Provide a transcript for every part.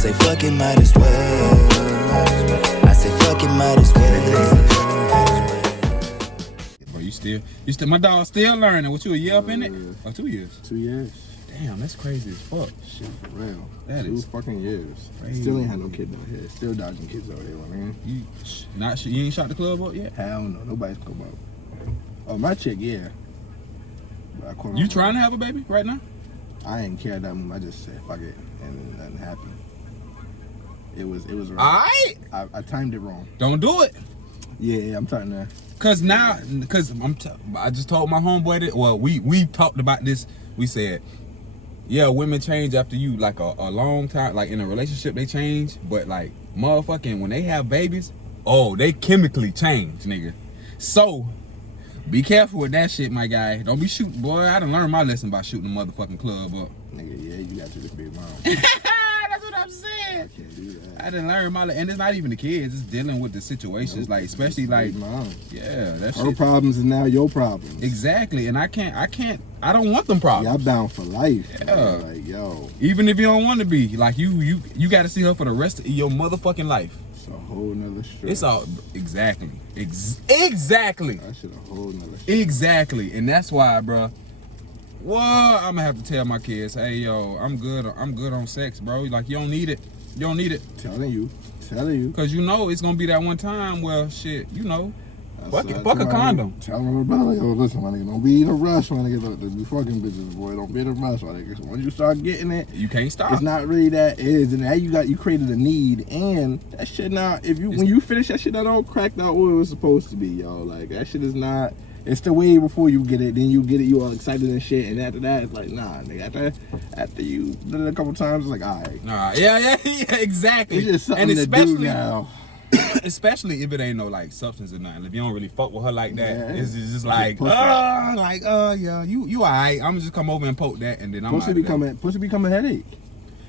say fuck it, might as well. I say fuck it, might as well. Bro, you still, my dog still learning. What, you a year up in it? Or 2 years? 2 years. Damn, that's crazy as fuck. Shit, for real. That Two is fucking years. crazy. Still ain't had no kids out here. Still dodging kids out here, man. You ain't shot the club up yet? Hell no, nobody's come up. Oh, my chick, yeah. But You trying to have a baby right now? I ain't care that much. I just said fuck it, and nothing happened. It was wrong. Alright. I timed it wrong. Don't do it. Yeah, I'm starting to. Cause I just told my homeboy that. Well, we talked about this. We said, yeah, women change after you like a long time. Like in a relationship, they change. But like motherfucking when they have babies, oh, they chemically change, nigga. So be careful with that shit, my guy. Don't be shooting, boy. I done learned my lesson by shooting the motherfucking club up. Nigga, yeah, you got to this big mom. That's what I'm saying. I can't do that. I didn't learn my, and it's not even the kids. It's dealing with the situations, like especially like, yeah, that's her problems is now your problems. Exactly, and I don't want them problems. Y'all bound for life. Yeah, man. Like yo, even if you don't want to be, like you got to see her for the rest of your motherfucking life. It's a whole nother stress. It's all exactly. That shit a whole nother stress. Exactly, and that's why, bro. Well, I'm gonna have to tell my kids, hey, yo, I'm good on sex, bro. Like, you don't need it. You don't need it. Telling you. Cause you know it's gonna be that one time where shit, you know, fuck a condom. Tell my brother, like, oh, listen, my nigga, don't be in a rush, my nigga. Don't be fucking bitches, boy. Don't be in a rush, my nigga. So once you start getting it, you can't stop. It's not really that is, and now you created a need, and that shit now, when you finish that shit, that don't crack out what it was supposed to be, yo. Like that shit is not. It's the way before you get it, then you get it, you all excited and shit, and after that, it's like, nah, nigga. After you did it a couple times, it's like, all right. Nah, yeah, exactly. It's just something to do now. Especially if it ain't no like substance or nothing. If you don't really fuck with her like that, yeah. it's just like, yeah, you alright. I'm just come over and poke that, and then I'm pussy become a headache.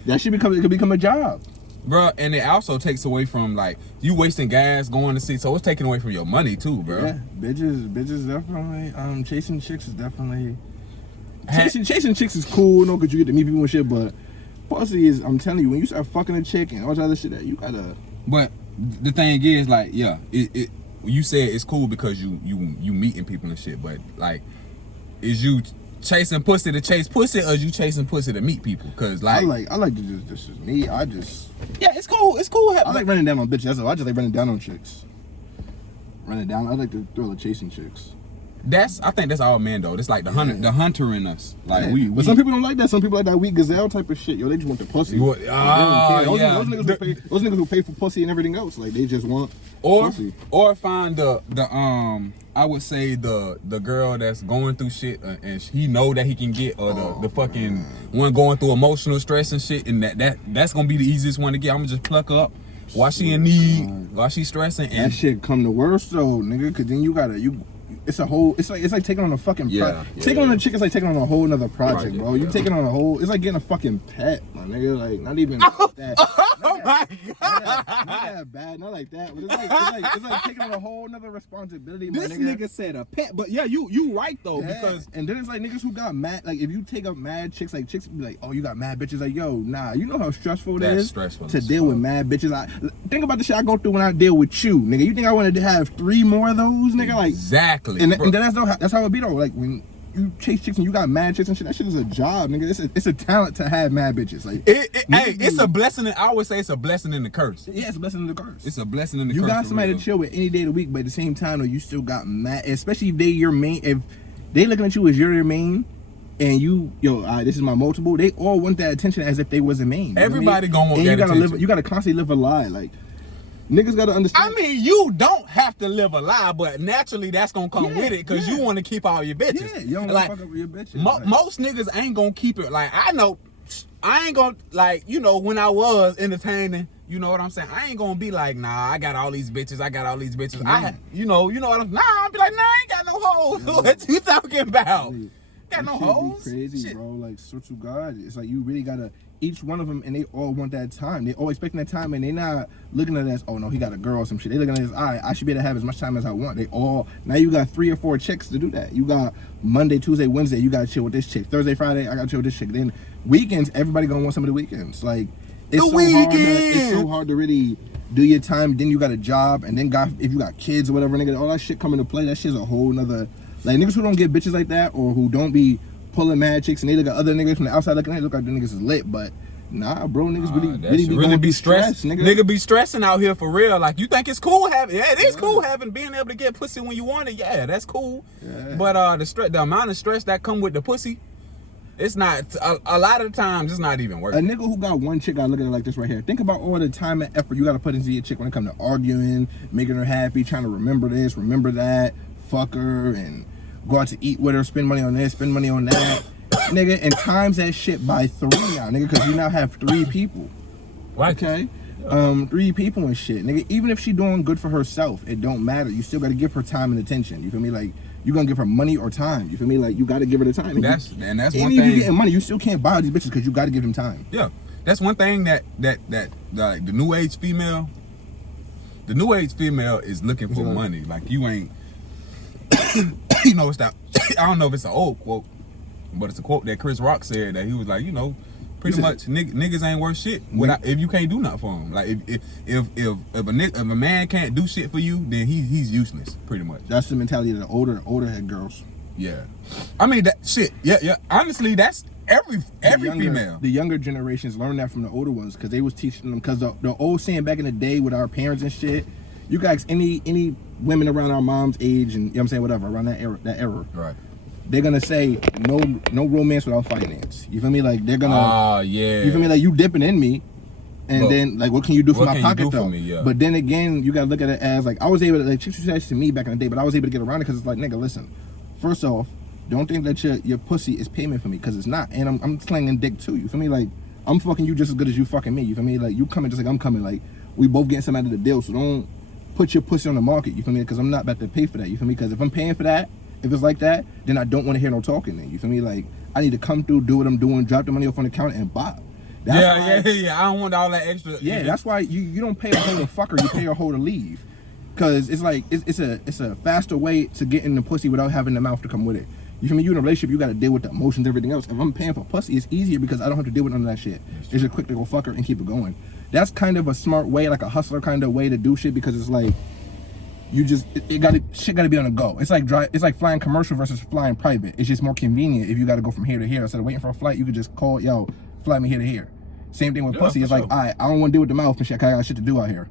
That shit it could become a job. Bro, and it also takes away from like you wasting gas going to see, so it's taking away from your money too, bro. Yeah, bitches definitely. Chasing chicks is definitely. Chasing chicks is cool, no, cause you get to meet people and shit. But pussy is, I'm telling you, when you start fucking a chick and all that other shit, that you gotta. But the thing is, like, yeah, you said it's cool because you meeting people and shit, but like, is you chasing pussy to chase pussy, or is you chasing pussy to meet people? Cause like I like to just me. Yeah, it's cool. It's cool. I like running down on bitches. That's all. I just like running down on chicks. Running down. I like the thrill of chasing chicks. I think that's all men though. It's like the hunter in us. Like but some people don't like that. Some people like that weak gazelle type of shit. Yo, they just want the pussy. Those niggas who pay for pussy and everything else. Like they just want pussy. Or find the I would say the girl that's going through shit and he know that he can get, or the fucking one going through emotional stress and shit, and that's gonna be the easiest one to get. I'm gonna just pluck up while she in need, while she stressing. And that shit come the worst though, nigga. Cause then it's like taking on a fucking taking on a chick is like taking on a whole nother project, bro. You taking on a whole, it's like getting a fucking pet, my nigga. Like not even that. Oh my god. Not that bad, not like that. But it's like taking on a whole nother responsibility, my this nigga. Nigga said a pet, but yeah, you right though, because and then it's like niggas who got mad. Like if you take up mad chicks, like chicks be like, oh, you got mad bitches. Like yo, nah, you know how stressful that is to deal with mad bitches. Think about the shit I go through when I deal with you, nigga. You think I wanted to have 3 more of those, nigga? Like exactly. And then that's how it be though. Like when you chase chicks and you got mad chicks and shit, that shit is a job, nigga. It's a talent to have mad bitches. Like it's a blessing. I always say it's a blessing and a curse. Yeah, it's a blessing and a curse. It's a blessing and a curse. You got somebody to chill with any day of the week, but at the same time, though, you still got mad. Especially if they your main. If they looking at you as you're their main, and this is my multiple. They all want that attention as if they wasn't main. Everybody gonna want that attention. You gotta constantly live a lie, like. Niggas gotta understand. I mean, you don't have to live a lie, but naturally that's gonna come with it, because you want to keep all your bitches. Yeah, you don't want to fuck up with your bitches. Most niggas ain't gonna keep it. Like I know, I ain't gonna when I was entertaining. You know what I'm saying? I ain't gonna be like, nah, I got all these bitches. Yeah. You know what I'm. Nah, I'll be like, nah, I ain't got no hoes. What you talking about? Got no hoes. Crazy, shit. Bro. Like, swear to God, it's like you really gotta. Each one of them, and they all want that time. They all expecting that time, and they not looking at it as, oh no, he got a girl or some shit. They looking at it as, all right, I should be able to have as much time as I want. Now you got 3 or 4 chicks to do that. You got Monday, Tuesday, Wednesday, you gotta chill with this chick. Thursday, Friday, I gotta chill with this chick. Then weekends, everybody gonna want some of the weekends. Like, it's so hard to really do your time. Then you got a job, and then if you got kids or whatever, nigga, all that shit come into play. That shit's a whole nother, like, niggas who don't get bitches like that, or who don't be pulling mad chicks, and they look at other niggas from the outside looking at it, look like the niggas is lit, but nah, bro, niggas really be stressed, nigga. Nigga be stressing out here for real. Like, you think it's cool having, it is cool having, being able to get pussy when you want it. Yeah, that's cool. Yeah. But the amount of stress that come with the pussy, it's not, a lot of the times, it's not even worth it. A nigga who got one chick, I look at it like this right here. Think about all the time and effort you got to put into your chick when it comes to arguing, making her happy, trying to remember this, remember that, fuck her, and go out to eat with her, spend money on this, spend money on that. Nigga, and times that shit by 3 now, nigga, because you now have 3 people. Okay? 3 people and shit. Nigga, even if she doing good for herself, it don't matter. You still got to give her time and attention. You feel me? Like, you gonna give her money or time. You feel me? Like, you got to give her the time. That's one thing. Even if you getting money, you still can't buy these bitches because you got to give them time. Yeah. That's one thing that like, the new age female is looking for money. Like, you ain't, you know, it's that, I don't know if it's an old quote, but it's a quote that Chris Rock said, that he was like, you know, pretty much niggas ain't worth shit if you can't do nothing for them. Like, if a man can't do shit for you, then he's useless, pretty much. That's the mentality of the older head girls. Yeah, I mean, that shit. Yeah. Honestly, that's every female. The younger generations learned that from the older ones, because they was teaching them. Because the old saying back in the day with our parents and shit, you guys, any women around our mom's age, and you know what I'm saying, whatever, around that era, right? They're gonna say no romance without finance. You feel me? Like, they're gonna yeah. You feel me? Like, you dipping in me, and then, like, what can you do for my pocket though? Yeah. But then again, you gotta look at it as, like, I was able to, like, chicks said to me back in the day, but I was able to get around it because it's like, nigga, listen. First off, don't think that your pussy is payment for me, because it's not, and I'm slinging dick too. You feel me? Like, I'm fucking you just as good as you fucking me. You feel me? Like, you coming just like I'm coming. Like, we both getting some out of the deal. So don't put your pussy on the market. You feel me? Because I'm not about to pay for that. You feel me? Because if I'm paying for that, if it's like that, then I don't want to hear no talking. Then you feel me? Like, I need to come through, do what I'm doing, drop the money off on the counter, and bop. Yeah. I don't want all that extra. Yeah, that's why you don't pay a hoe to fuck her. You pay a hoe to leave. Because it's like, it's a faster way to get in the pussy without having the mouth to come with it. You feel me? You in a relationship, you got to deal with the emotions, everything else. If I'm paying for pussy, it's easier because I don't have to deal with none of that shit. It's just quick to go fuck her and keep it going. That's kind of a smart way, like a hustler kind of way to do shit, because it's like, you just, shit got to be on the go. It's like flying commercial versus flying private. It's just more convenient if you got to go from here to here. Instead of waiting for a flight, you could just call, yo, fly me here to here. Same thing with pussy. It's like, all right, I don't want to deal with the mouth and shit, 'cause I got shit to do out here.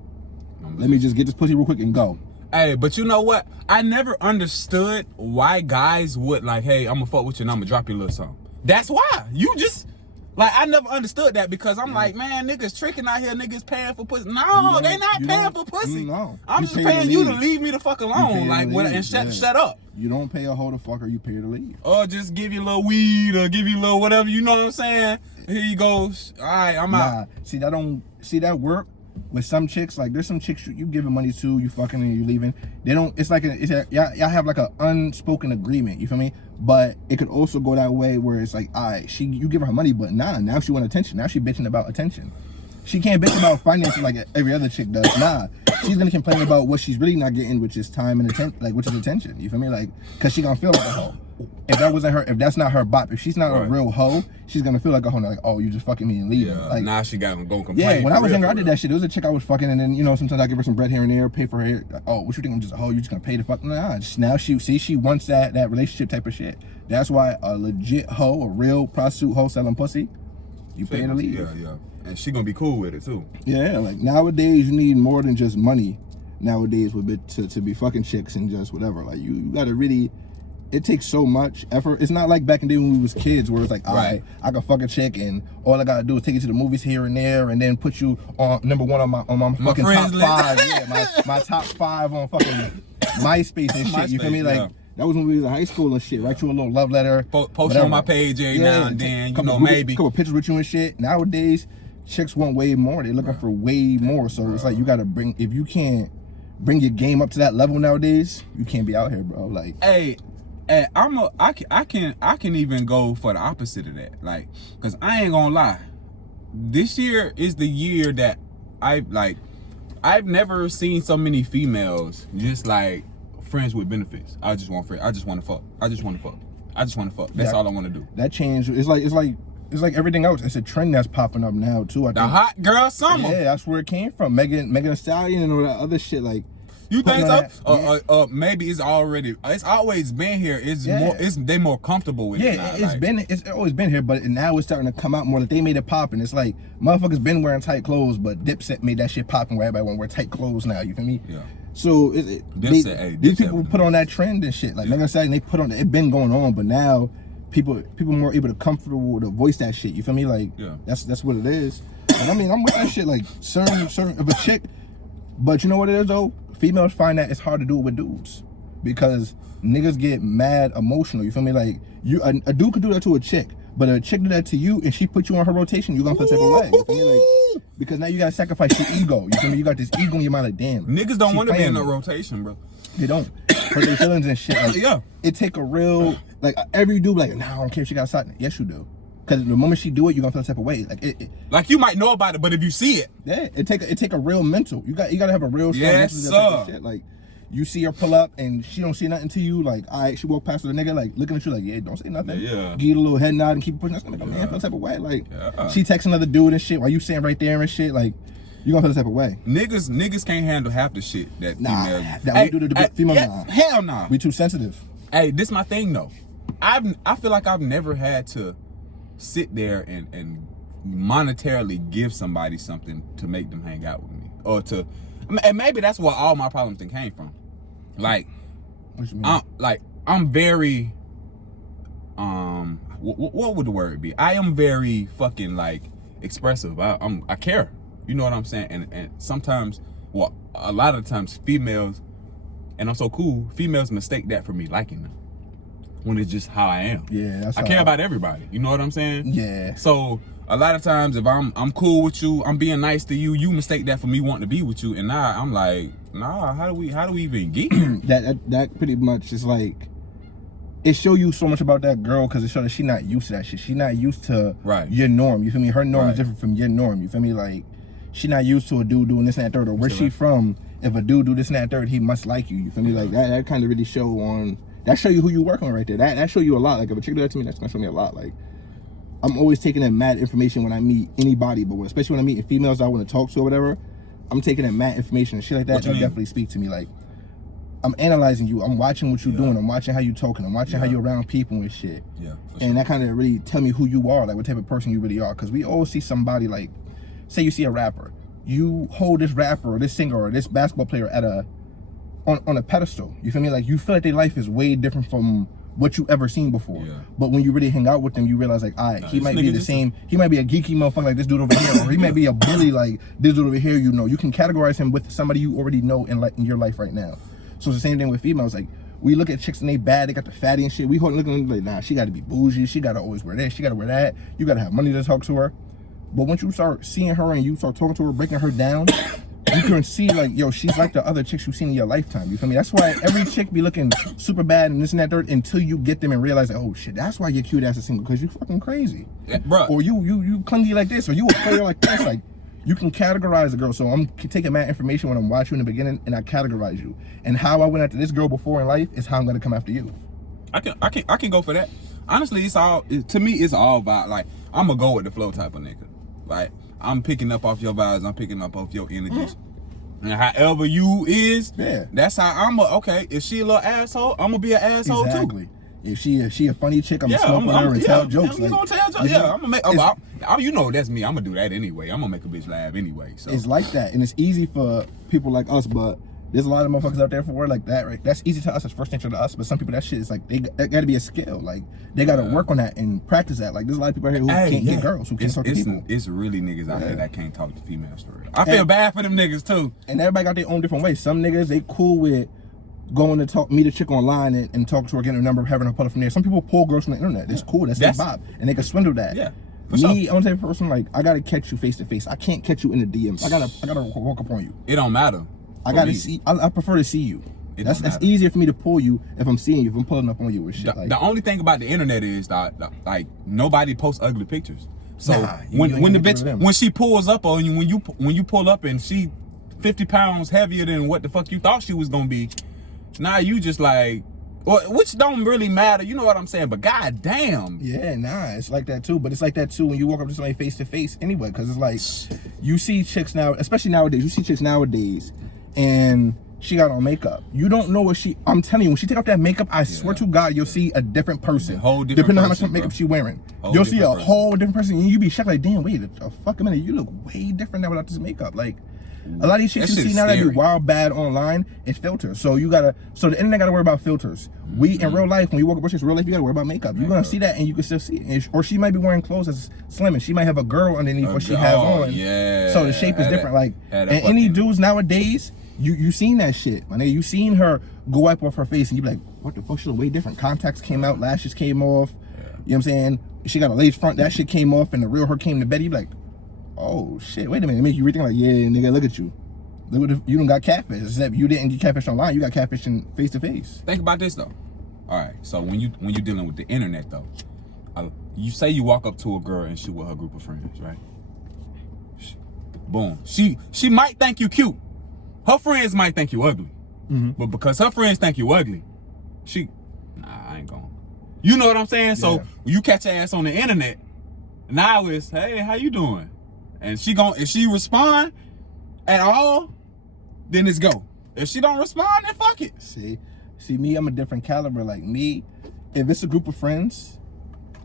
Let me just get this pussy real quick and go. Hey, but you know what? I never understood why guys would, like, hey, I'm gonna fuck with you and I'm gonna drop you a little something. That's why. You just, like, I never understood that, because I'm like, man, niggas tricking out here, niggas paying for pussy. No, they not paying for pussy. No. I'm just paying you to leave me the fuck alone, like, and shut up. You don't pay a hoe to fuck her, you pay her to leave. Or just give you a little weed, or give you a little whatever, you know what I'm saying? Here you go. All right, I'm out. See that work with some chicks. Like, there's some chicks you giving money to, you fucking and you leaving. They don't. It's like y'all have like an unspoken agreement. You feel me? But it could also go that way where it's like, all right, you give her money, but now she want attention. Now she bitching about attention. She can't bitch about finances like every other chick does. Nah, she's gonna complain about what she's really not getting, which is time and attention. Like, which is attention. You feel me? Like, cause she gonna feel like a hoe. If that's not her bop, if she's not a real hoe, she's gonna feel like a hoe. Like, oh, you just fucking me and leaving. Yeah, like, now she got to go complain. Yeah, when I was younger, I did that shit. There was a chick I was fucking, and then, you know, sometimes I give her some bread here and there, pay for her hair. Like, oh, what you think I'm just a hoe? You just gonna pay the fuck? Nah, now she wants that relationship type of shit. That's why a legit hoe, a real prostitute hoe selling pussy, you pay her to leave. Yeah. And she gonna be cool with it too. Yeah, like, nowadays you need more than just money. Nowadays, to be fucking chicks and just whatever. Like, you gotta really. It takes so much effort. It's not like back in the day when we was kids, where it's like, all right, I can fuck a chick and all I gotta do is take you to the movies here and there, and then put you on number one on my fucking top five. Yeah, my top 5 on fucking MySpace and shit. You feel me? Like, that was when we was in high school and shit. Write you a little love letter. Post it on my page every now and then. You know, maybe. Couple pictures with you and shit. Nowadays, chicks want way more. They're looking for way more. So it's like, you gotta if you can't bring your game up to that level nowadays, you can't be out here, bro. Like, hey, I can even go for the opposite of that. Like, cause I ain't gonna lie, this year is the year that I've never seen so many females just like friends with benefits. I just want to fuck. That's all I want to do. That change. It's like it's like everything else. It's a trend that's popping up now too. I The think. hot girl summer. Yeah, that's where it came from. Megan Thee Stallion and all that other shit. Like, you think putting so? on that- Maybe it's always been here. It's Yeah. more. They more comfortable with it. yeah, Now, it's always been here, but now it's starting to come out more. Like they made it pop, and it's like motherfuckers been wearing tight clothes, but Dipset made that shit popping where everybody want to wear tight clothes now. You feel me? Yeah. So Dipset, hey, these Dipset people was- put on that trend and shit. Like Megan Thee Stallion, they put on it. Been going on, but now people more able to comfortable to voice that shit. You feel me? Like Yeah. that's what it is. And I mean, I'm with that shit. Like certain of a chick, but you know what it is though? Females find that it's hard to do it with dudes because niggas get mad emotional. You feel me? Like a dude could do that to a chick, but a chick do that to you and she put you on her rotation, you gonna feel the type of way. You feel me? Like, because now you gotta sacrifice your ego. You feel me? You got this ego in your mind. Like damn, Niggas don't she want to be in playing the me. rotation, bro. They don't hurt their feelings and shit. Like, Yeah. it take a real like every dude like nah, I don't care if she got something. Yes, you do. Because the moment she do it, you gonna feel the type of way. Like it Like you might know about it, but if you see it, yeah, it take a real mental. You gotta have a real strong Yes, mental to that type of sir. shit. Like you see her pull up and she don't see nothing to you. Like she walk past with a nigga like looking at you like yeah, don't say nothing. Yeah. Give you a little head nod and keep pushing. That's gonna make a man feel the type of way. Like Yeah. she texts another dude and shit while you sitting right there and shit. Like you gonna feel the type of way. niggas can't handle half the shit that Nah, females. that we do to the females, nah. Hell nah. We too sensitive. Hey, this my thing though. I feel like I've never had to sit there and monetarily give somebody something to make them hang out with me, or to, and maybe that's where all my problems then came from. Like, What you mean? I'm very, what would the word be? I am very fucking like expressive. I care. You know what I'm saying? And sometimes, well, a lot of the times females, and I'm so cool, females mistake that for me liking them. When it's just how I am. Yeah, that's I how care about everybody. You know what I'm saying? Yeah. So a lot of times if I'm cool with you, I'm being nice to you, you mistake that for me wanting to be with you, and now I'm like, nah, how do we even get here? that pretty much is like it show you so much about that girl because it show that she not used to that shit. She not used to Right. your norm. You feel me? Her norm Right. is different from your norm. You feel me? Like she not used to a dude doing this and that third. Or where So she right. from? If a dude do this and that third, he must like you. You feel me? Like that kind of really show on. That show you who you working on right there. That show you a lot. Like if a chick do that to me, that's gonna show me a lot. Like I'm always taking that mad information when I meet anybody, but especially when I meet females I want to talk to or whatever. I'm taking that mad information and shit like that. What you That mean? definitely speak to me. Like I'm analyzing you. I'm watching what you're doing. I'm watching how you talking. I'm watching how Yeah. you're around people and shit. Yeah, for And that kind of really tell me who you are, like what type of person you really are. Because we always see somebody like, say you see a rapper, you hold this rapper or this singer or this basketball player at on a pedestal. You feel me? Like you feel like their life is way different from what you ever seen before. Yeah. But when you really hang out with them, you realize like, all right, he this might nigga be the just same. He might be a geeky motherfucker like this dude over here, or he might be a bully like this dude over here. You know, you can categorize him with somebody you already know in your life right now. So it's the same thing with females. Like we look at chicks and they bad, they got the fatty and shit. We look at them like, nah, she got to be bougie. She got to always wear this. She got to wear that. You got to have money to talk to her. But once you start seeing her and you start talking to her, breaking her down, you can see like, yo, she's like the other chicks you've seen in your lifetime. You feel me? That's why every chick be looking super bad and this and that dirt until you get them and realize, like, oh shit, that's why you're cute ass a single, because you fucking crazy. Yeah, bro. Or you clingy like this, or you a player like this. Like you can categorize a girl. So I'm taking my information when I'm watching you in the beginning and I categorize you. And how I went after this girl before in life is how I'm gonna come after you. I can go for that. Honestly, to me it's all about like I'm a go with the flow type of nigga. Like I'm picking up off your vibes, I'm picking up off your energies. And however you is, Yeah. that's how okay, if she a little asshole, I'm gonna be an asshole Exactly. too. If she a funny chick, I'm Yeah, gonna smoke with her and tell jokes. You like, gonna tell jokes? you know, Yeah, I'm gonna make. You know that's me. I'm gonna do that anyway. I'm gonna make a bitch laugh anyway. So It's like that, and it's easy for people like us, but there's a lot of motherfuckers out there for like that, right? That's easy to us, it's first nature to us, but some people that shit is like that gotta be a skill. Like they gotta work on that and practice that. Like there's a lot of people out here who can't get girls, who can't talk to people. It's really niggas out here that can't talk to females for real. I feel bad for them niggas too. And everybody got their own different ways. Some niggas they cool with going to meet a chick online and talk to her, getting a number, having her pull it from there. Some people pull girls from the internet. That's cool. That's their vibe, and they can swindle that. Yeah. Me, I'm the type of person like I gotta catch you face to face. I can't catch you in the DMs. I gotta walk up on you. It don't matter. I gotta see. I prefer to see you. That's easier for me to pull you if I'm seeing you. If I'm pulling up on you with shit. The only thing about the internet is that like nobody posts ugly pictures. So Nah, you when ain't the gonna get rid of them. when she pulls up on you, when you pull up and she 50 pounds heavier than what the fuck you thought she was gonna be, now you just like, Well, which don't really matter, you know what I'm saying? But goddamn. Yeah, nah, it's like that too. But it's like that too when you walk up to somebody face to face anyway, because it's like you see chicks now, especially nowadays. You see chicks nowadays, and she got on makeup. You don't know what she. I'm telling you, when she take off that makeup, I swear to God, you'll see a different person. A whole different depending on how person, much makeup bro. she wearing. Whole You'll see a different person. whole different person, and you be shocked like, damn, wait a fucking minute, you look way different now without this makeup. Like a lot of these chicks That you shit see now that be scary. wild bad online, it's filters. So the internet gotta worry about filters. We in real life, when you walk up with chicks, real life, you gotta worry about makeup. You're gonna see that, and you can still see it. Or she might be wearing clothes that's slimming. She might have a girl underneath what she has on. Yeah. So the shape is different. Like, and any dudes nowadays, you seen that shit. My nigga, you seen her go wipe off her face, and you be like, what the fuck? She look way different. Contacts came out, lashes came off. You know what I'm saying? She got a lace front. That shit came off, and the real her came to bed. You be like, oh shit, wait a minute. It make you rethink like, yeah, nigga, look at you. Look what you done got catfish. Except you didn't get catfish online. You got catfish in face to face. Think about this though. All right, so when you dealing with the internet though, you say you walk up to a girl and she with her group of friends, right? Boom. She might think you cute. Her friends might think you ugly. But because her friends think you ugly, I ain't going. You know what I'm saying? Yeah. So when you catch her ass on the internet, now it's, hey, how you doing? And if she respond at all, then it's go. If she don't respond, then fuck it. See me, I'm a different caliber. Like me, if it's a group of friends,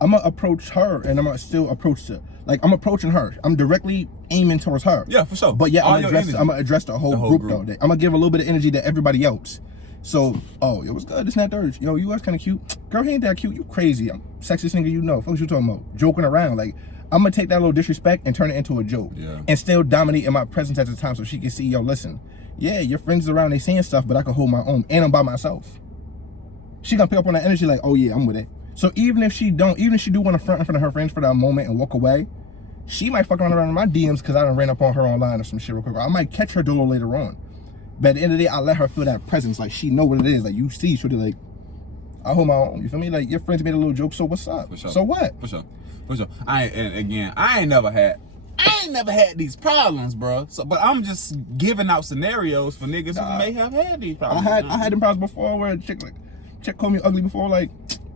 I'm gonna approach her and I'm gonna still approach her. Like I'm approaching her. I'm directly aiming towards her. Yeah, for sure. But yeah, I'm gonna address the whole group though. I'm gonna give a little bit of energy to everybody else. So, it was good. It's not third. Yo, you was kind of cute. Girl, he ain't that cute. You crazy. I'm sexiest nigga you know. Fuck what you talking about? Joking around. Like, I'm gonna take that little disrespect and turn it into a joke. Yeah. And still dominate in my presence at the time so she can see, yo, listen. Yeah, your friends around, they saying stuff, but I can hold my own. And I'm by myself. She gonna pick up on that energy like, oh yeah, I'm with it. So even if she do want to front in front of her friends for that moment and walk away, she might fuck around in my DMs because I done ran up on her online or some shit real quick. Or I might catch her doing it later on. But at the end of the day, I let her feel that presence. Like, she know what it is. Like, you see, she'll be like, I hold my own. You feel me? Like, your friends made a little joke, so what's up? For sure. So what? For sure. I ain't never had these problems, bro. So, but I'm just giving out scenarios for niggas who may have had these problems. I had them problems before where a chick called me ugly before, like,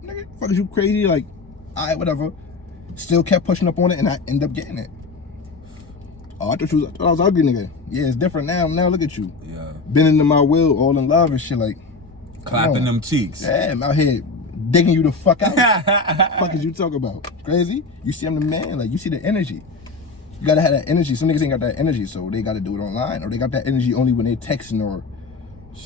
nigga, fuck is you crazy? Like, alright, whatever. Still kept pushing up on it, and I ended up getting it. Oh, I thought I was ugly, nigga. Yeah, it's different now. Now look at you. Yeah. Bending to my will, all in love and shit, like. Clapping them cheeks. Yeah, I'm out here digging you the fuck out. Fuck is you talking about? Crazy? You see I'm the man, like, you see the energy. You gotta have that energy. Some niggas ain't got that energy, so they gotta do it online, or they got that energy only when they texting or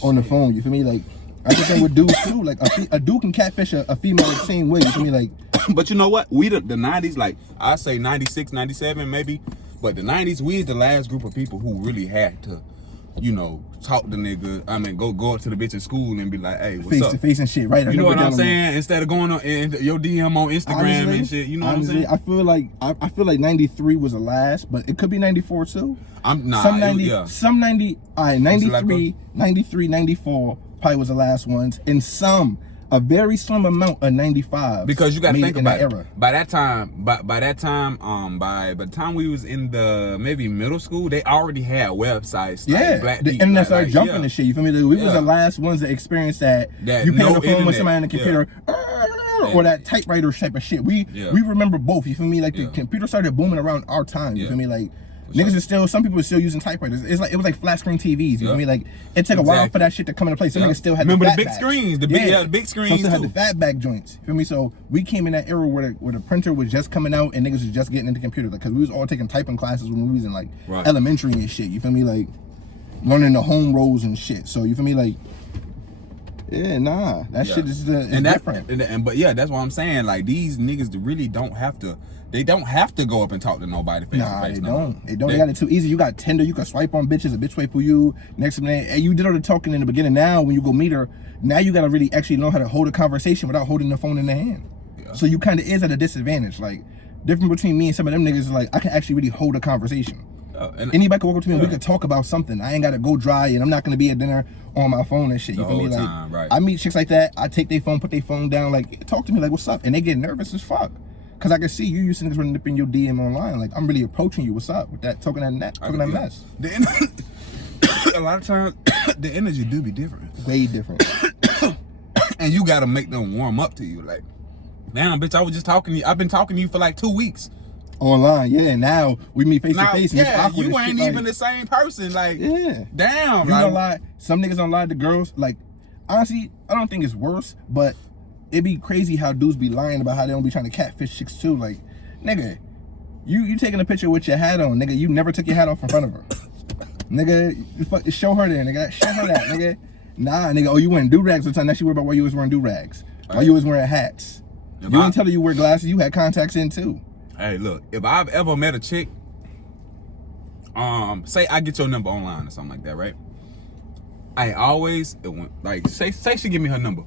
on the phone. You feel me? Like, I think with dudes too. Like, a dude can catfish a female the same way. You feel me? Like, but you know what? We the 90s, like I say 96, 97 maybe, but the 90s, we is the last group of people who really had to, talk to nigga. I mean, go up to the bitch in school and be like, hey, what's up? Face to face and shit, right? You know what I'm saying? Instead of going on your DM on Instagram honestly, and shit, you know what I'm saying? I feel like 93 was the last, but it could be 94 too. Some 90, all right, 93, 94 probably was the last ones, and a very slim amount of 95. Because you got to think about it. Era. By the time we was in the maybe middle school, they already had websites. Yeah, the internet started jumping and shit. You feel me? We was the last ones that experienced that. You pick up the phone with somebody on the computer, or that typewriter type of shit. We remember both. You feel me? Like the computer started booming around our time. You feel me? Like. Niggas is still, some people are still using typewriters. It was like flat screen TVs. You feel me? Like, it took a while for that shit to come into place. Some niggas still had the big screens, the big screens. Some still had the fatback joints. You feel me? So we came in that era where the printer was just coming out and niggas was just getting into computers. Like, cause we was all taking typing classes when we was in like elementary and shit. You feel me? Like, learning the home rows and shit. So you feel me? Like, yeah, nah, that shit is different. But yeah, that's what I'm saying. Like, these niggas really don't have to. They don't have to go up and talk to nobody face to face. They don't. They got it too easy. You got Tinder. You can swipe on bitches. A bitch swipe for you. Next minute, and you did all the talking in the beginning. Now, when you go meet her, now you gotta really actually know how to hold a conversation without holding the phone in the hand. Yeah. So you kind of is at a disadvantage. Like, different between me and some of them niggas is like, I can actually really hold a conversation. Anybody can walk up to me and we could talk about something. I ain't gotta go dry and I'm not gonna be at dinner on my phone and shit. You feel me? Like, I meet chicks like that. I take their phone, put their phone down, like, talk to me, like, what's up? And they get nervous as fuck. Cause I can see you used to niggas running up in your DM online. Like, I'm really approaching you. What's up with that talking that mess? A lot of times, the energy do be different. Way different. and you gotta make them warm up to you. Like, damn, bitch, I was just talking to you. I've been talking to you for like 2 weeks. Online, yeah, and now we meet face to face. And it's awkward you as ain't shit, even like, the same person. Like, yeah, damn. You like, don't lie. Some niggas don't lie to girls. Like, honestly, I don't think it's worse, but it be crazy how dudes be lying about how they don't be trying to catfish chicks too. Like, nigga, you taking a picture with your hat on, nigga. You never took your hat off in front of her, nigga. You show her there, nigga. Show her that, nigga. Nah, nigga. Oh, you wearing do-rags all the time. Now she worried about why you was wearing do-rags. Why you was wearing hats. You ain't tell her you wear glasses. You had contacts in too. Hey, look, if I've ever met a chick, say I get your number online or something like that, right? I always, say she give me her number.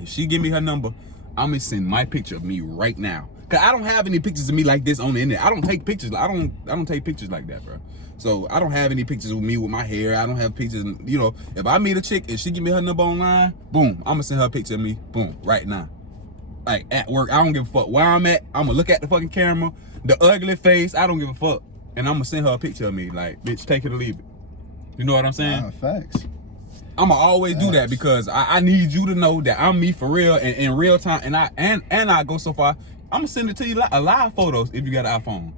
If she give me her number, I'm gonna send my picture of me right now. Cause I don't have any pictures of me like this on the internet. I don't take pictures. I don't take pictures like that, bro. So I don't have any pictures of me with my hair. I don't have pictures. You know, if I meet a chick and she give me her number online, boom, I'm gonna send her a picture of me, boom, right now. Like at work, I don't give a fuck where I'm at. I'm gonna look at the fucking camera, the ugly face. I don't give a fuck, and I'm gonna send her a picture of me. Like, bitch, take it or leave it. You know what I'm saying? Facts. I'ma always do that because I need you to know that I'm me for real and in real time. And I go so far, I'm gonna send it to you a live photos if you got an iPhone.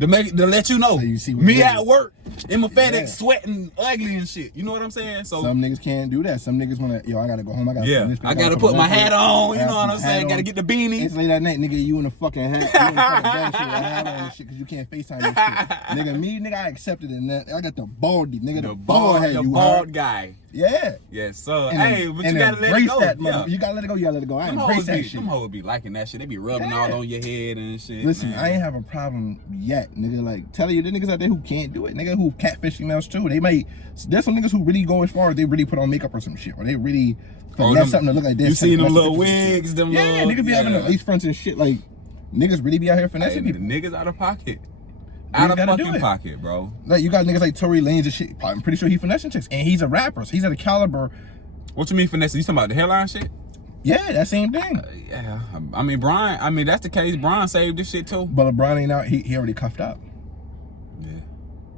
To let you know, so you see me at work in my FedEx sweating ugly and shit. You know what I'm saying? So some niggas can't do that. Some niggas wanna, I gotta go home. I gotta put my hat on. You know what I'm saying? Gotta get the beanie. It's late at night, nigga. You in a fucking hat. You in a fucking bad shit with a hat on and shit because you can't FaceTime this shit. Nigga, me, nigga, I accepted it. And I got the baldy, nigga. The bald head. The bald guy. Yeah. Yes, sir. And hey, but you gotta let it go. That, You gotta let it go. You gotta let it go. I embrace that shit. Them hoes be liking that shit. They be rubbing all on your head and shit. Listen, man. I ain't have a problem yet, nigga. Like, telling you, the niggas out there who can't do it, nigga, who catfish females too. There's some niggas who really go as far as they really put on makeup or some shit, or they really finesse something to look like this. You seen them little wigs, them little... Yeah, niggas be having the lace fronts and shit. Like, niggas really be out here finessing people. Niggas out of pocket. Out of fucking pocket, bro. Like, you got niggas like Tory Lanez and shit. I'm pretty sure he finessing chicks. And he's a rapper, so he's at a caliber. What you mean finessing? You talking about the hairline shit? Yeah, that same thing. Yeah. I mean, Brian, that's the case. Brian saved this shit too. But LeBron ain't out. He already cuffed up. Yeah.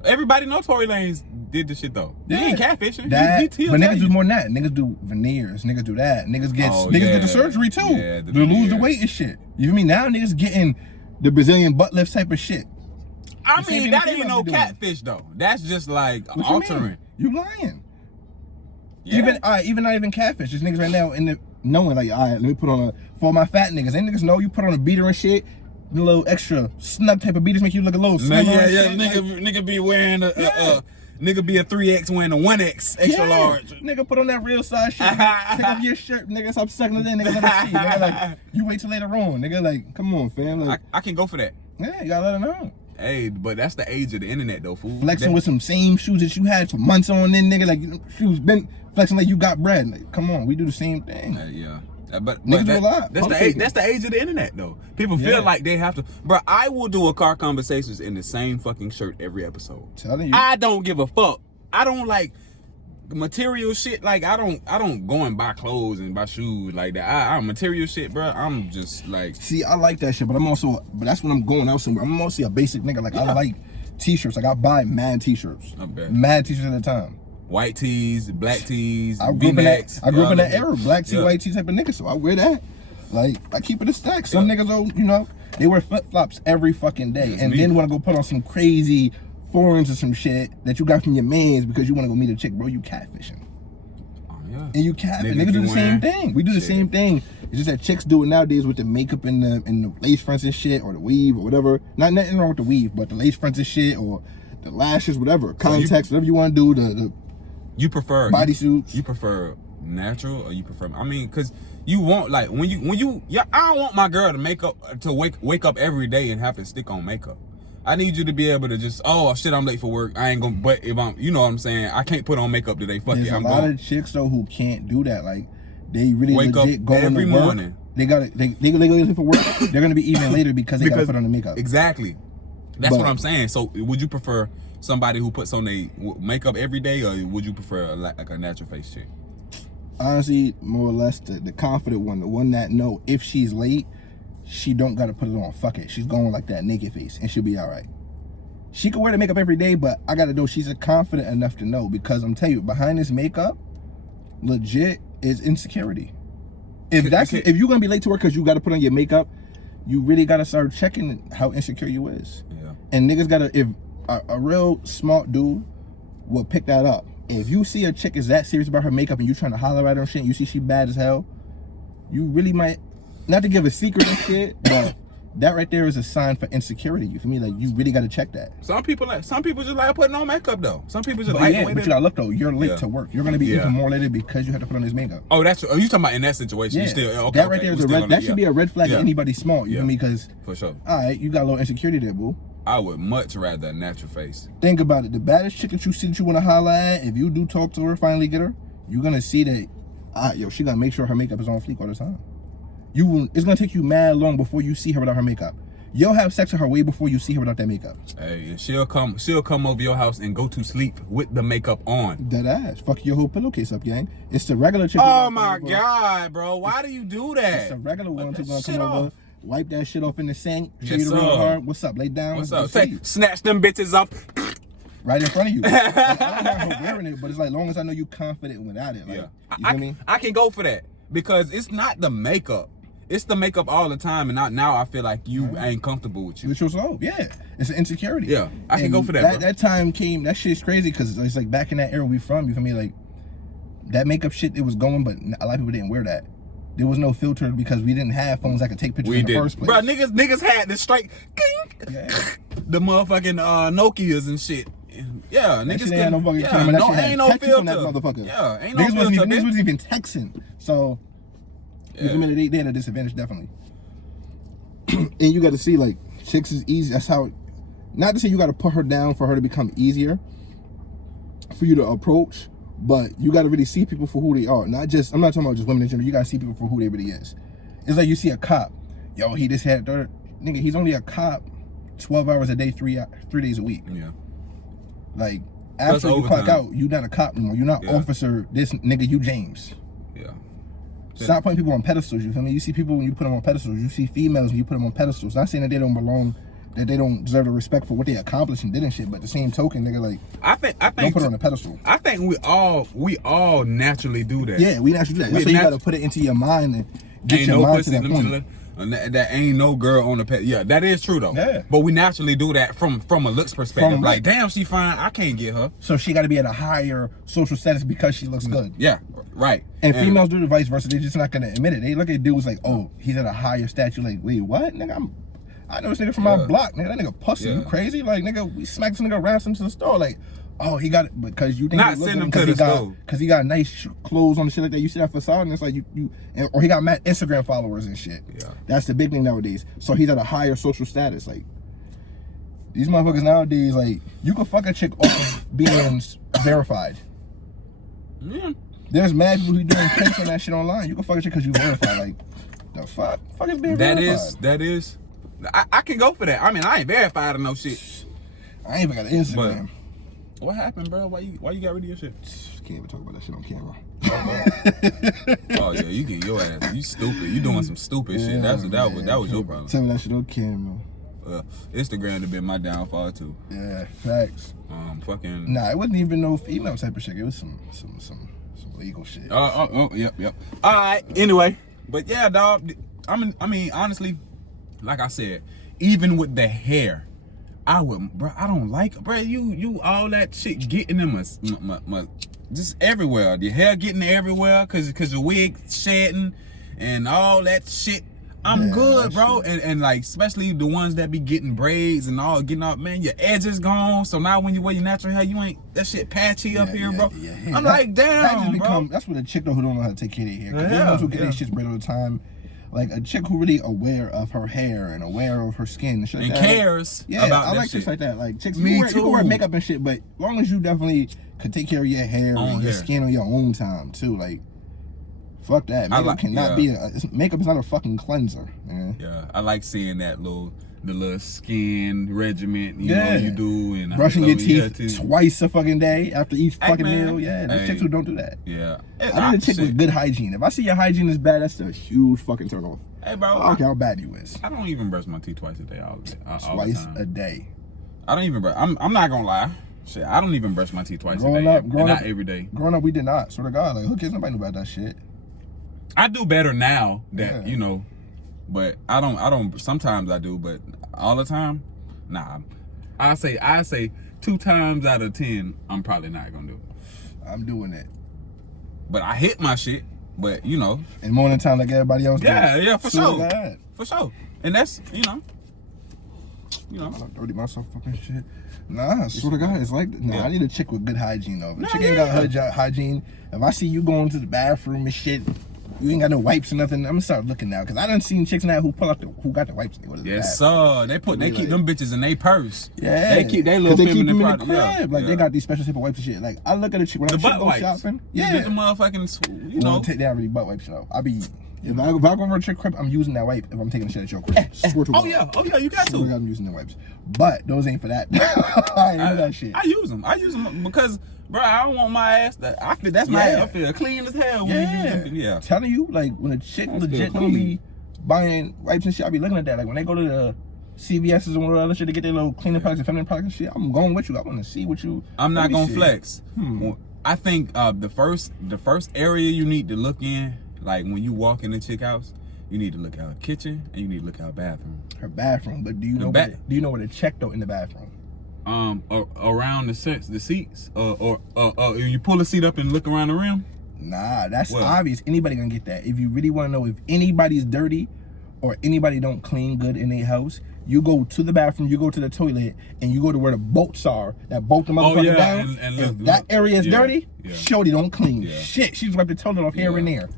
Everybody know Tory Lanez did this shit though. Yeah. He ain't catfishing. But niggas do more than that. Niggas do veneers. Niggas do that. Niggas get the surgery too. Yeah, to lose the weight and shit. You feel me? Now niggas getting the Brazilian butt lift type of shit. I mean, that ain't no catfish though. That's just like altering. You lying. Yeah. Even not even catfish. Just niggas right now knowing like, all right, let me put on for my fat niggas. And niggas know you put on a beater and shit. A little extra snug type of beaters make you look a little slimmer. Yeah. Nigga be wearing nigga be a 3X wearing a 1X extra large. Nigga put on that real size shit. Take off your shirt, nigga. Stop sucking it in, nigga. Let me see. Nigga, like, you wait till later on, nigga. Like, come on, fam. Like, I can go for that. Yeah, you gotta let her know. Hey, but that's the age of the internet though, fool. Flexing with some same shoes that you had for months on then, nigga. Like, shoes been flexing like you got bread. Like, come on, we do the same thing. Yeah. But niggas do a lot. That's the age of the internet though. People feel like they have to. Bro, I will do a car conversations in the same fucking shirt every episode. Telling you. I don't give a fuck. I don't like material shit. Like I don't go and buy clothes and buy shoes like that. I material shit, bro. I'm just like. See, I like that shit, but that's when I'm going out somewhere. I'm mostly a basic nigga. Like I like t-shirts. Like I buy mad t-shirts. Mad t-shirts at a time. White tees, black tees, I grew up in that era, black tee, white tee type of nigga, so I wear that. Like, I keep it a stack. Some niggas, they wear flip-flops every fucking day, and then want to go put on some crazy foreigns or some shit that you got from your mans because you want to go meet a chick, bro. You catfishing. Oh, yeah. And you catfishing. Niggas do the same thing. We do the same thing. It's just that chicks do it nowadays with the makeup and the lace fronts and shit, or the weave or whatever. Nothing wrong with the weave, but the lace fronts and shit, or the lashes, whatever. Contacts, whatever you want to do. You prefer bodysuits? You prefer natural, or you prefer? I mean, cause you want like when you I don't want my girl to wake up every day and have to stick on makeup. I need you to be able to just, oh shit, I'm late for work. I ain't gonna. But if I'm, you know what I'm saying, I can't put on makeup today. Fuck it, I'm going. There's a lot of chicks though who can't do that. Like they really wake legit up go every to work. morning. They go for work. They're gonna be even later because they gotta put on the makeup. Exactly. That's what I'm saying. So would you prefer somebody who puts on their makeup every day, or would you prefer like a natural face chick? Honestly, more or less the confident one, the one that know if she's late, she don't gotta put it on. Fuck it, she's going like that naked face, and she'll be all right. She can wear the makeup every day, but I gotta know she's confident enough to know, because I'm telling you, behind this makeup, legit is insecurity. If you're gonna be late to work because you got to put on your makeup, you really got to start checking how insecure you is. Yeah. And niggas gotta, if a real smart dude will pick that up. If you see a chick is that serious about her makeup and you trying to holler at her and shit, and you see she bad as hell, you really might, not to give a secret and shit, but that right there is a sign for insecurity. You feel me? Like, you really got to check that. Some people just like putting on makeup though. Some people just But like yeah, the way but you gotta look though. You're late to work. You're gonna be even more later because you had to put on this makeup. Oh, you talking about in that situation? Yeah. You still okay? That right there is a red. That should be a red flag to anybody smart. You feel me? Because for sure. All right, you got a little insecurity there, boo. I would much rather a natural face. Think about it. The baddest chick that you see that you want to holler at, if you do talk to her, finally get her, you're gonna see that, she gotta make sure her makeup is on fleek all the time. It's gonna take you mad long before you see her without her makeup. You'll have sex with her way before you see her without that makeup. Hey, she'll come over your house and go to sleep with the makeup on. Dead ass. Fuck your whole pillowcase up, gang. It's the regular chick. Oh my God, bro. Why do you do that? It's the regular one who's gonna come over, wipe that shit off in the sink, show Yes, you the real sir. hard. What's up? Lay down. What's up? Say, snatch them bitches off. Right in front of you. Like, I don't have her wearing it, but it's like, long as I know you confident without it. Like, you feel me? I can go for that because it's not the makeup. It's the makeup all the time, and now I feel like you ain't comfortable with you. With yourself, yeah. It's an insecurity. Yeah, I can go for that, bro. That time came, that shit's crazy because it's like back in that era we from, you feel me? Like, that makeup shit, it was going, but a lot of people didn't wear that. There was no filter because we didn't have phones that could take pictures in the first place. Bro, niggas had the straight, the motherfucking Nokias and shit. Yeah, that niggas shit ain't no fucking camera. That shit had ain't no text filter. on that motherfucker. Yeah, ain't no niggas filter. Niggas wasn't even texting. So, you feel me? They had a disadvantage, definitely. And you got to see, like, chicks is easy. That's how, not to say you got to put her down for her to become easier for you to approach, but you got to really see people for who they are. Not just, I'm not talking about just women in general. You got to see people for who they really is. It's like you see a cop. Yo, he just had, nigga, he's only a cop 12 hours a day, 3 days a week. Yeah. Like, after you clock out, you not a cop anymore. You're not Yeah. officer, this nigga, you James. Yeah. Stop putting people on pedestals, you feel me? You see people when you put them on pedestals. You see females when you put them on pedestals. Not saying that they don't belong, that they don't deserve the respect for what they accomplished and did and shit, but the same token, nigga, like, I think don't put her on a pedestal. I think we all naturally do that. Yeah, we naturally do that. That's why you gotta put it into your mind and get your mind to that point. That ain't no girl on the pet. Yeah, that is true though. Yeah. But we naturally do that from a looks perspective. Like, damn, she fine. I can't get her. So she got to be at a higher social status because she looks good. Yeah, right. And females do the vice versa. They're just not gonna admit it. They look at dudes like, oh, he's at a higher stature. Like, wait, what, nigga? I know this nigga from my block. Nigga, that nigga pussy. You crazy? Like, nigga, we smacked this nigga, ran him to the store. Like, oh, he got it because you think not send him to the store because he got nice clothes on the shit like that. You see that facade and it's like or he got mad Instagram followers and shit. Yeah, that's the big thing nowadays. So he's at a higher social status. Like, these motherfuckers nowadays, like, you can fuck a chick off being verified. Yeah, there's mad people who doing pranks on that shit online. You can fuck a chick because you verified. Like, the fuck is being verified? That is. I can go for that. I mean, I ain't verified or no shit. I ain't even got an Instagram. What happened, bro? Why you got rid of your shit? Can't even talk about that shit on camera. Oh yeah, you get your ass. You stupid. You doing some stupid shit. That was your problem. Tell me that shit on camera. Instagram have been my downfall too. Yeah, facts. Fucking. Nah, it wasn't even no female type of shit. It was some legal shit. Yep. All right. Anyway, but yeah, dog. I mean, honestly, like I said, even with the hair, I don't like, bro. You all that shit getting in my just everywhere. The hair getting everywhere cause the wig shedding and all that shit. I'm good, bro. And like, especially the ones that be getting braids and all getting up, man, your edge is gone. So now when you wear your natural hair, you ain't, that shit patchy up here, bro. I'm like, damn, bro. That's what a chick who don't know how to take care of their hair. Cause they're the ones who get their shit braided all the time. Like, a chick who really aware of her hair and aware of her skin and shit like that. Cares about I like shit. chicks like that. Like, chicks, you can wear makeup and shit, but as long as you definitely could take care of your hair and your skin on your own time, too. Like, fuck that. Makeup cannot be makeup is not a fucking cleanser, man. Yeah, I like seeing that the little skin regimen, you know, you do, and brushing your teeth twice a fucking day after each fucking meal. Yeah, there's chicks who don't do that. Yeah, I need a chick with good hygiene. If I see your hygiene is bad, that's a huge fucking turn off. Hey, bro, I don't care how bad you is. I don't even brush my teeth twice a day. Twice a day. I don't even brush. I'm not gonna lie. Shit, I don't even brush my teeth twice a day. Not every day. Growing up, we did not. Swear to God, like, who cares? Nobody knew about that shit. I do better now that you know, but I don't. Sometimes I do, but all the time, nah. I say 2 times out of 10, I'm probably not gonna do it. I'm doing it. But I hit my shit. But you know, in morning time like everybody else. Yeah, for sure. And that's you know. I dirty myself fucking shit. Nah, I swear to God, it's like I need a chick with good hygiene though. If a chick ain't got hygiene, if I see you going to the bathroom and shit, you ain't got no wipes or nothing, I'm gonna start looking now. Cause I done seen chicks now who got the wipes. Yes, sir. They keep them bitches in their purse. Yeah. They keep their little feminine product. Yeah. Like they got these special type of wipes and shit. Like I look at a chick when I go shopping. Yeah. You get the motherfucking, you know. They don't really butt wipes though. If I go over a chick crib, I'm using that wipe if I'm taking a shit at your crib. Swear to God. Oh yeah, you got to. I'm using the wipes. But those ain't for that. I ain't do that shit. I use them because, bro, I don't want my ass I feel clean as hell when you use them. Yeah. Telling you, like when a chick legit don't be buying wipes and shit, I be looking at that. Like when they go to the CVS's and all the other shit to get their little cleaning products and feminine products and shit, I'm going with you. I want to see what you. I'm not gonna flex. I think the first area you need to look in, like when you walk in the chick house, you need to look at her kitchen and you need to look at her bathroom. Her bathroom, but do you know where to check though in the bathroom? Around the seats, or you pull the seat up and look around the rim. Nah, that's obvious. Anybody gonna get that. If you really want to know if anybody's dirty or anybody don't clean good in their house, you go to the bathroom, you go to the toilet, and you go to where the bolts are that bolt the motherfucker down. And if that area is dirty, shorty don't clean shit. She just wiped the toilet off here and there.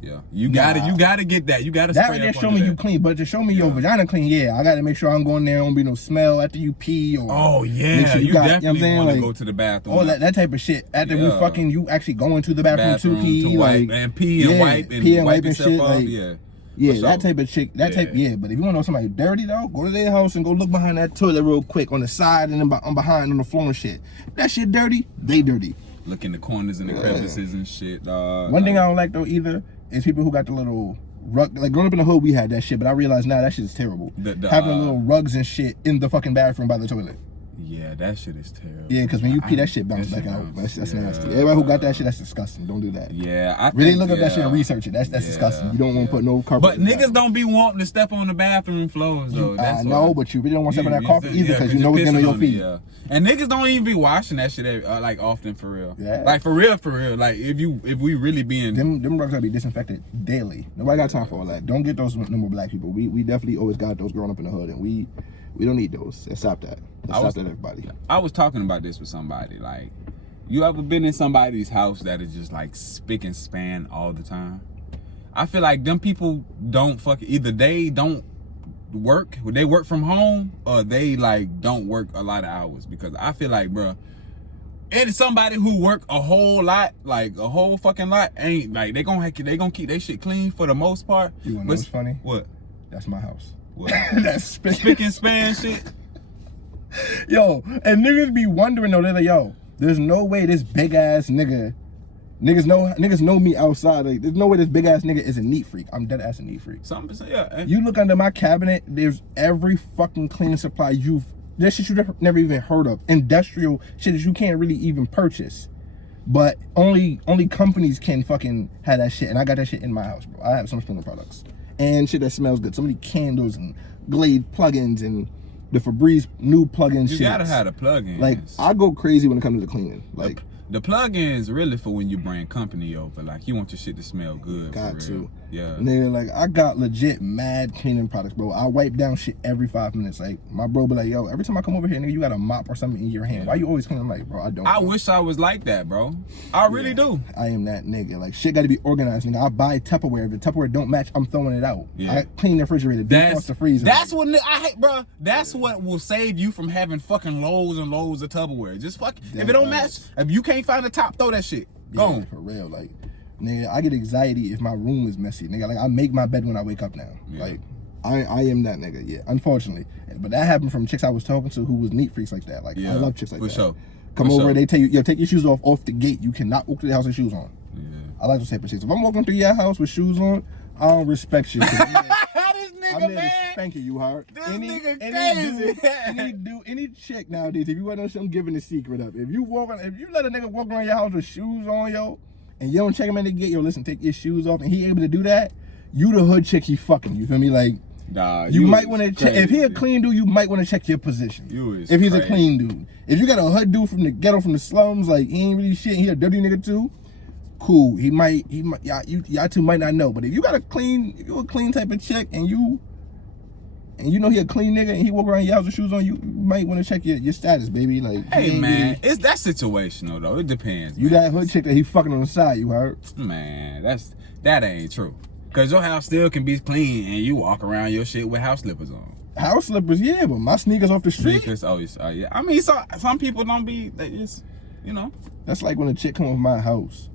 Yeah, you gotta get that. You gotta spray that right there. Show me you clean, but to show me your vagina clean, I gotta make sure I'm going there. Don't be no smell after you pee or. Sure you definitely want to go to the bathroom. All that type of shit. After we fucking, you actually going to the bathroom to pee, to wipe and pee and wipe and wipe yourself shit, off. That type of chick, But if you want to know somebody dirty though, go to their house and go look behind that toilet real quick on the side and then behind on the floor and shit. That shit dirty, they dirty. Look in the corners and the crevices and shit. One thing I don't like though either is people who got the little rug. Like growing up in the hood, we had that shit, but I realize now that shit is terrible. Having little rugs and shit in the fucking bathroom by the toilet. Yeah, that shit is terrible. Yeah, because when you pee, that shit bounces back out. That's nasty. Everybody who got that shit, that's disgusting. Don't do that. Yeah, I really look up that shit and research it. That's disgusting. You don't want to put no carpet. But niggas don't be wanting to step on the bathroom floors though. I know, but you really don't want to step on that carpet either because you know it's getting on your feet. And niggas don't even be washing that shit like often for real. Yeah. Like for real. Like if we really being them rugs gotta be disinfected daily. Nobody got time for all that. Don't get those no more black people. We definitely always got those growing up in the hood, and we don't need those. Let's stop that. Stop that, everybody. I was talking about this with somebody. Like, you ever been in somebody's house that is just like spick and span all the time? I feel like them people don't either they don't work, they work from home, or they like don't work a lot of hours. Because I feel like, bro, and somebody who work a whole lot, like a whole fucking lot, ain't like they gonna keep their shit clean for the most part. You wanna know what's funny? What? That's my house. What? That's spick and span shit. Yo, and niggas be wondering though, they're like, yo, there's no way this big ass niggas know me outside. Like, there's no way this big ass nigga is a neat freak. I'm dead ass a neat freak. You look under my cabinet, there's every fucking cleaning supply there's shit you've never even heard of. Industrial shit that you can't really even purchase. But only companies can fucking have that shit. And I got that shit in my house, bro. I have so much cleaning products. And shit that smells good. So many candles and Glade plugins and the Febreze new plug-in shit. You gotta have the plugins. Like, I go crazy when it comes to the cleaning. Like, the plug-ins really for when you bring company over. Like, you want your shit to smell good. Got to. Yeah. Nigga, like, I got legit mad cleaning products, bro. I wipe down shit every 5 minutes. Like, my bro be like, yo, every time I come over here, nigga, you got a mop or something in your hand. Why you always cleaning? I'm like, bro, I don't. I wish I was like that, bro. I really do. I am that nigga. Like, shit got to be organized, nigga. I buy Tupperware. If the Tupperware don't match, I'm throwing it out. Yeah. I clean the refrigerator, defrost the freezer. That's what I hate, bro. That's what will save you from having fucking loads and loads of Tupperware. Just fuck. If it don't match, if you can't find the top, throw that shit. Go on. For real. Like, nigga, I get anxiety if my room is messy. Nigga, like, I make my bed when I wake up now. Yeah. Like, I am that nigga, yeah, unfortunately. But that happened from chicks I was talking to who was neat freaks like that. Like, I love chicks like that. For sure. Come over, they tell you, yo, take your shoes off the gate. You cannot walk to the house with shoes on. Yeah. I like those type of chicks. If I'm walking through your house with shoes on, I don't respect you. This nigga, I'm there man. to spank you heard? This nigga crazy. Any chick nowadays, if you want to know something, giving the secret up. If you let a nigga walk around your house with shoes on, yo, and you don't check him at the gate, yo, listen, take your shoes off, and he able to do that, you the hood chick he fucking, you feel me? Like, nah, you might want to check, if he a clean dude, you might want to check your position. If he's a clean dude. If you got a hood dude from the ghetto, from the slums, like, he ain't really shit, he a dirty nigga too, cool, y'all two might not know, but if you got a clean type of chick, and you know he a clean nigga, and he walk around your house with shoes on, you might want to check your status, baby. Like, hey man, it's that situational though. It depends. You that hood chick that he fucking on the side, you heard? Man, that ain't true. Cause your house still can be clean, and you walk around your shit with house slippers on. House slippers, yeah, but my sneakers off the street. Sneakers, yeah. I mean, some people don't be. They just, you know. That's like when a chick come off my house.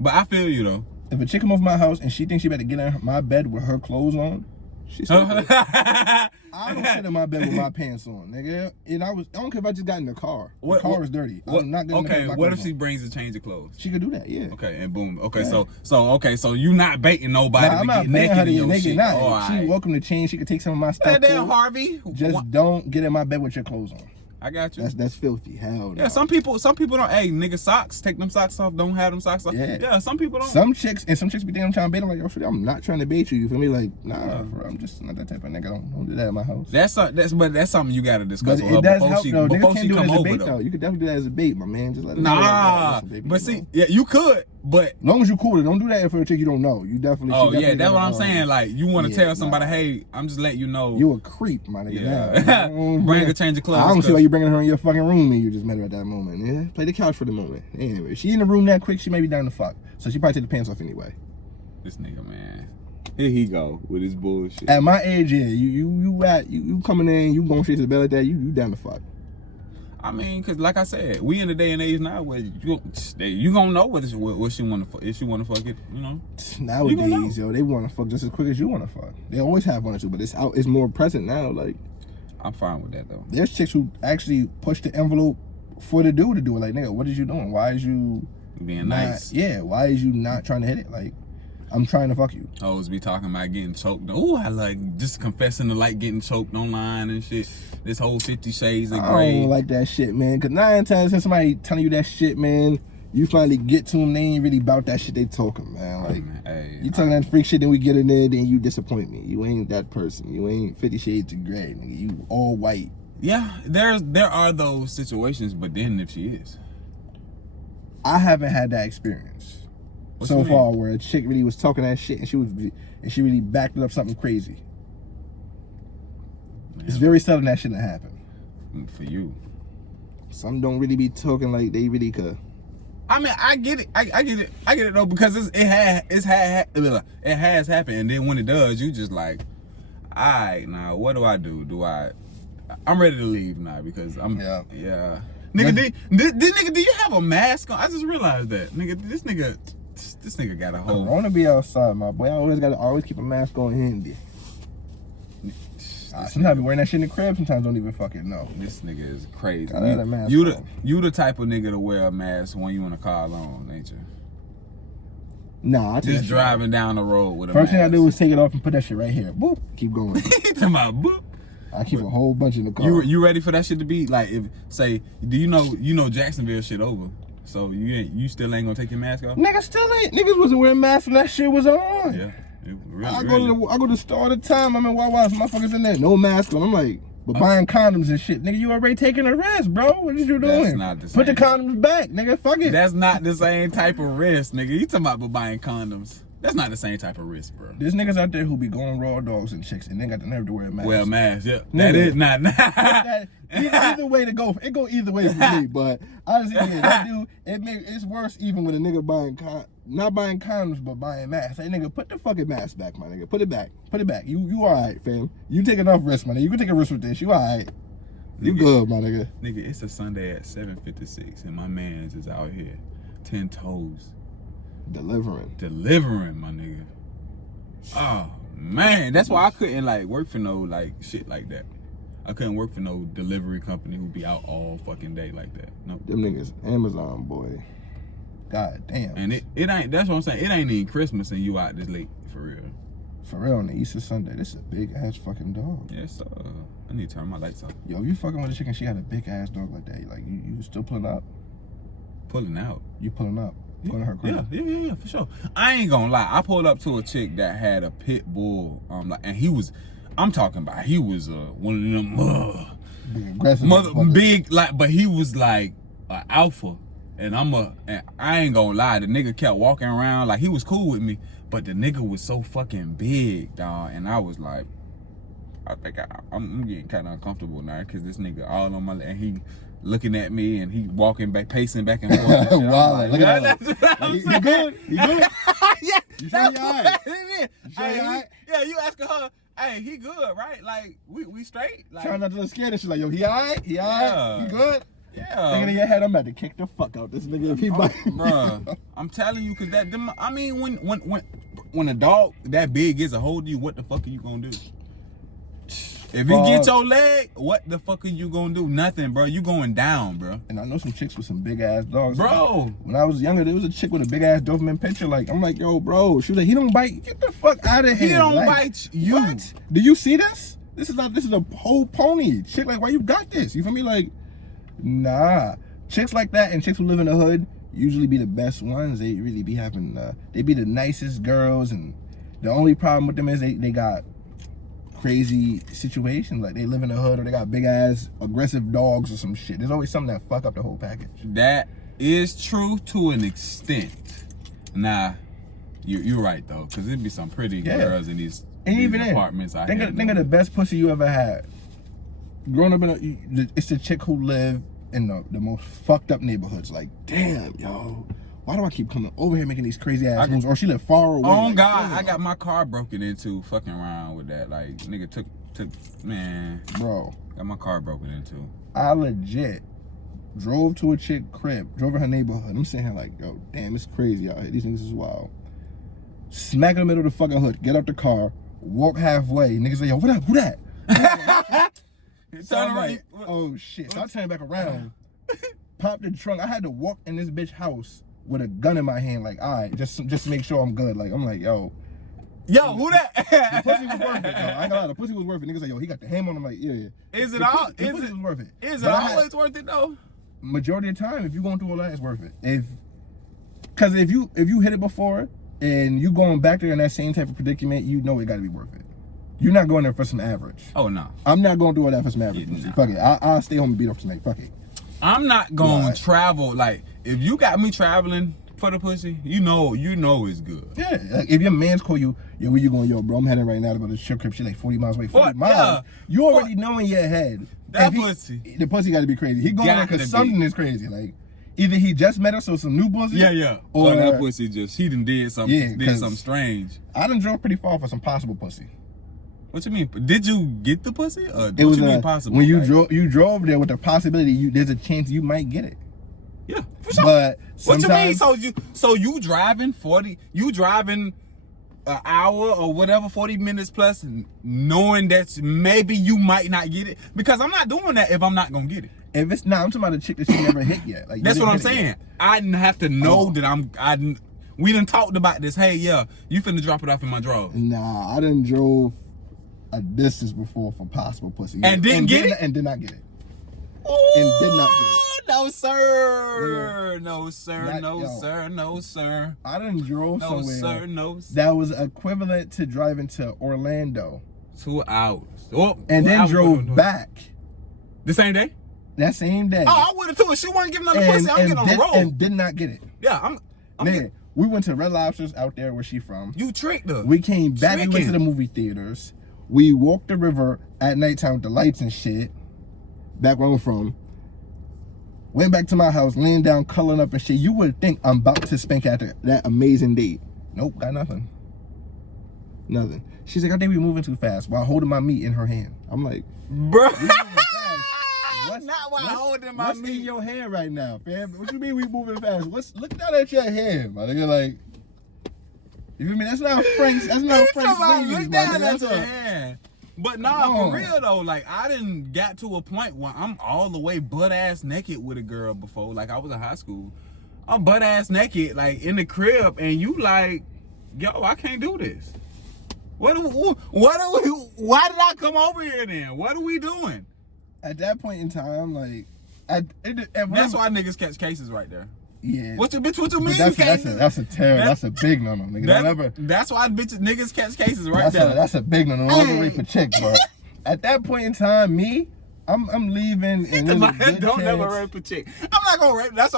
But I feel you though. If a chick come off my house and she thinks she better get in my bed with her clothes on, she's I don't sit in my bed with my pants on, nigga. And I don't care if I just got in the car. The car is dirty. I'm not gonna. Okay, what if she brings a change of clothes? She could do that, yeah. Okay, and boom. Okay, yeah. so you not baiting nobody to get naked in your shit. Nah, she welcome to change. She could take some of my stuff. Damn, Harvey. Just don't get in my bed with your clothes on. I got you. That's filthy. Hell no. Yeah, some people don't. Hey, nigga, socks. Take them socks off. Don't have them socks off. Yeah, some people don't. Some chicks be thinking I'm trying to bait. I'm like, yo, shit, I'm not trying to bait you. You feel me? Like, nah, bro, I'm just not that type of nigga. Don't do that in my house. That's something you gotta discuss with her before she come over though. You could definitely do that as a bait, my man. Just let but see, yeah, you could. But as long as you cool, don't do that for a chick you don't know. You definitely. Oh yeah, that's what I'm saying. Like, you want to tell somebody, hey, I'm just letting you know. You a creep, my nigga. Yeah. Bring a change of clothes. I don't see why you bringing her in your fucking room and you just met her at that moment. Yeah, play the couch for the moment. Anyway, if she in the room that quick, she may be down to fuck. So she probably take the pants off anyway. This nigga, man. Here he go with his bullshit. At my age, yeah, you coming in, you going straight to the bed like that, you down to fuck. I mean, cause like I said, we in the day and age now where you gonna know what she wanna fuck, if she wanna fuck it, you know. Nowadays, yo, they wanna fuck just as quick as you wanna fuck. They always have one or two, but it's more present now. Like, I'm fine with that though. There's chicks who actually push the envelope for the dude to do it. Like, nigga, what is you doing? Why is you being nice? Yeah, why is you not trying to hit it? Like, I'm trying to fuck you. Hoes be talking about getting choked. Oh, I like just confessing to like getting choked online and shit. This whole 50 Shades of Grey. I don't like that shit, man. Cause 9 times since somebody telling you that shit, man, you finally get to them, they ain't really about that shit they talking, man. Like, hey, you talking that freak shit, then we get in there, then you disappoint me. You ain't that person. You ain't 50 Shades of Grey, nigga. You all white. Yeah, there are those situations, but then if she is, I haven't had that experience so far where a chick really was talking that shit and she really backed it up something crazy. Man. It's very seldom that shouldn't happen. For you. Some don't really be talking like they really could. I mean, I get it. I get it though, because it has happened, and then when it does, you just like, all right, now what do? I'm ready to leave now because I'm yeah. Nigga, do you have a mask on? I just realized that, nigga. This nigga got a whole. I want to be outside, my boy. I always keep a mask on handy. Sometimes I be wearing that shit in the crib. Sometimes don't even fucking know. This nigga is crazy. You the type of nigga to wear a mask when you in a car alone, ain't you? Nah, I just driving down the road with a First mask. thing I do is take it off and put that shit right here. Boop. Keep going. Talking about boop. I keep a whole bunch in the car. You ready for that shit to be like? If say, do you know Jacksonville shit over? So you still ain't gonna take your mask off? Niggas still ain't. Niggas wasn't wearing masks when that shit was on. Yeah. I go to the store all the time. I'm in Wawa's, motherfuckers in there, no mask on. I'm like, but buying condoms and shit. Nigga, you already taking a risk, bro. What is you doing? That's not the same. Put the condoms back, nigga. Fuck it. That's not the same type of risk, nigga. You talking about buying condoms. That's not the same type of risk, bro. There's niggas out there who be going raw dogs and chicks and they got the nerve to wear a mask. Wear a mask, yeah. That is not. Either way to go. It go either way for me, but honestly, that dude, it's worse even with a nigga not buying condoms, but buying masks. Hey, nigga, put the fucking mask back, my nigga. Put it back. Put it back. You all right, fam. You take enough risk, my nigga. You can take a risk with this. You all right. You good, my nigga. Nigga, it's a Sunday at 7:56, and my man's is out here 10 toes. Delivering, my nigga. Oh, man. That's why I couldn't, like, work for no, like, shit like that. I couldn't work for no delivery company who be out all fucking day like that. No. Them niggas Amazon, boy. God damn. And it ain't, that's what I'm saying. It ain't even Christmas and you out this late, for real. For real, on the Easter Sunday. This is a big ass fucking dog. Yes, I need to turn my lights off. Yo, you fucking with a chicken, she had a big ass dog like that. Like, you still pulling up? Pulling out? You pulling up? Going to her crib. Yeah, for sure. I ain't gonna lie. I pulled up to a chick that had a pit bull, and he was, I'm talking about, he was one of them Aggressive. big, like, but he was like an alpha, and I ain't gonna lie. The nigga kept walking around like he was cool with me, but the nigga was so fucking big, dog, and I was like, I think I'm getting kind of uncomfortable now because this nigga all on my, and he looking at me and he walking back, pacing back and forth. And shit. Wow, like, look at that. You good? You good? Yeah. You sure you all right? You sure you all right? Yeah, you asking her, hey, he good, right? Like, we straight? Like, Trying not to look scared and shit like, yo, he all right? He all right? Yeah. You good? yeah. Thinking in your head, I'm about to kick the fuck out this nigga if he bite me. Bruh, I'm telling you, cause I mean, when a dog that big gets a hold of you, what the fuck are you gonna do? If he get your leg, what the fuck are you gonna do? Nothing, bro. You going down, bro. And I know some chicks with some big ass dogs. Bro. When I was younger, there was a chick with a big ass Doberman picture. Like, I'm like, yo, bro. She was like, he don't bite. Get the fuck out of here. He don't like, bite you. What? Do you see this? This is a whole pony. Chick, like, why you got this? You feel me? Like, nah. Chicks like that and chicks who live in the hood usually be the best ones. They really be having, they be the nicest girls. And the only problem with them is they got crazy situations, like they live in the hood or they got big ass aggressive dogs or some shit. There's always something that fuck up the whole package. That is true to an extent. Nah, you're right though, cause it'd be some pretty girls in these apartments. Think of the best pussy you ever had. Growing up it's the chick who live in the most fucked up neighborhoods. Like, damn, yo, why do I keep coming over here making these crazy ass moves? Or she live far away. Oh like, God, damn. I got my car broken into fucking around with that. Like, nigga took man. Bro, Got my car broken into. I legit drove to a chick crib, drove in her neighborhood. I'm sitting here like, yo, damn, it's crazy out here. These niggas is wild. Smack in the middle of the fucking hood, get out the car, walk halfway. Niggas say, yo, what up? Who that? So I'm like, oh shit. So I turned back around, popped the trunk. I had to walk in this bitch house with a gun in my hand, like, all right, just to make sure I'm good. Like, I'm like, yo, who that? the pussy was worth it, yo. I ain't gonna lie, the pussy was worth it. Niggas like, yo, he got the ham on him. Like, yeah. Is it the all? The pussy was worth it. Is it always worth it though? Majority of the time, if you're going through all that, it's worth it. Because if you hit it before and you going back there in that same type of predicament, you know it got to be worth it. You're not going there for some average. Oh no. I'm not going through all that for some average. Yeah, nah. Fuck it. I'll stay home and beat up tonight. Fuck it. I'm not going to travel. Like, if you got me traveling for the pussy, you know it's good. Yeah. Like, if your man's call you, yo, where you going? Yo, bro, I'm heading right now to go to the strip crib. She like 40 miles away. 40 miles. Yeah. You already know in your head. That pussy. The pussy got to be crazy. He going there because something is crazy. Like, either he just met her, so some new pussy. Yeah. Or that pussy he done did something strange. I done drove pretty far for some possible pussy. What you mean? Did you get the pussy? Or It was you mean possible? When you drove there with the possibility, there's a chance you might get it. Yeah, for sure. But what you mean? So you driving 40? You driving an hour or whatever, 40 minutes plus, knowing that maybe you might not get it? Because I'm not doing that if I'm not gonna get it. If it's not, I'm talking about a chick that she never hit yet. Like, that's what I'm saying. I didn't have to know that we done talked about this. Hey, yeah, you finna drop it off in my drawers. Nah, I done drove a distance before for possible pussy. And didn't get it? And did not get it. Ooh, and did not get it. No, sir. Yeah. No, sir. No, sir. I done drove no, somewhere sir. No, sir. that was equivalent to driving to Orlando. 2 hours. Oh, and then drove back. The same day? That same day. Oh, I would have too. If she wasn't giving her the pussy, I'm getting on the road. And did not get it. Yeah, Man, we went to Red Lobsters out there where she from. You tricked her. We came back, we went to the movie theaters. We walked the river at nighttime with the lights and shit. Back where I'm from. Went back to my house, laying down, cuddling up and shit. You would think I'm about to spank after that amazing date. Nope, got nothing. Nothing. She's like, I think we moving too fast while holding my meat in her hand. I'm like, bro. What's not while holding my meat. What's in your hand right now, fam? What you mean we moving fast? Look down at your hand, my nigga. Like, you feel me? That's not Frank's. That's not Frank's Look down at your hand. But nah, for real though, like I didn't got to a point where I'm all the way butt ass naked with a girl before. Like I was in high school, I'm butt ass naked, like in the crib, and you like, yo, I can't do this. Why did I come over here then? What are we doing? At that point in time, like, that's why niggas catch cases right there. Yeah. What you mean? That's a big no, nigga. That's why niggas catch cases right there. That's a big no. Don't ever rape a chick, bro. At that point in time, I'm leaving and don't never rape a chick. I'm not gonna rape. That's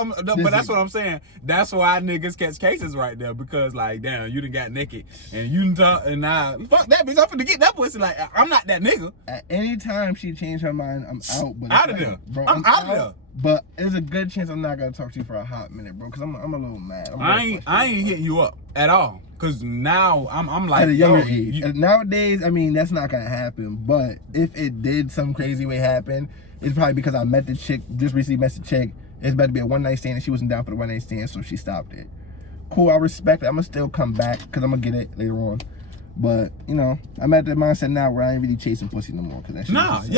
what I'm saying. That's why niggas catch cases right there, because like, damn, you done got naked and you done talk, and now fuck that bitch. I'm finna get that pussy. Like, I'm not that nigga. At any time she changed her mind, I'm out. But out of there, bro. I'm out of there. But there's a good chance I'm not gonna talk to you for a hot minute, bro, because I'm a little mad. I ain't hitting you up at all. Cause now I'm like, at a younger age. Nowadays, I mean, that's not gonna happen. But if it did some crazy way happen, it's probably because I met the chick, just recently met the chick. It's about to be a one night stand, and she wasn't down for the one night stand, so she stopped it. Cool, I respect it. I'm gonna still come back because I'm gonna get it later on. But you know, I'm at the mindset now where I ain't really chasing pussy no more. Cause that shit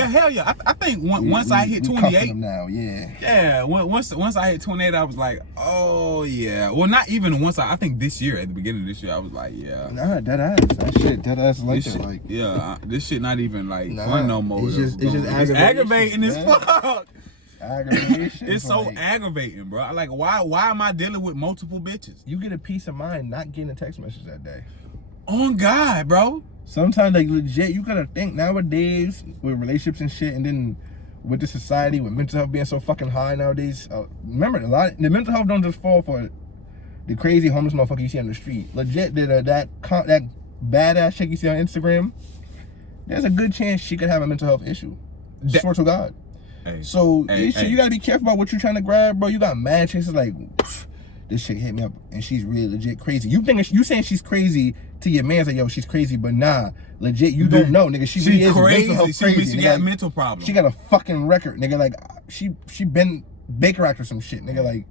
hell yeah. I think once I hit 28 now, yeah. Yeah, once I hit 28, I was like, oh yeah. Well, not even once. I think this year, at the beginning of this year, I was like, yeah. Nah, dead ass like that. Like, yeah, this shit not even like fun no more. It's just aggravating as fuck. Aggravation. It's so aggravating, bro. Like, why am I dealing with multiple bitches? You get a peace of mind not getting a text message that day. On God, bro. Sometimes, like, legit, you gotta think nowadays with relationships and shit, and then with the society, with mental health being so fucking high nowadays. Remember, the mental health don't just fall for the crazy homeless motherfucker you see on the street. Legit, that badass chick you see on Instagram, there's a good chance she could have a mental health issue. Swear to God. Hey, so you gotta be careful about what you're trying to grab, bro. You got mad chances like, this chick hit me up and she's really legit crazy. You saying she's crazy to your man's like, yo, she's crazy, but nah, legit, you don't know, nigga. She really is mental health crazy. She got mental problems. She got a fucking record, nigga. Like, she been Baker Act or some shit, nigga. Like,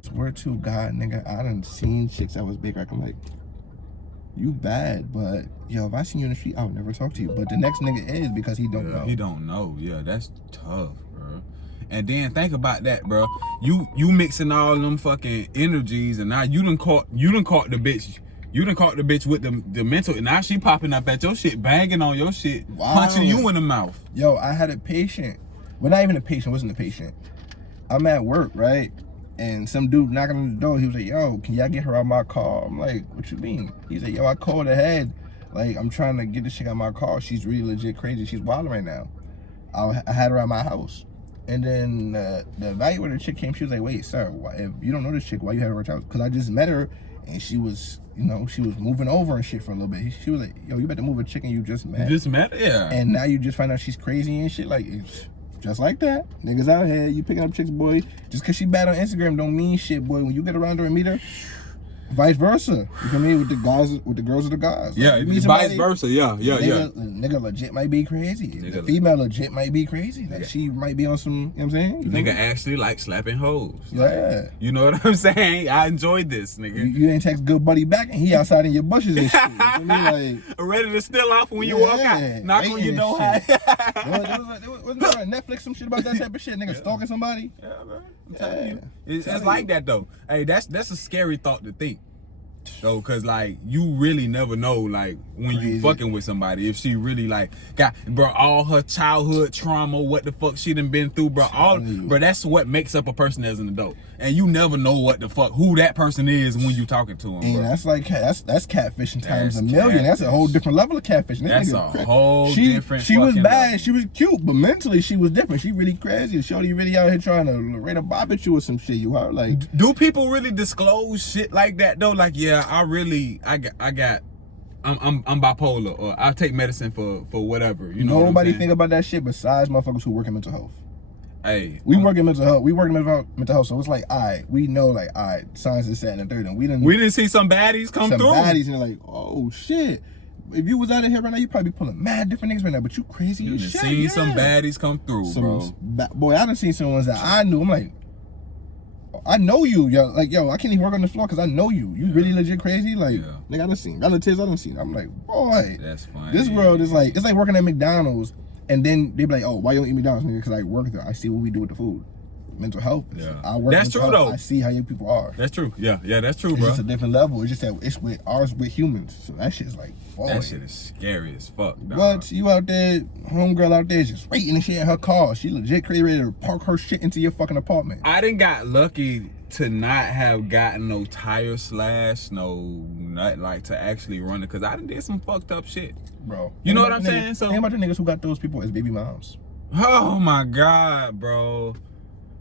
swear to God, nigga, I done seen chicks that was Baker Act. I'm like, you bad, but yo, if I seen you in the street, I would never talk to you. But the next nigga is because he don't know. He don't know. Yeah, that's tough, bro. And then think about that, bro. You mixing all them fucking energies, and now you done caught the bitch. You done caught the bitch with the mental, and now she popping up at your shit, banging on your shit, punching you in the mouth. Yo, I had a patient. Well, not even a patient. Wasn't a patient. I'm at work, right? And some dude knocking on the door. He was like, yo, can y'all get her out of my car? I'm like, what you mean? He's like, yo, I called ahead. Like, I'm trying to get this chick out of my car. She's really legit crazy. She's wilding right now. I had her at my house. And then the evaluator chick came. She was like, wait, sir, if you don't know this chick, why you had her at your house? Because I just met her, and she was, she was moving over and shit for a little bit. She was like, yo, you better move a chick and you just met. Just met? Yeah. And now you just find out she's crazy and shit. Like, it's just like that. Niggas out here, you picking up chicks, boy. Just because she bad on Instagram don't mean shit, boy. When you get around her and meet her, vice versa. You feel me? With the girls are the guys. Yeah, like, vice versa. Yeah. Nigga legit might be crazy. The female legit might be crazy. Like, she might be on some, you know what I'm saying? Nigga actually like slapping hoes. Yeah. Like, you know what I'm saying? I enjoyed this, nigga. You ain't text good buddy back and he outside in your bushes and shit. You know what I mean? Like, ready to steal off when you walk out. Knock on your door. Wasn't there on Netflix some shit about that type of shit? Nigga stalking somebody? Yeah, bro. I'm telling you. It's like that, though. Hey, that's a scary thought to think. So, cause like you really never know, like when you fucking with somebody, if she really like got, bro, all her childhood trauma, what the fuck she done been through, bro. Bro, that's what makes up a person as an adult, and you never know what the fuck who that person is when you talking to him. And bro. That's like that's catfishing times a million. That's a whole different level of catfishing. That's a whole different. She was bad. Level. She was cute, but mentally she was different. She really crazy. Shorty really out here trying to rate a bob at you or some shit. You heard? Like, do people really disclose shit like that though? Like, yeah, I'm bipolar, or I take medicine for whatever. You know, nobody think about that shit besides motherfuckers who work in mental health. Hey, we work in mental health. We work in mental health, so it's like, we know, like, science is set and third, and we didn't see some baddies come through. Some baddies, and they're like, oh shit. If you was out of here right now, you probably be pulling mad different niggas right now, but you crazy as shit. Seen some baddies come through, bro. Boy, I done seen some ones that I knew. I'm like, I know you, yo. Like, yo, I can't even work on the floor because I know you. You really legit crazy. Like, nigga, I done seen relatives. I done seen. I'm like, boy, that's funny. This world is like, it's like working at McDonald's, and then they be like, oh, why you don't eat McDonald's, nigga? Because I work there. I see what we do with the food. Mental health. Yeah, I work. That's true health. Though. I see how you people are. That's true. Yeah, that's true, bro. It's just a different level. It's just that it's with ours with humans. So that shit's like, boy. That shit is scary as fuck. Dog. What? You out there, homegirl out there, just waiting and shit in her car. She legit crazy, ready to park her shit into your fucking apartment. I done got lucky to not have gotten no tire slash, no nut, like to actually run it, because I done did some fucked up shit. Bro. You know what I'm saying? So think about the niggas who got those people as baby moms. Oh my God, bro.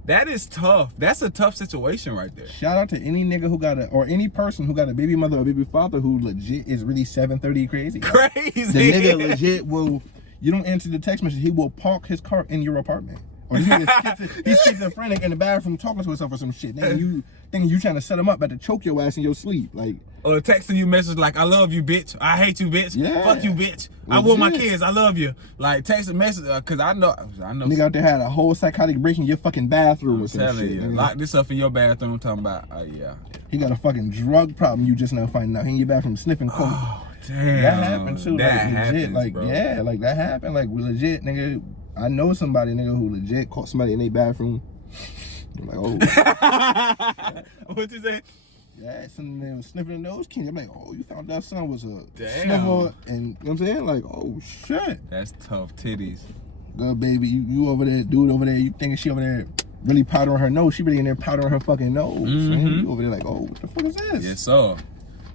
That is tough. That's a tough situation right there. Shout out to any nigga who got or any person who got a baby mother or baby father who legit is really 730 crazy. Crazy. The nigga legit will, you don't answer the text message, he will park his car in your apartment. Or he's schizophrenic in the bathroom talking to himself or some shit. Nigga, you thinking you trying to set him up, about to choke your ass in your sleep. Like, or texting you message like, I love you, bitch. I hate you, bitch. Yeah. Fuck you, bitch. I want my kids. I love you. Like, text a message, because I know. Nigga out there had a whole psychotic break in your fucking bathroom or some telling shit. you, Nigga. lock this up in your bathroom. Talking about, yeah. He got a fucking drug problem. You just now finding out. He in your bathroom sniffing coke. Oh, damn. That happened too. That like, happens, legit. Like, bro. yeah, like that happened. Like, we legit, nigga. I know somebody, nigga, who legit caught somebody in their bathroom. I'm like, oh. What you say? Yeah, some nigga was sniffing the nose candy. I'm like, oh, you found out son was a Damn. sniffer, and you know what I'm saying? Like, oh shit. That's tough titties. Good baby, you over there, dude over there, you thinking she over there really powdering her nose. She really in there powdering her fucking nose. Man. You over there like, oh, what the fuck is this? Yes, sir.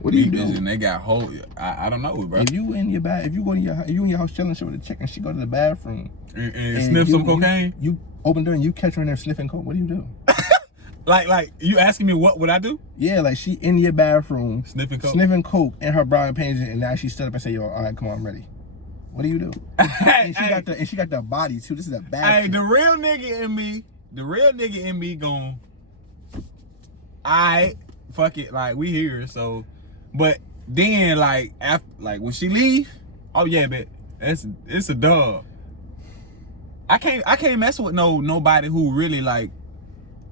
What do you do? And they got whole. I don't know, bro. If you in your if you go to you in your house chilling shit with a chick and she go to the bathroom and sniff some cocaine. You open the door and you catch her in there sniffing coke. What do you do? like you asking me what would I do? Yeah, like she in your bathroom sniffing coke in her bra and panties, and now she stood up and say, "Yo, all right, come on, I'm ready." What do you do? And she got the body too. This is a bad. Hey, the real nigga in me gon'. I fuck it, like we here, so. But then like after, like when she leave, oh yeah, but it's a dub. I can't mess with nobody who really like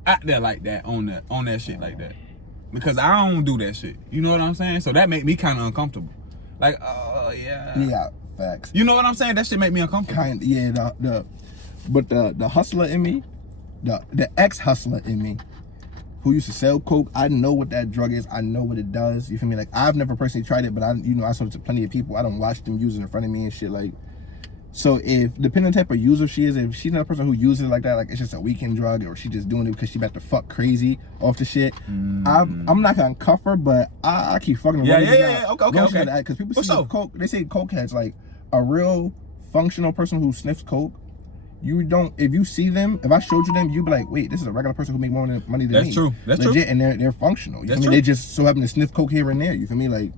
out there like that on that shit like that, because I don't do that shit. You know what I'm saying? So that make me kind of uncomfortable. Like, oh yeah. Yeah, facts. You know what I'm saying? That shit make me uncomfortable. Kind, yeah. But the hustler in me, the ex-hustler in me, who used to sell coke, I know what that drug is. I know what it does. You feel me? Like, I've never personally tried it, but I sold it to plenty of people. I don't watch them use it in front of me and shit. Like, so if depending on the type of user she is, if she's not a person who uses it like that, like it's just a weekend drug, or she just doing it because she about to fuck crazy off the shit, I'm not gonna cuff her, but I keep fucking around. Yeah. Okay. Because people see coke, they say coke heads, like a real functional person who sniffs coke. You don't. If you see them, if I showed you them, you'd be like, "Wait, this is a regular person who make more money than me." That's true. That's legit, true. And they're functional. You That's feel true. me? They just so happen to sniff coke here and there. You feel me? Like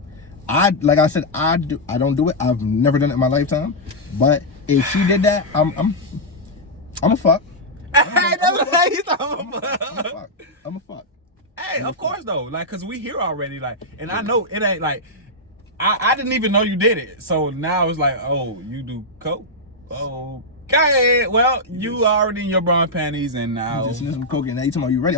I said, I don't do it. I've never done it in my lifetime. But if she did that, I'm a fuck. I'm a fuck. Hey, of course though, like, cause we here already, like, and I know it ain't like, I didn't even know you did it. So now it's like, oh, you do coke? Oh. Okay, well, you already in your bra and panties, and now You just sniff some coke, and now you talking about you ready?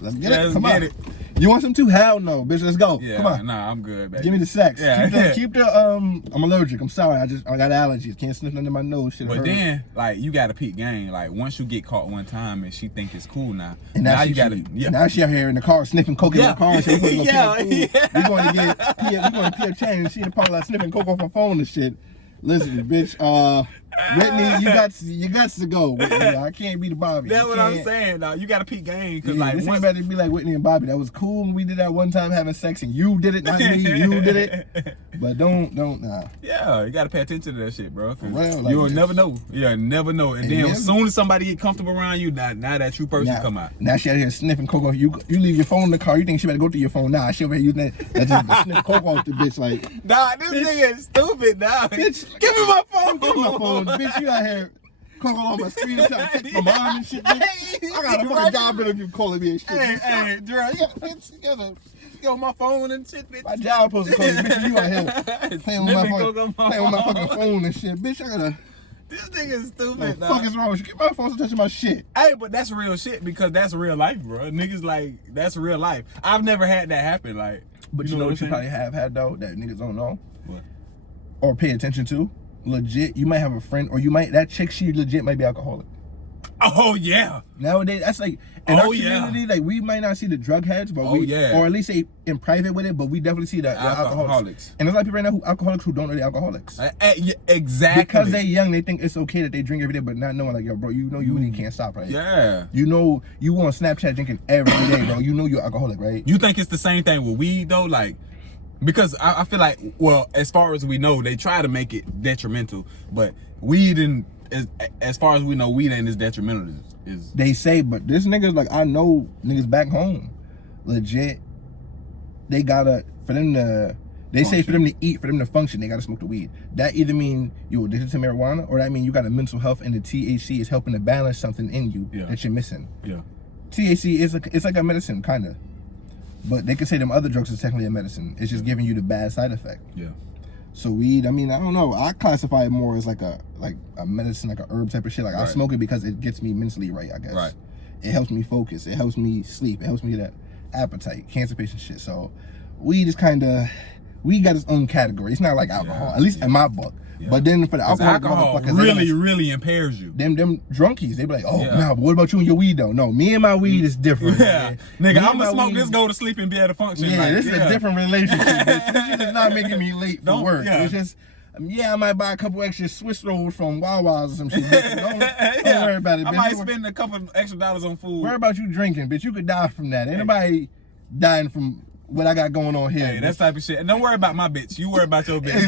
Let's get it. Come get on. it. You want some too? Hell no, bitch. Let's go. Yeah, Come on. nah, I'm good, baby. Give me the sex. Yeah. Keep the I'm allergic. I'm sorry. I got allergies. Can't sniff nothing in my nose. Shit. But then, like, you got to peep game. Like, once you get caught one time and she think it's cool now, and now you got to. Yeah. Now she out here in the car sniffing coke in the car. And shit. We Yeah. going to Pia Chang and she in the parking lot sniffing coke off her phone and shit. Listen, bitch. Whitney, you got to go. Whitney. I can't be the Bobby. That's what I'm saying. Now you got to peep game, because Yeah, like this once ain't about to be like Whitney and Bobby. That was cool when we did that one time having sex and you did it, not me. You did it. But don't nah. Yeah, you got to pay attention to that shit, bro. Well, like you'll this. never know. You'll never know. And then as soon as somebody get comfortable around you, now that true person come out. Now she out here sniffing coke off. You leave your phone in the car. You think she better go through your phone? Nah, she over here using that just to sniff coke off the bitch. Like, Nah, this nigga is stupid now. Bitch, Give me my phone. give me my phone, bitch. You out here coke on my screen and trying to text my mom and shit. Bitch. I got a fucking job better if you calling me and shit. Hey, Jyrell, you gotta get on my phone and shit, bitch. My job supposed to call you, bitch. You out here playing with my fucking phone and shit, bitch. I gotta. This nigga is stupid. What the fuck is wrong with you? Get my phone, touching my shit. Hey, but that's real shit, because that's real life, bro. Niggas like, that's real life. I've never had that happen, like. But you know what you probably have had though that niggas don't know? What? Or pay attention to? Legit, you might have a friend, or that chick, she legit might be alcoholic. Oh yeah. Nowadays, that's like in our yeah. community, like we might not see the drug heads, but or at least say in private with it, but we definitely see the alcoholics. And there's a lot of people right now who don't know they're alcoholics. Yeah, exactly. Because they're young, they think it's okay that they drink every day, but not knowing like, yo, bro, you know you really can't stop, right? Yeah. You know you on Snapchat drinking every day, bro. You know you're alcoholic, right? You think it's the same thing with weed though, like? Because I feel like, well, as far as we know, they try to make it detrimental, but weed and as far as we know, weed ain't as detrimental as they say. But this niggas, like, I know niggas back home, legit, they gotta, for them to, they say for them to eat, for them to function, they gotta smoke the weed. That either mean you're addicted to marijuana, or that mean you got a mental health and the THC is helping to balance something in you that you're missing. Yeah. THC is it's like a medicine, kind of. But they could say them other drugs is technically a medicine. It's just giving you the bad side effect. Yeah. So weed, I mean, I don't know. I classify it more as like a medicine, like a herb type of shit. Like I smoke it because it gets me mentally right, I guess. Right. It helps me focus. It helps me sleep. It helps me get that appetite, cancer patient shit. So weed is kind of, weed got its own category. It's not like alcohol, at least in my book. Yeah. But then for the alcohol really impairs you. Them drunkies, they be like, oh, nah, but what about you and your weed though? No, me and my weed is different. Yeah, nigga, I'm gonna smoke this, go to sleep and be able to function. Yeah, like, this is a different relationship. This shit is not making me late for work. Yeah. It's just, I might buy a couple extra Swiss rolls from Wawa's or some shit. Don't worry about it, bitch. I might spend a couple extra dollars on food. Worry about you drinking, bitch. You could die from that. Ain't nobody dying from what I got going on here. Hey, that type of shit. And don't worry about my bitch. You worry about your bitch.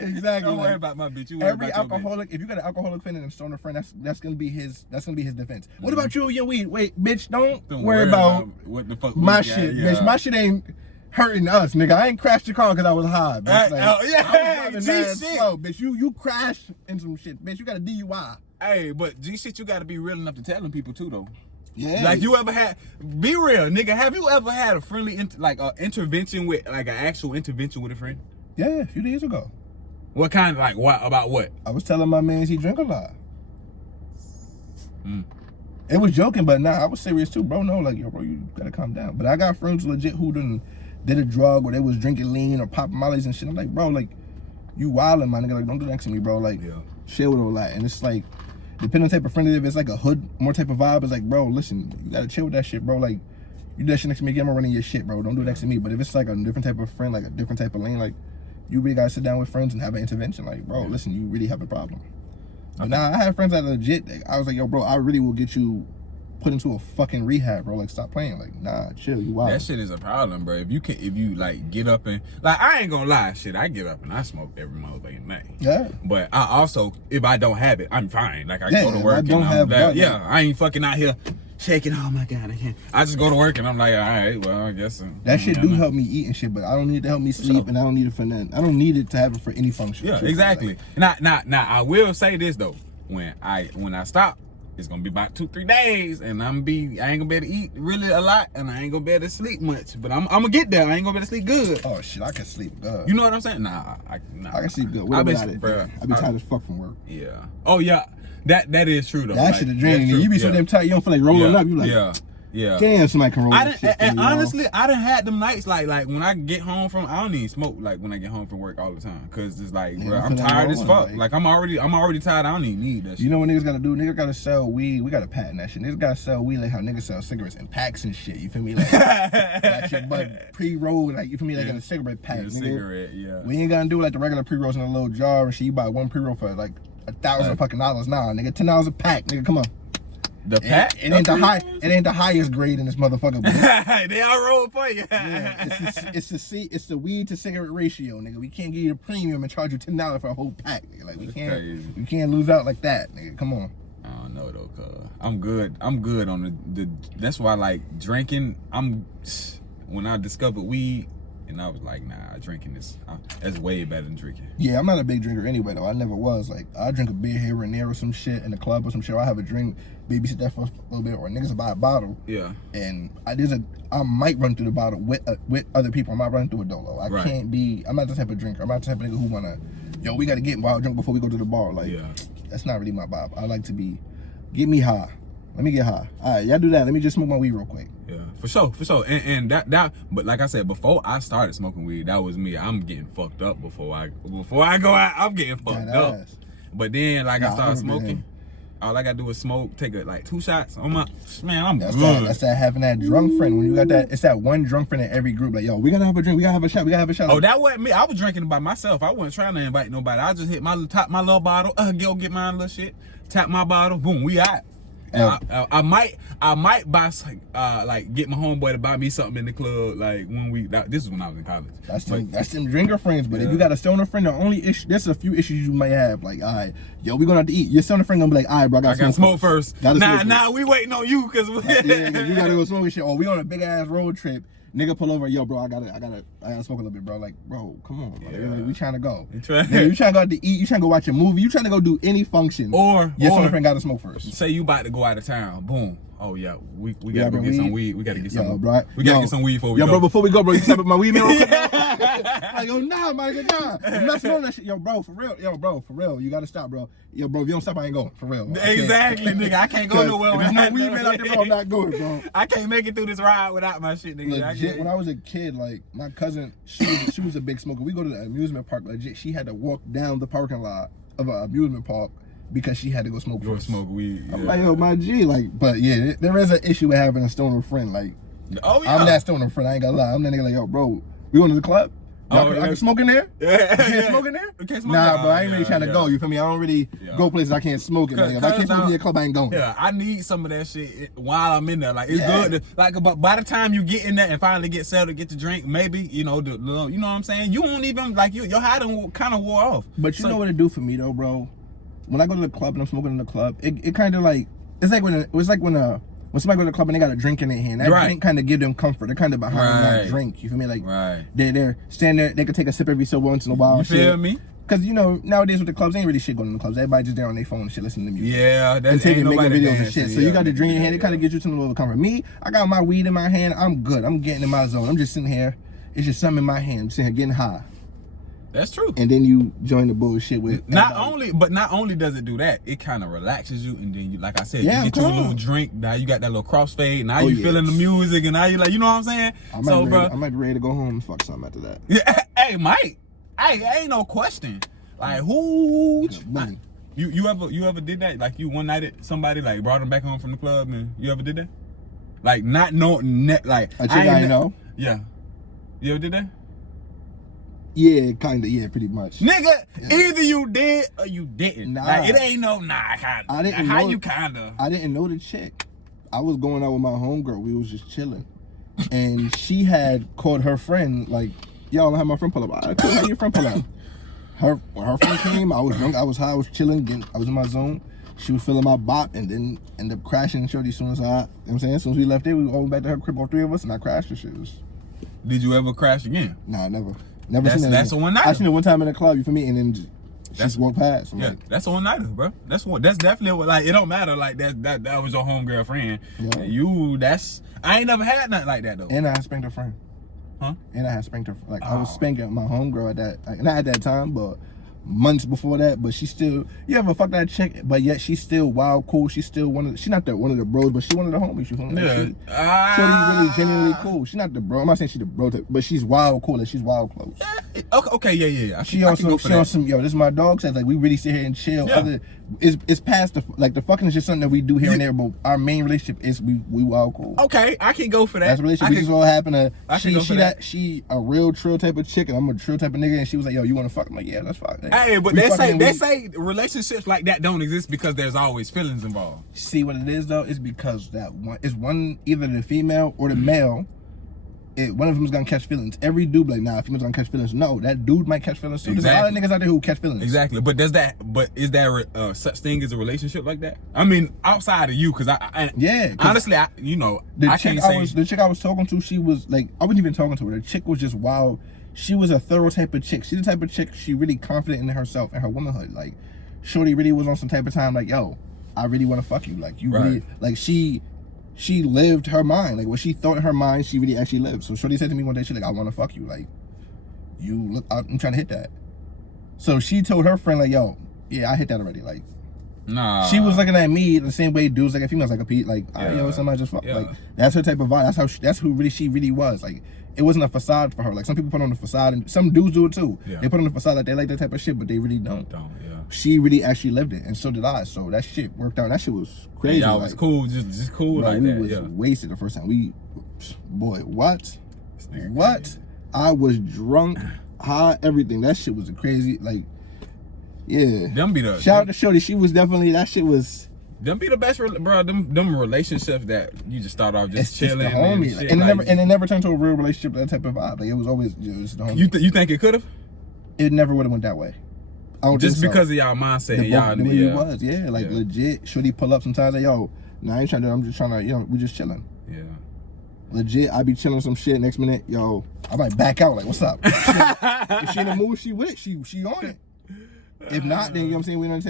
Exactly. Don't worry about my bitch. You worry about your alcoholic, if you got an alcoholic friend and a stoner friend, that's gonna be his defense. What about you and your weed? Wait, bitch, don't worry about what the fuck my shit, bitch. My shit ain't hurting us, nigga. I ain't crashed your car because I was high, bitch. I was driving slow, bitch. You crashed in some shit, bitch. You got a DUI. Hey, but G shit, you gotta be real enough to tell them people too, though. Yeah. Like you ever had, be real, nigga. Have you ever had a friendly, intervention with, like an actual intervention with a friend? Yeah, a few days ago. What kind of, like, what, about what? I was telling my man he drink a lot. It was joking, but nah, I was serious too, bro. No, like, yo, bro, you gotta calm down. But I got friends legit who did a drug or they was drinking lean or popping mollies and shit. I'm like, bro, like, you wildin', my nigga. Like, don't do that to me, bro. Like, chill with all that. And it's like, depending on the type of friend it is, if it's like a hood, more type of vibe, it's like, bro, listen, you gotta chill with that shit, bro. Like, you do that shit next to me again, I'm running your shit, bro. Don't do it next to me. But if it's like a different type of friend, like a different type of lane, like, you really gotta sit down with friends and have an intervention. Like, bro, listen, you really have a problem. But now I have friends that legit, I was like, yo, bro, I really will get you put into a fucking rehab, bro. Like, stop playing. Like, nah, chill, you wild. That shit is a problem, bro. If you like get up and, like, I ain't gonna lie, shit, I get up and I smoke every motherfucking night. Yeah. But I also, if I don't have it, I'm fine. Like, I go to work and I ain't fucking out here shaking, oh my God, I can't. I just go to work and I'm like, all right, well, I guess. That shit do help me eat and shit, but I don't need it to help me sleep and I don't need it for nothing. I don't need it to have it for any function. Yeah, exactly. Like, now, I will say this though, when I stop, it's gonna be about 2-3 days, and I ain't gonna be able to eat really a lot, and I ain't gonna be able to sleep much. But I'm gonna get there. I ain't gonna be able to sleep good. Oh shit, I can sleep good. You know what I'm saying? Nah, I can sleep good. What about it? Bro, I be tired as fuck from work. Yeah. Oh yeah, that is true though. That shit is draining. You be so damn tired, you don't feel like rolling up. You like, damn, somebody can roll that shit. And honestly, I done had them nights like when I get home from, I don't even smoke like when I get home from work all the time, cause it's like, bro, I'm tired as fuck. Like I'm already tired. I don't even need that shit. You know what niggas gotta do? Niggas gotta sell weed. We gotta patent that shit. Niggas gotta sell weed like how niggas sell cigarettes in packs and shit. You feel me? Like that shit, but pre-rolled, like, you feel me? Like in a cigarette pack. Yeah, cigarette, yeah. We ain't gonna do like the regular pre-rolls in a little jar and shit. You buy one pre-roll for like $1,000 fucking dollars. Nah, nigga, $10 a pack. Nigga, come on. The pack? It ain't the highest grade in this motherfucker. They all roll for you. Yeah, it's the weed to cigarette ratio, nigga. We can't give you the premium and charge you $10 for a whole pack, nigga. Like, we can't lose out like that, nigga. Come on. I don't know though, cuz I'm good on the that's why, like, drinking, when I discovered weed, and I was like, nah, drinking that's way better than drinking. Yeah, I'm not a big drinker anyway, though. I never was. Like, I drink a beer here and there or some shit in the club or some shit. Or I have a drink, babysit that for a little bit, or niggas will buy a bottle. Yeah. And I might run through the bottle with other people. I might run through it dolo. I'm not the type of drinker. I'm not the type of nigga who wanna, yo, we gotta get wild drunk before we go to the bar. Like, that's not really my vibe. I like to get me high. Let me get high. All right, y'all do that. Let me just smoke my weed real quick. Yeah, for sure. And that, but like I said, before I started smoking weed, that was me. I'm getting fucked up before I go out. I'm getting fucked up. But then, like, I started smoking. all I gotta do is smoke, take like 2 shots on my, man, I'm That's good. that's that having that drunk friend. When you got that, it's that one drunk friend in every group. Like, yo, we gotta have a drink, we gotta have a shot, we gotta have a shot. Oh, that wasn't me. I was drinking by myself. I wasn't trying to invite nobody. I just hit top my little bottle, go get my little shit, tap my bottle, boom, we out. And I might buy like get my homeboy to buy me something in the club like when this is when I was in college. That's them drinker friends. But if you got a stoner friend, the only issue, there's a few issues you might have. Like, all right, yo, we gonna have to eat. Your stoner friend gonna be like, all right, bro, I gotta smoke first. Nah, we waiting on you because yeah, you gotta go smoke and shit. Or we on a big ass road trip. Nigga pull over, yo, bro, I gotta smoke a little bit, bro. Like, bro, come on, like, we trying to go. You trying to go out to eat, you trying to go watch a movie, you trying to go do any function. Or your friend gotta smoke first. Say you about to go out of town, boom. Oh yeah, we gotta go get some weed. We gotta get some. Bro, we gotta get some weed before we go. Yo, bro, before we go, bro, you step up my weed, man. Like, yo, nah, my nigga, nah. I'm not smoking that shit. Yo, bro, for real. Yo, bro, for real. You gotta stop, bro. Yo, bro, if you don't stop, I ain't going. For real. Exactly, nigga. I can't go nowhere. If there's no weed man out there, bro, I'm not going, bro. I can't make it through this ride without my shit, nigga. Legit, when I was a kid, like, my cousin, she was a big smoker. We go to the amusement park, legit. She had to walk down the parking lot of an amusement park because she had to go smoke first. Smoke weed. Yeah. I'm like, yo, my G, like, but yeah, there is an issue with having a stoner friend. Like, oh yeah, I'm that stoner friend. I ain't gonna lie. I'm that nigga like, yo, bro, we going to the club? I can smoke in there? Yeah. I can't smoke in there? Can't smoke nah, bro, I ain't really trying to go. You feel me? I don't really go places I can't smoke in. Like, if I can't smoke in the club, I ain't going. Yeah, I need some of that shit while I'm in there. Like, it's good. But by the time you get in there and finally get settled, get to drink, maybe, you know, you know what I'm saying? You won't even, like, your high done kind of wore off. But you know what it do for me, though, bro? When I go to the club and I'm smoking in the club, it kind of like, it's like when somebody go to the club and they got a drink in their hand, that drink kind of give them comfort. They're kind of behind that drink. You feel me? Like, they're standing there, they can take a sip every so once in a while. You feel me? Because, you know, nowadays with the clubs, ain't really shit going in the clubs. Everybody just there on their phone and shit, listening to music. Yeah, that's taking making videos and shit. So you got the drink in your hand, it kind of gives you some little comfort. Me, I got my weed in my hand, I'm good. I'm getting in my zone. I'm just sitting here. It's just something in my hand. I'm sitting here getting high. That's true. And then you join the bullshit with not only does it do that, it kind of relaxes you, and then you, like I said, you get you a little drink. Now you got that little crossfade. Now you feeling the music, and now you like, you know what I'm saying? I might be ready to go home and fuck something after that. Yeah, hey, Mike. Hey, ain't no question. Like, who? You ever did that? Like, you one nighted somebody, like brought them back home from the club, and you ever did that? Like, not knowing, like a chick I know. Yeah, you ever did that? Yeah, kinda. Yeah, pretty much. Nigga, either you did or you didn't. Nah, like, it ain't no kinda. I didn't how know, you kinda? I didn't know the chick. I was going out with my homegirl. We was just chilling, and she had called her friend. Like, yo, I had my friend pull up. All right, cool. How your friend pull up? When her friend came, I was drunk. I was high. I was chilling. I was in my zone. She was feeling my bop, and then ended up crashing. Shorty, as soon as you know what I'm saying, as soon as we left there, we went back to her crib, all three of us, and I crashed and shit. Did you ever crash again? Nah, never. Never seen that. That's a one night. I seen it one time in the club, you feel me, and then just walked past. Yeah, like, that's a one nighter, bro. That's definitely what, like, it don't matter, like that was your homegirl friend. Yeah. I ain't never had nothing like that though. And I had spanked her friend. Huh? And I had spanked her, like, I was spanking my homegirl at that, like, not at that time, but months before that. But she still, you ever fuck that chick, but yet she's still wild cool. She's still one of the bros, but she's one of the homies. You feel me? Like, she's really genuinely cool. She's not the bro. I'm not saying she's the bro type, but she's wild cool. Like, she's wild close. Yeah. Okay, yeah. She on some, yo, this is my dog says, like, we really sit here and chill. Yeah. It's past the fucking is just something that we do here and there, but our main relationship is we wild cool. Okay, I can go for that. That's a relationship. We just all happen to she a real trill type of chick, and I'm a trill type of nigga, and she was like, yo, you wanna fuck? I'm like, yeah, let's fuck. Hey, but they say relationships like that don't exist because there's always feelings involved. See what it is though? It's because either the female or the male. One of them is gonna catch feelings. Every dude like, nah, female's gonna catch feelings. No, that dude might catch feelings too. Exactly. There's a lot of niggas out there who catch feelings. Exactly. But is there such thing as a relationship like that? I mean, outside of you, because honestly, I can't say. The chick I was talking to, she was like, I wasn't even talking to her. The chick was just wild. She was a thorough type of chick. She's the type of chick, she really confident in herself and her womanhood. Like, shorty really was on some type of time like, yo, I really want to fuck you. Like, you really, like, she lived her mind. Like, what she thought in her mind, she really actually lived. So shorty said to me one day, she's like, I want to fuck you. Like, you look, I'm trying to hit that. So she told her friend, like, yo, yeah, I hit that already. Like, Nah. She was looking at me the same way dudes like a females like a Pete. Like, yo, somebody just fuck. Yeah. Like, that's her type of vibe. That's who she really was. Like, it wasn't a facade for her. Like, some people put on the facade, and some dudes do it too. Yeah. They put on the facade like they like that type of shit, but they really don't. Yeah. She really actually lived it, and so did I. So that shit worked out. That shit was crazy. Y'all was cool, just cool bro, like we that. was Yeah. wasted the first time. What? What? I was drunk, high, everything. That shit was crazy. Like, yeah. Shout out to Shorty. She was definitely, that shit was. Them be the best, bro. Them relationships that you just start off just chilling the homie. and shit. And it never turned to a real relationship, that type of vibe. Like, it was always just the homie. You think it could have? It never would have went that way. I don't Just think so. because of y'all mindset and y'all the way it was, like legit. Shorty pull up sometimes like, yo, nah, I ain't trying to. I'm just trying to, we just chilling. Yeah. Legit, I be chilling some shit. Next minute, yo, I might back out. Like, what's up? If she in the mood, she with it. She on it. If not, then you know what I'm saying, we ain't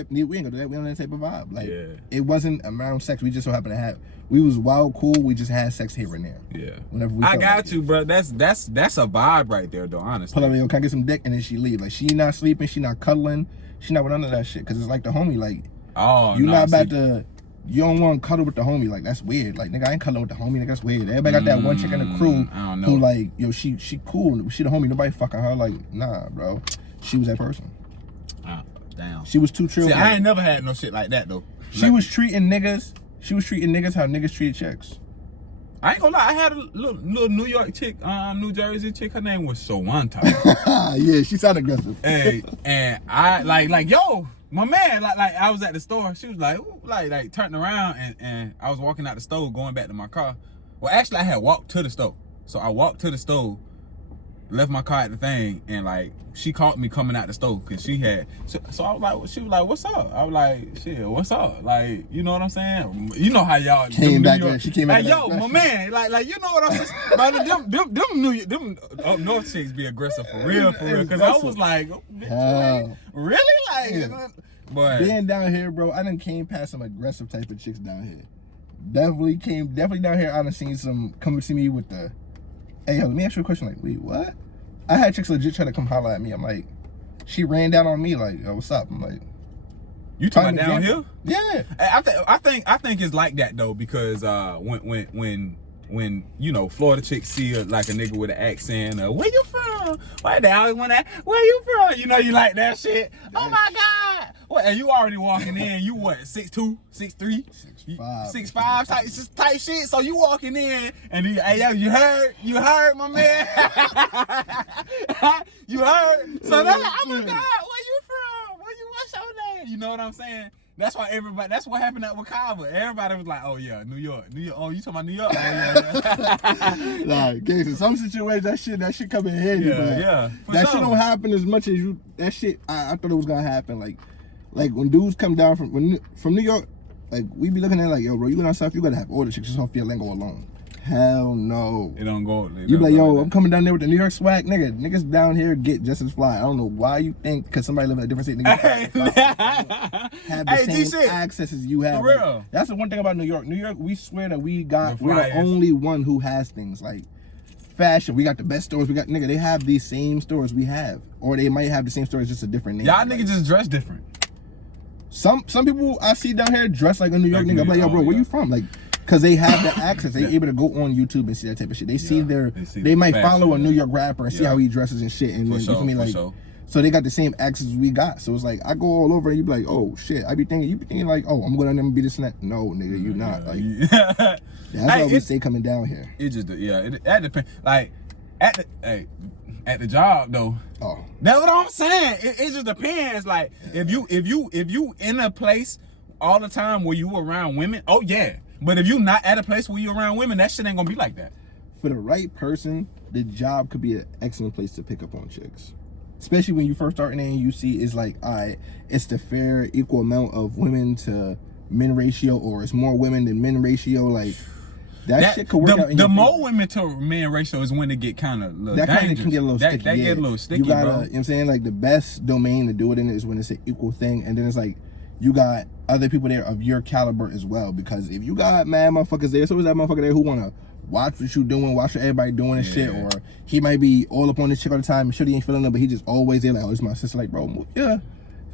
gonna do that. We on that type of vibe. Like, it wasn't around sex. We just so happened to have. We was wild cool. We just had sex here and there. Yeah. Whenever we. I got you, bro. That's a vibe right there, though. Honestly. Pull up, yo, can I get some dick? And then she leave. Like, she not sleeping. She not cuddling. She not with none of that shit. Cause it's like the homie. Like, you not about to. You don't want to cuddle with the homie. Like, that's weird. Like, nigga, I ain't cuddling with the homie. Nigga, that's weird. Everybody got that one chick in the crew who, like, yo, she cool. She the homie. Nobody fucking her. Like, nah, bro. She was that person. Damn. She was too trill. See, I ain't never had no shit like that, though. She was treating niggas how niggas treated chicks. I ain't gonna lie. I had a little New York chick, New Jersey chick. Her name was Shawanta. Yeah, she sounded aggressive. Hey, and I like, yo, my man, like I was at the store. She was like, ooh, like turned around and I was walking out the store, going back to my car. Well, actually, I had walked to the store. So I walked to the store, left my car at the thing, and like she caught me coming out the store because she had. So I was like, she was like, "What's up?" I was like, "Shit, what's up?" Like, you know what I'm saying? You know how y'all came back. She came back. Like, yo, my man, like you know what I'm saying? But them up north chicks be aggressive for real. Because I was like, really, like, yeah. But being down here, bro, I done came past some aggressive type of chicks down here. Definitely down here. I done seen some come to see me with the. Hey, yo, let me ask you a question. Like, wait, what? I had chicks legit try to come holler at me. I'm like, she ran down on me. Like, yo, what's up? I'm like, you talking about down here? Yeah. I think it's like that though because when you know Florida chicks see like a nigga with an accent, where you from? Why they always want that? Where you from? You know you like that shit. Yeah. Oh my god! What? And you already walking in? You what? 6'2", 6'3", 6'5" type shit. So you walking in and hey yo, you heard my man? You heard? So they're like, oh my god, where you from? What's your name? You know what I'm saying? That's what happened at Wakava. Everybody was like, oh yeah, New York. Oh, you talking about New York? Oh, yeah. Like, in some situations, that shit come in handy. Yeah. That shit don't happen as much as you. That shit, I thought it was gonna happen. Like when dudes come down from New York, like we be looking at like, yo, bro, you go down south, you gotta have all the chicks. Just don't feel like go alone. Hell no. It don't go. You be like, yo, I'm coming down there with the New York swag, nigga. Niggas down here get just as fly. I don't know why you think because somebody live in a different state, niggas have the same access as you have. For real. Like, that's the one thing about New York. New York, we swear that we're the only one who has things like fashion. We got the best stores. We got they have these same stores we have, or they might have the same stores, just a different name. Y'all niggas just dress different. Some people I see down here dress like a New York nigga. I'm like, yo, bro, where you from? Like. Cause they have the access, they able to go on YouTube and see that type of shit. They see they might follow a New York rapper and see how he dresses and shit. And then, you feel me, like, so they got the same access we got. So it's like I go all over and you be like, oh shit. You be thinking like, oh, I'm going down there and be this and that. No, nigga, you not. Like that's why we stay coming down here. It just that depends. Like at the job though. Oh, that's what I'm saying. It just depends. Like if you in a place all the time where you around women, oh yeah. But if you not at a place where you around women, that shit ain't gonna be like that. For the right person, the job could be an excellent place to pick up on chicks. Especially when you first starting and you see it's like, all right, it's the fair equal amount of women to men ratio, or it's more women than men ratio. Like that shit could work out. The more women to men ratio is when it get kind of dangerous. That kind of can get a little sticky. That get a little sticky, you gotta, bro. You know what I'm saying? Like the best domain to do it in is when it's an equal thing, and then it's like you got other people there of your caliber as well. Because if you got mad motherfuckers there, so is that motherfucker there who wanna watch what you doing, watch what everybody doing and shit, or he might be all up on this chick all the time and shit he ain't feeling it, but he just always there like, oh, this is my sister. Like, bro,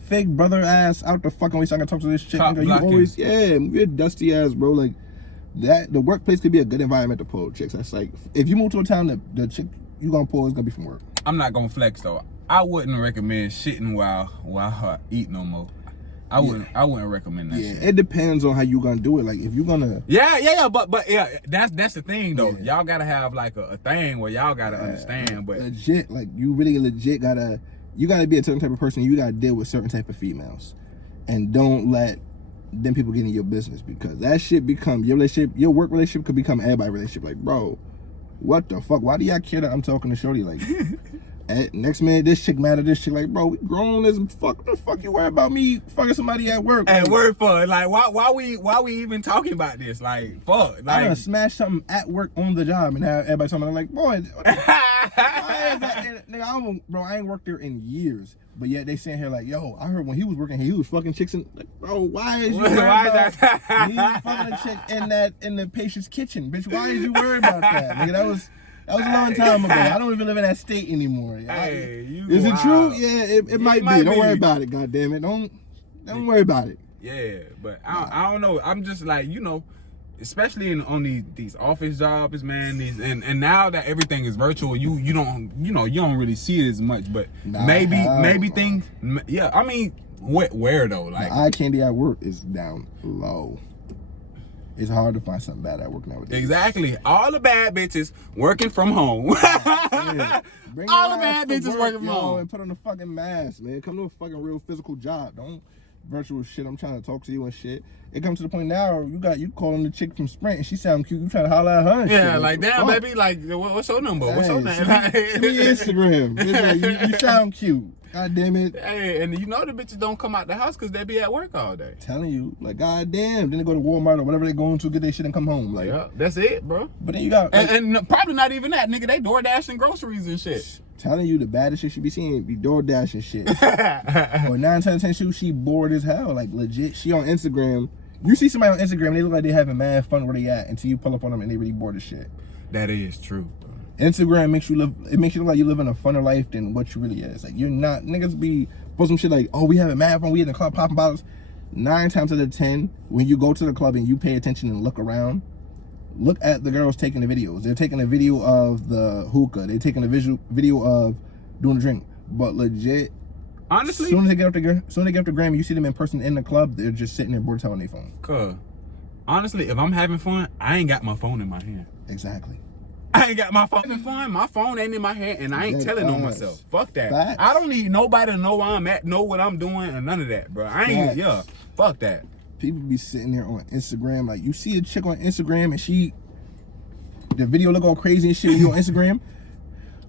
fake brother ass out the fucking way so I can talk to this chick. Top Nigga, you blocking. always, yeah, you're dusty ass, bro. Like, that, the workplace could be a good environment to pull chicks. That's like, if you move to a town, the chick you gonna pull is gonna be from work. I'm not gonna flex though. I wouldn't recommend shitting while I eat no more. I wouldn't recommend that shit. It depends on how you gonna do it. Like, if you gonna but yeah, that's the thing though. Y'all gotta have like a thing where y'all gotta understand. But legit, like, you really legit gotta be a certain type of person. You gotta deal with certain type of females, and don't let them people get in your business, because that shit become your relationship. Your work relationship could become everybody's relationship. Like, bro, what the fuck? Why do y'all care that I'm talking to shorty? Like, next minute this chick mad at this chick. Like, bro, we grown as fuck. What the fuck you worry about me fucking somebody at work? at work for like why we even talking about this? Like, fuck, I done like smash something at work on the job and have everybody talking like, boy, what the why is that? Nigga, I ain't worked there in years. But yet they saying here like, yo, I heard when he was working here, he was fucking chicks in, like, bro, why is you worried about me fucking a chick in the patient's kitchen? Bitch, why is you worried about that? Nigga, that was a long time ago. I don't even live in that state anymore. Hey, is it true? wild. Yeah, it might be. Don't worry about it, goddamn it. Don't worry about it. Yeah, but I don't know. I'm just like, you know, especially on these office jobs, man. And now that everything is virtual, you don't really see it as much. But maybe things. Yeah, I mean, where though? Like, the eye candy at work is down low. It's hard to find something bad at work nowadays. exactly. All the bad bitches working from home. Yeah. Bring All your the bad ass to bitches work, working from yo, home. and put on a fucking mask, man. Come to a fucking real physical job. Don't virtual shit. I'm trying to talk to you and shit. It comes to the point now you calling the chick from Sprint and she sound cute. You trying to holler at her and shit. Yeah, like damn, baby. Like, what's your number? What's your name? Send me your Instagram. It's like, you sound cute. God damn it. Hey, and you know the bitches don't come out the house because they be at work all day. Telling you, like, god damn. Then they go to Walmart or whatever they going to get their shit and come home. Like, Yeah, that's it, bro. but then you got like, And probably not even that, nigga. They door dashing groceries and shit. telling you the baddest shit she be seeing be DoorDash and shit. But 9 times out of 10 she bored as hell. Like, legit, she on Instagram. You see somebody on Instagram, they look like they having mad fun where they at until you pull up on them and they really bored as shit. That is true. Instagram makes you look like you living a funner life than what you really is. Like, you're not. Niggas be post some shit like, oh, we having mad fun, we in the club popping bottles. 9 times out of 10, when you go to the club and you pay attention and look around, look at the girls taking the videos. They're taking a video of the hookah. They're taking a video of doing a drink. But legit, Honestly, soon as they get up to Grammy, you see them in person in the club, they're just sitting there bored on their phone. cuz, honestly, if I'm having fun, I ain't got my phone in my hand. Exactly. I ain't got my phone. Having fun, my phone ain't in my hand, and I ain't telling on myself. Fuck that. I don't need nobody to know where I'm at, know what I'm doing, and none of that, bro. I ain't, fuck that. People be sitting there on Instagram, like, you see a chick on Instagram and the video look all crazy and shit when you on Instagram.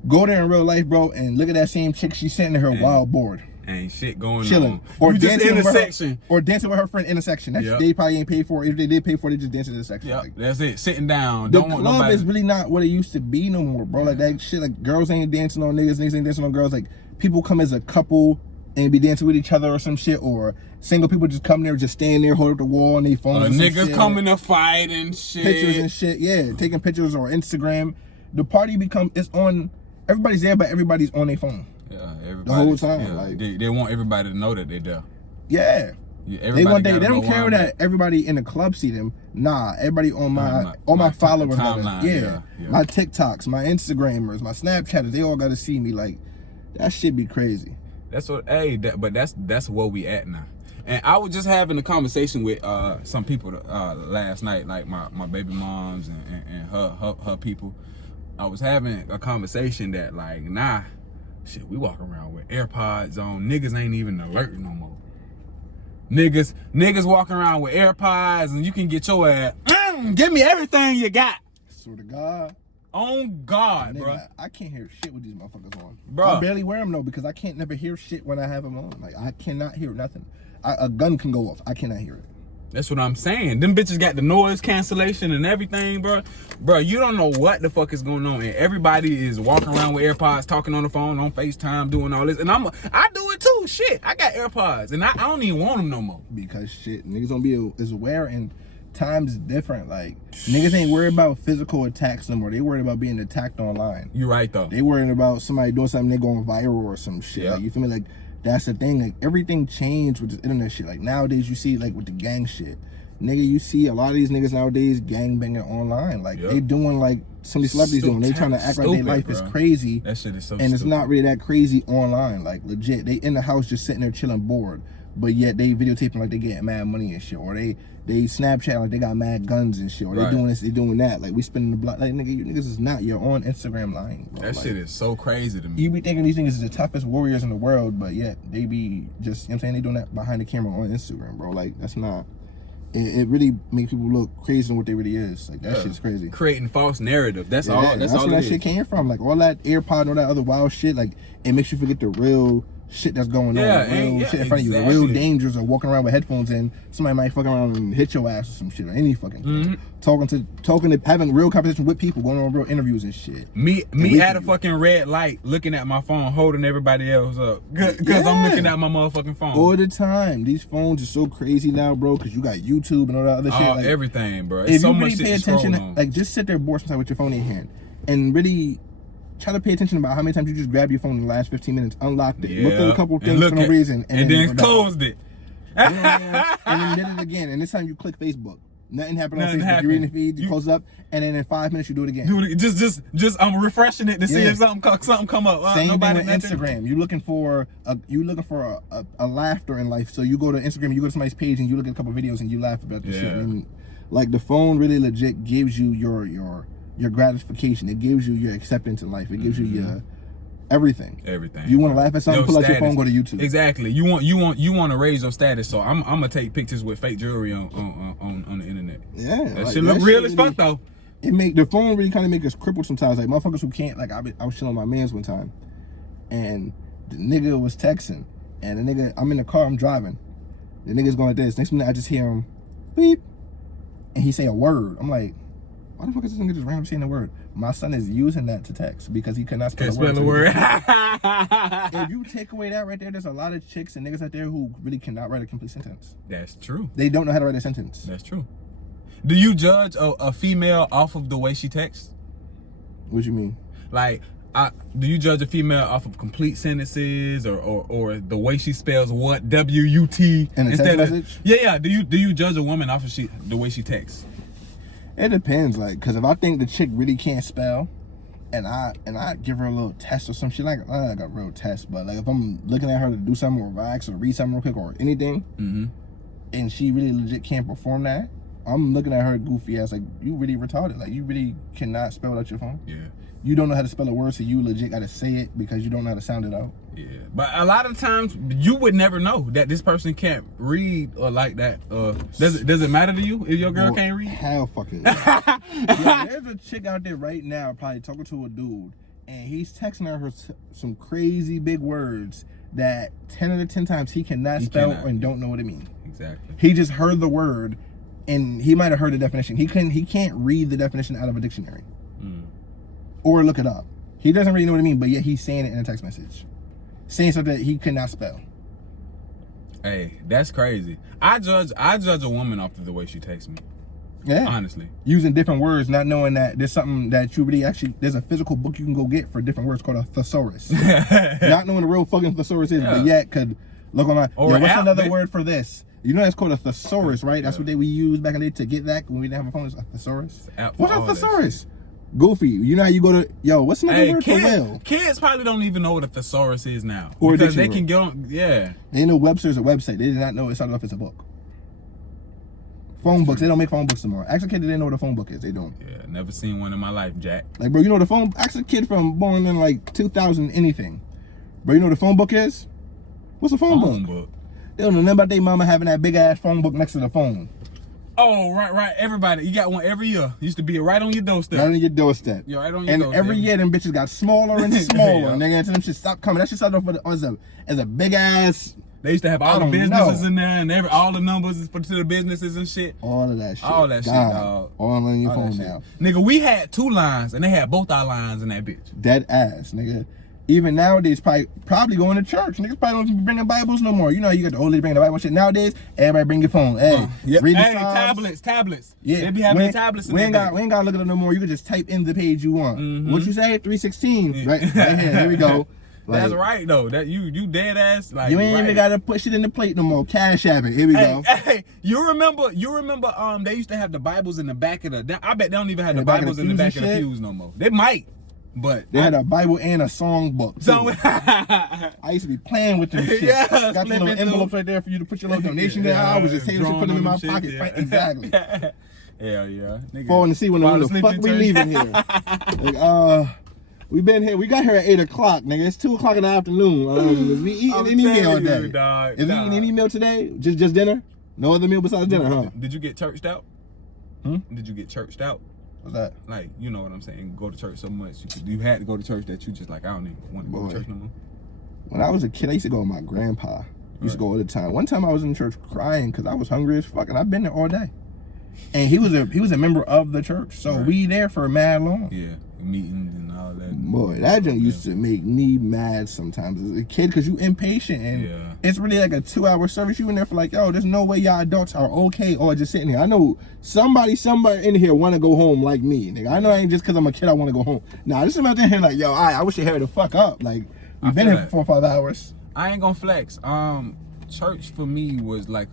Go there in real life, bro, and look at that same chick. She's sitting there wild bored. Ain't shit going chilling. on. Or you just in the section. Or dancing with her friend in a section. That they probably ain't paid for. If they did pay for it, they just dancing in the section. Yep, like, that's it. Sitting down. The Don't want club nobody. is really not what it used to be no more, bro. Like, that shit, like, girls ain't dancing on niggas, niggas ain't dancing on girls. Like, people come as a couple and be dancing with each other or some shit, or single people just come there, just stand there, hold up the wall on their phones. Niggas coming to fight and shit. Pictures and shit, yeah. Taking pictures or Instagram. The party it's on, everybody's there, but everybody's on their phone. Yeah, everybody. The whole time. Yeah, like, they want everybody to know that they're there. Yeah. Yeah, They don't care that everybody in the club see them. Nah, everybody on my followers timeline, yeah. yeah. My TikToks, my Instagrammers, my Snapchatters, they all gotta see me. Like, that shit be crazy. That's what but that's where we at now. And I was just having a conversation with some people last night, like my baby moms and her people. I was having a conversation that, like, nah, shit, we walk around with AirPods on. Niggas ain't even alert no more. Niggas walking around with AirPods and you can get your ass, give me everything you got. Swear to God. On God, Nigga, bro. I can't hear shit with these motherfuckers on. Bro. I barely wear them though because I can't never hear shit when I have them on. Like, I cannot hear nothing. A gun can go off. I cannot hear it. That's what I'm saying. Them bitches got the noise cancellation and everything, bro. Bro, you don't know what the fuck is going on. And everybody is walking around with AirPods, talking on the phone, on FaceTime, doing all this. And I do it too. Shit, I got AirPods. And I don't even want them no more. Because shit, niggas don't be as aware, and times different. Like, niggas ain't worried about physical attacks no more. They worried about being attacked online. You right, though. They worried about somebody doing something, they going viral or some shit. Yeah. Like, you feel me? Like, That's the thing. Like everything changed with the internet shit. Like nowadays, you see like with the gang shit, nigga. You see a lot of these niggas nowadays gang banging online. Like they doing like some of these celebrities doing. They trying to act like their life is crazy. That shit is so. And it's not really that crazy online. Like legit, they in the house just sitting there chilling bored, but yet they videotaping like they getting mad money and shit, or they Snapchat like they got mad guns and shit, or they doing this, they doing that. Like we spinning the block. Like nigga, you niggas is not. You're on Instagram lying. Bro. That shit is so crazy to me. You be thinking these niggas is the toughest warriors in the world, but yet they be just, you know what I'm saying, they doing that behind the camera on Instagram, bro. Like that's not. It really makes people look crazy than what they really is. Like that shit's crazy. Creating false narrative. That's all. That's all where that shit came from. Like all that AirPod and all that other wild shit. Like it makes you forget the real shit that's going on. Real shit in front of you. The real dangers of walking around with headphones in. Somebody might fuck around and hit your ass or some shit or any fucking thing. Talking, having real conversation with people, going on real interviews and shit. Me at a fucking red light, looking at my phone, holding everybody else up, cause I'm looking at my motherfucking phone all the time. These phones are so crazy now, bro. Cause you got YouTube and all that other shit. Like, everything, bro. It's if so you much really shit pay to scroll attention, on. like just sit there bored sometimes with your phone in your hand, and really try to pay attention about how many times you just grabbed your phone in the last 15 minutes, unlocked it, looked at a couple things for no reason, and then closed it. And then did it again. And this time you click Facebook. Nothing happened on Facebook. You read the feed, you close it up, and then in 5 minutes you do it again. Just I'm refreshing it to see if something come up. Same thing with Instagram. You're looking for a laughter in life. So you go to Instagram, you go to somebody's page, and you look at a couple videos, and you laugh about the shit. And like the phone really legit gives you your gratification. It gives you your acceptance in life. It gives you your everything. You want to laugh at something, pull out your phone, go to YouTube. Exactly. You want to raise your status. So I'm gonna take pictures with fake jewelry on the internet. Yeah, that shit look real as fuck though. The phone really kind of make us crippled sometimes. Like motherfuckers who can't. Like I was chilling with my man's one time, and the nigga was texting, and the nigga, I'm in the car, I'm driving. The nigga's going like this. Next minute I just hear him beep, and he say a word. I'm like, why the fuck is this nigga just randomly saying a word? My son is using that to text because he could not spell a word. If you take away that right there, there's a lot of chicks and niggas out there who really cannot write a complete sentence. That's true. They don't know how to write a sentence. That's true. Do you judge a female off of the way she texts? What you mean? Like, do you judge a female off of complete sentences or the way she spells what W-U-T in a text message? Yeah. Do you judge a woman off of the way she texts? It depends, like, cause if I think the chick really can't spell, and I give her a little test or some shit, like not like a real test, but like if I'm looking at her to do something or relax or read something real quick or anything, and she really legit can't perform that, I'm looking at her goofy ass like, you really retarded, like you really cannot spell without your phone. Yeah. You don't know how to spell a word, so you legit gotta say it because you don't know how to sound it out. Yeah, but a lot of times you would never know that this person can't read or like that. Does it matter to you if your girl can't read? Hell fucking yeah, there's a chick out there right now probably talking to a dude, and he's texting her some crazy big words that 10 out of 10 times he cannot spell and don't know what it means. Exactly. He just heard the word, and he might have heard the definition. He can't read the definition out of a dictionary. Or look it up. He doesn't really know what it means, but yet he's saying it in a text message. Saying something that he could not spell. Hey, that's crazy. I judge a woman off of the way she texts me. Yeah. Honestly. Using different words, not knowing that there's something that you really there's a physical book you can go get for different words called a thesaurus. Not knowing the real fucking thesaurus is, but yet could look online. What's another word for this? You know that's called a thesaurus, right? That's what we used back in the day to get that when we didn't have a phone. It's a thesaurus. What's a thesaurus? Goofy, you know how you go to what's another word for whale? Kids probably don't even know what a thesaurus is now. Or because they can get on they know Webster's a website. They did not know it started off as a book. Phone books, they don't make phone books anymore. Ask a kid, they didn't know what a phone book is. They don't. Yeah, never seen one in my life, Jack. Like, bro, you know the phone, ask a kid born in like 2000 anything. Bro, you know what a phone book is? What's a phone book? They don't know nothing about their mama having that big ass phone book next to the phone. Oh, right. Everybody, you got one every year. Used to be right on your doorstep. Right on your doorstep. Yeah, right on your doorstep. And every year, them bitches got smaller and smaller. And them shit stopped coming. That shit started off as a big ass. They used to have all the businesses in there, and all the numbers is put to the businesses and shit. All of that shit. All that shit, dog. All on your phone now. Nigga, we had 2 lines, and they had both our lines in that bitch. Dead ass, nigga. Even nowadays, probably going to church. Niggas probably don't even be bringing Bibles no more. You know how you got the old lady bringing the Bible shit. Nowadays, everybody bring your phone. Hey, read the Psalms. Tablets. Yeah, they be having tablets. We ain't got to look at it no more. You can just type in the page you want. What you say? 316. Right here. Here we go. That's right though. That you dead ass. Like you ain't even gotta push it in the plate no more. Cash App it. Here we go. Hey, you remember? They used to have the Bibles in the back of the. I bet they don't even have the Bibles in the back of the pews no more. They might, but they had a Bible and a song book. I used to be playing with them shit. Yeah, got your little envelopes right there for you to put your little donation there. I was just taking shit, put them in my pocket. Yeah. Exactly. Hell yeah. Falling to see when the fuck we leaving here. Like, we been here. We got here at 8 o'clock, nigga. It's 2 o'clock in the afternoon. Is we eating any meal today? Is we eating any meal today? Just dinner? No other meal besides dinner, huh? Did you get churched out? Did you get churched out? What's that? Like, you know what I'm saying? Go to church so much. You had to go to church that you just like, I don't even want to go to church no more. When I was a kid, I used to go with my grandpa. Used to go all the time. One time I was in church crying because I was hungry as fuck, and I've been there all day. And he was a member of the church, so we there for mad long. Yeah, meetings and all that. Boy, that junk used to make me mad sometimes as a kid because you impatient, and it's really like a 2-hour service. You in there for like, yo, there's no way y'all adults are okay or just sitting here. I know somebody in here want to go home like me, nigga. I know it ain't just because I'm a kid I want to go home. Nah, this is about in here like, yo, I wish you hurry the fuck up. Like, we've been here for 4 or 5 hours. I ain't gonna flex. Church for me was like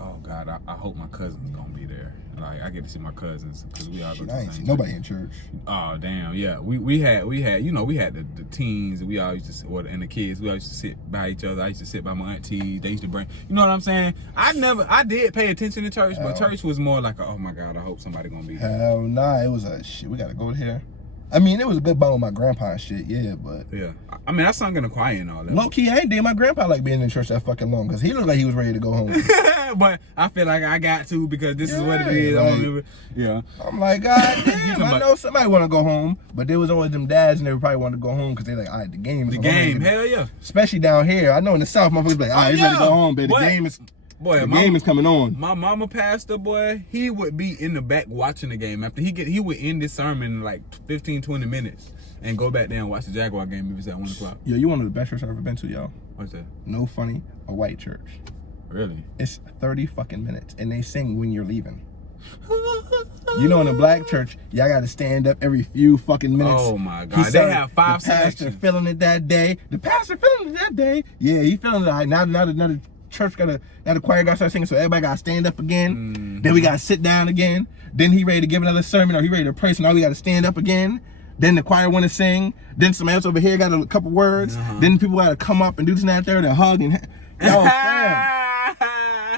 oh God, I hope my cousin's gonna be there. Like, I get to see my cousins because we all go to the same church. Nobody in church. Oh damn, yeah. We had you know, we had the teens, and we all used to and the kids. We all used to sit by each other. I used to sit by my aunties. They used to bring, you know what I'm saying. I did pay attention to church, but church was more like oh my God, I hope somebody gonna be there. Hell nah, it was a shit. We gotta go here. I mean, it was a good bond with my grandpa and shit, yeah, but... Yeah. I mean, I sung in the choir and all that. Low-key, I ain't did my grandpa like being in church that fucking long, because he looked like he was ready to go home. But I feel like I got to, because this is what it is. Like, I'm like, God damn, I know somebody want to go home, but there was always them dads, and they probably want to go home, because they like, all right, the game is the game, hell yeah. Especially down here. I know in the South, motherfuckers be like, all right, he's ready to go home, baby. The game is... Boy, the game is coming on. My mama pastor, boy, he would be in the back watching the game. After he would end this sermon in like 15, 20 minutes and go back there and watch the Jaguar game if it's at 1 o'clock. Yo, you one of the best churches I've ever been to, yo. What's that? No funny, a white church. Really? It's 30 fucking minutes, and they sing when you're leaving. You know, in a black church, y'all got to stand up every few fucking minutes. Oh my God, they have 5 selections. The pastor feeling it that day. Yeah, he feeling it. Like, now the church now the choir got to start singing, so everybody got to stand up again. Then we got to sit down again. Then he ready to give another sermon, or he ready to pray, so now we got to stand up again. Then the choir want to sing. Then somebody else over here got a couple words. Then people got to come up and do this and that there, to hug and yo, fam.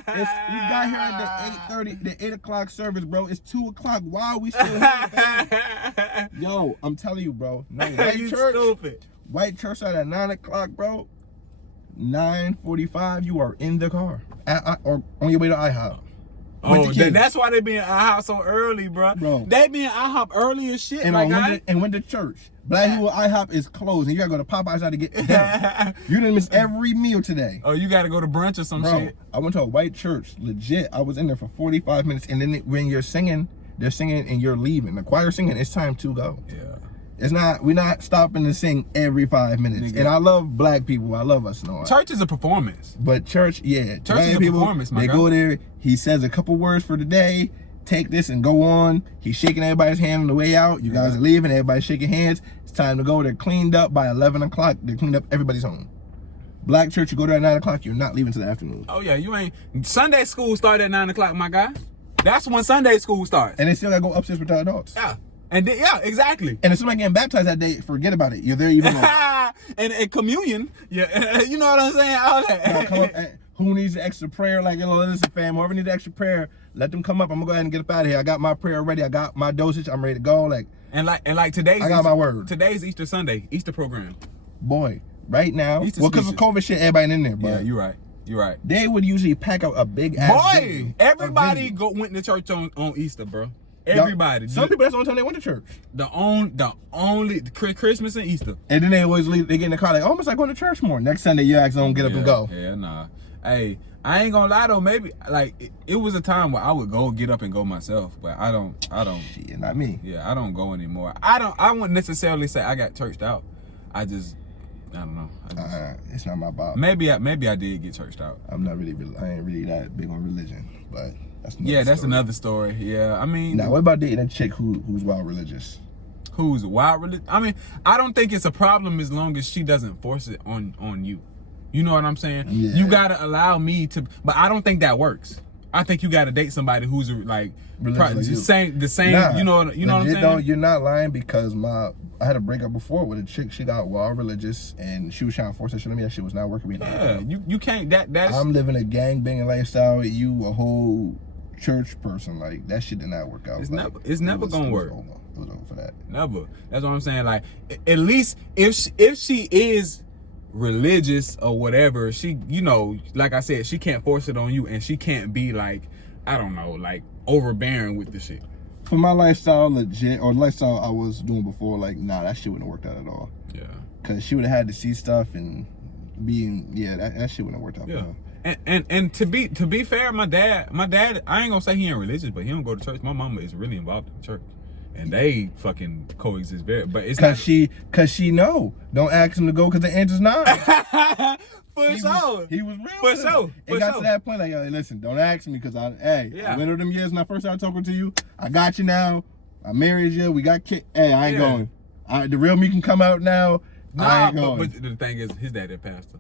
We got here at the 8:30, the 8 o'clock service, bro. It's 2 o'clock. Why are we still here, fam? Yo, I'm telling you, bro. No, white church. Stupid. White church started at 9 o'clock, bro. 9:45, you are in the car or on your way to IHOP. Oh, that's why they be in IHOP so early, bro. They be in IHOP early as shit. And went to church. Black people IHOP is closed, and you gotta go to Popeyes to get dinner. You didn't miss every meal today. Oh, you gotta go to brunch or some shit. I went to a white church, legit. I was in there for 45 minutes, and then when you're singing, they're singing and you're leaving. The choir singing, it's time to go. Yeah. We're not stopping to sing every 5 minutes. Nigga. And I love black people. I love us. No. Church is a performance. But church, yeah. Church is a performance, my guy. They go there, he says a couple words for the day, take this and go on. He's shaking everybody's hand on the way out. You guys are leaving, everybody's shaking hands. It's time to go. They're cleaned up by 11 o'clock. They're cleaned up, everybody's home. Black church, you go there at 9 o'clock, you're not leaving till the afternoon. Oh yeah, you ain't. Sunday school started at 9 o'clock, my guy. That's when Sunday school starts. And they still gotta go upstairs with the adults. Yeah. And then, yeah, exactly. And if somebody getting baptized that day, forget about it. You're there even more. and communion, yeah, you know what I'm saying? All that. Come up, who needs an extra prayer? Like, you know, listen, fam, whoever needs an extra prayer, let them come up. I'm gonna go ahead and get up out of here. I got my prayer ready. I got my dosage. I'm ready to go. Like today's. I got my word. Today's Easter Sunday, Easter program. Boy, right now, because of COVID shit, everybody in there. But yeah, you're right. You're right. They would usually pack out a big ass. Boy, everybody went to church on Easter, bro. Everybody. Some people, that's the only time they went to church. The only Christmas and Easter. And then they always leave. They get in the car like, almost like going to church more. Next Sunday, you actually don't get up and go. Yeah, nah. Hey, I ain't gonna lie though. Maybe like it was a time where I would get up and go myself, but I don't. Shit, not me. Yeah, I don't go anymore. I wouldn't necessarily say I got churched out. I don't know. It's not my Bob. Maybe I did get churched out. I ain't really that big on religion, but that's another story. Yeah, I mean. Now, what about dating a chick who's wild religious? Who's wild religion? I mean, I don't think it's a problem as long as she doesn't force it on you. You know what I'm saying? Yeah. You gotta allow me to, but I don't think that works. I think you gotta date somebody who's like the same. Nah, you know what I'm saying? Though, you're not lying, because I had a breakup before with a chick. She got wild religious, and she was trying to force that shit on me. That shit was not working. Yeah, you can't. That's. I'm living a gangbanging lifestyle. You a whole church person. Like, that shit did not work out. It's never gonna work. It was over for that. Never. That's what I'm saying. Like, at least if she is religious or whatever, she, you know, like I said, she can't force it on you, and she can't be like, I don't know, like overbearing with the shit. For my lifestyle, legit, or lifestyle I was doing before, like, nah, that shit wouldn't have worked out at all. Yeah. Cause she would have had to see stuff and that shit wouldn't have worked out. Yeah. For her. And to be fair, my dad, I ain't gonna say he ain't religious, but he don't go to church. My mama is really involved in the church, and they fucking coexist but it's cause she know. Don't ask him to go, cause the answer's not. For sure. He was real. For sure. It got to that point, like, yo, listen, don't ask me, cause I went over them years when I first started talking to you. I got you now. I married you. We got kids. Hey, I ain't going. The real me can come out now. I ain't going. But the thing is, his dad is pastor.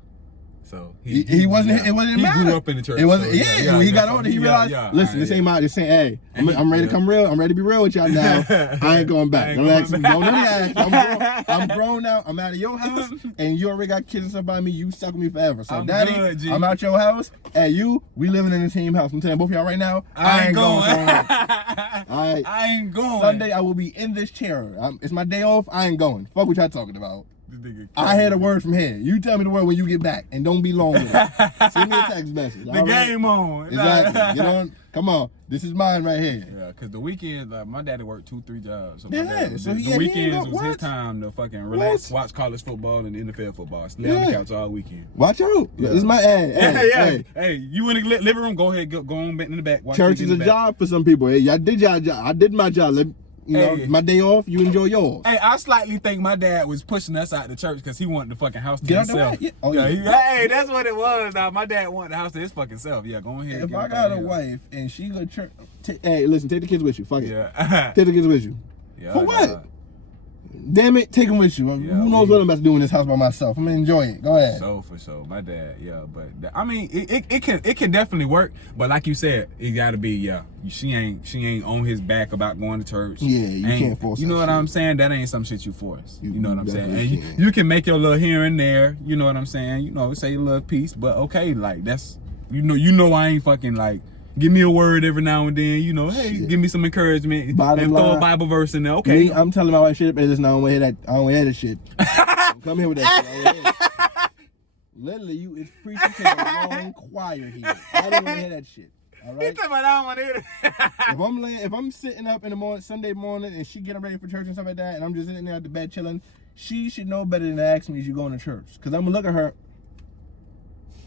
So he wasn't. It wasn't. He matter. grew up in the church. It wasn't. So when he got older, he realized. Listen, this ain't my. This ain't. Hey, I'm ready to come real. I'm ready to be real with y'all now. I ain't going back. Don't ask me. Don't let me ask. I'm grown now. I'm out of your house, and you already got kids and stuff by me. You stuck with me forever. So, Daddy, I'm out your house. Hey, we living in the same house. I'm telling both of y'all right now. I ain't going. I ain't going. Sunday, I will be in this chair. It's my day off. I ain't going. Fuck what y'all talking about. I had a word from here. You tell me the word when you get back, and don't be long with it. Send me a text message. The game on. Exactly. Get on. Come on. This is mine right here. Yeah, because the weekends, like, my daddy worked 2-3 jobs. So the weekends was his time to fucking relax, watch college football and NFL football. Stay on the couch all weekend. Watch out. Yeah. This is my Hey, you in the living room, go ahead, go on in the back. Watch church is a job for some people. Hey, I did y'all job. I did my job. You know, my day off, you enjoy yours. Hey, I slightly think my dad was pushing us out the church because he wanted the fucking house to Get himself. Hey, that's what it was. Now, my dad wanted the house to his fucking self. Yeah, go ahead. If I got a wife and she go to church, hey, listen, take the kids with you. Fuck it. Yeah. Take the kids with you. Yeah, for what? Damn it, take them with you. Yeah, who knows what I'm about to do in this house by myself? I'm gonna enjoy it. Go ahead. For sure. My dad, but I mean, it can definitely work. But like you said, it gotta be, she ain't on his back about going to church. Yeah, you can't force. You know what I'm saying? That ain't some shit you force. You know what I'm saying? And can. you can make your little here and there. You know what I'm saying? You know, say your little piece. But okay, like that's you know I ain't fucking like. Give me a word every now and then, you know, hey, give me some encouragement. Bottom throw line, a Bible verse in there. Okay. Me, I'm telling my wife shit, but listen, I don't want to hear that. I don't want to hear that shit. Don't come here with that shit. I don't wanna hear it. Literally, it's preaching to the wrong choir here. I don't want to hear that shit. All right. I don't want to hear it. If I'm sitting up in the morning, Sunday morning, and she getting ready for church and stuff like that, and I'm just sitting there at the bed chilling, she should know better than to ask me, "Is you going to church?" Because I'm gonna look at her.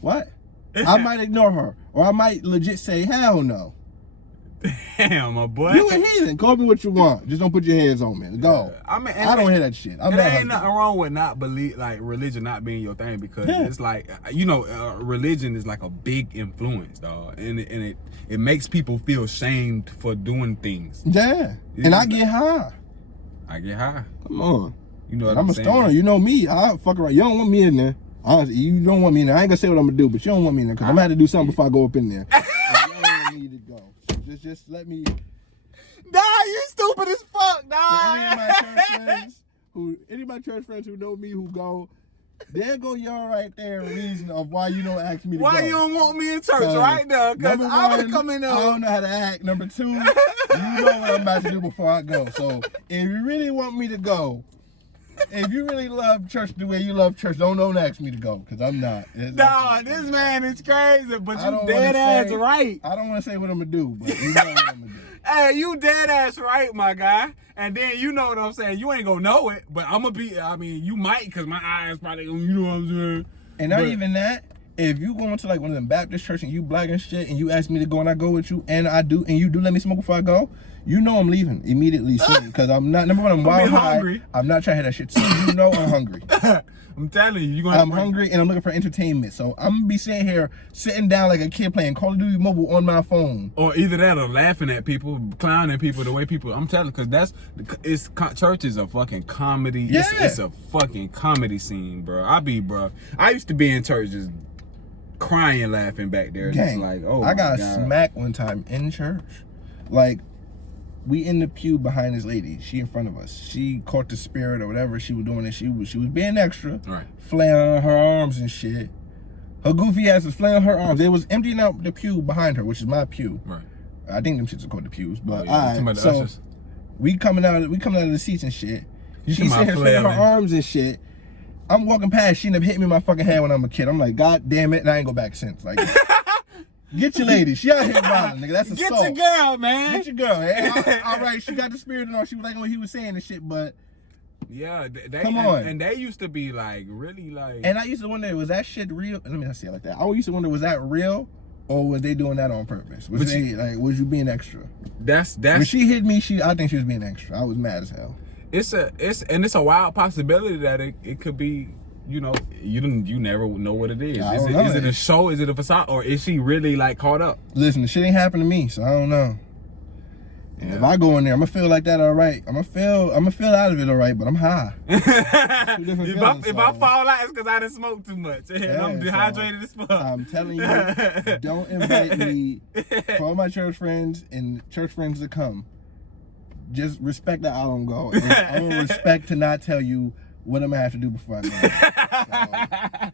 What? I might ignore her, or I might legit say, "Hell no." Damn, my boy. You a heathen. Call me what you want. Just don't put your hands on me. Go. I mean, I don't hear that shit. There ain't nothing wrong with not believe, like religion not being your thing, because it's like, you know, religion is like a big influence, dog, and it makes people feel shamed for doing things. Yeah, and I get high. Come on. You know what I'm saying? a stoner. You know me. I fuck around. You don't want me in there. Honestly, you don't want me in there. I ain't gonna say what I'm gonna do, but you don't want me in there because I'm gonna have to do something before I go up in there. You don't want me to go. So just let me. Nah, you stupid as fuck, nah. Any of my church friends who know me who go, there go y'all right there reason of why you don't ask me to go. Why you don't want me in church right now? Because I would come in there. I don't know how to act. Number two, you know what I'm about to do before I go. So if you really want me to go, if you really love church the way you love church, don't ask me to go, because I'm not. Nah, this man is crazy, but you dead ass right. I don't want to say what I'm going to do, but you know what I'm going to do. Hey, you dead ass right, my guy. And then you know what I'm saying. You ain't going to know it, but I'm going to be, I mean, you might, because my eyes probably, you know what I'm saying. And not even that. If you go into like one of them Baptist church and you black and shit, and you ask me to go and I go with you, and I do, and you do let me smoke before I go, You know I'm leaving immediately soon because I'm not. Number one, I'm wild high. Hungry. I'm not trying to hear that shit. So you know I'm hungry. I'm telling you, I'm hungry and I'm looking for entertainment. So I'm gonna be sitting down like a kid playing Call of Duty Mobile on my phone. Or either that or laughing at people, clowning people the way people. I'm telling you, because church is a fucking comedy. Yeah. It's a fucking comedy scene, bro. I used to be in church just crying, laughing back there. Gang, Just like, oh, I got my God. smacked one time in church. Like, we in the pew behind this lady. She in front of us. She caught the spirit or whatever she was doing, and she was being extra, Right. flailing her arms and shit. Her goofy ass was flailing her arms. It was emptying out the pew behind her, which is my pew. Right. I think them shits are called the pews, but Oh, yeah. alright. So we coming out of the seats and shit. You She's sitting here flailing her flailing. arms and shit. I'm walking past. She ended up hitting me in my fucking head when I'm a kid. I'm like, God damn it, and I ain't go back since. Like. Get your lady. She out here wilding, nigga. That's assault. Get your girl, man. Get your girl. Eh? All right, she got the spirit and all. She was like what he was saying and shit, but Yeah, Come on. And they used to be like really like. and I used to wonder, was that shit real? Let me not say it like that. I used to wonder, was that real, or was they doing that on purpose? Was was you being extra? That's When she hit me, I think she was being extra. I was mad as hell. it's a wild possibility that it could be. You know, you never know what it is. I Is don't know. it a show? Is it a facade? Or is she really like caught up? Listen, the shit ain't happened to me, so I don't know. And Yeah. if I go in there, I'm gonna feel like that, all right. I'm gonna feel out of it, all right. But I'm high. different if feelings, I so- fall out, it's because I didn't smoke too much. Yeah, I'm so dehydrated as fuck. I'm telling you, don't invite me for all my church friends and church friends to come. Just respect that I don't go. And I don't respect to not tell you what I'm gonna have to do before I go. So,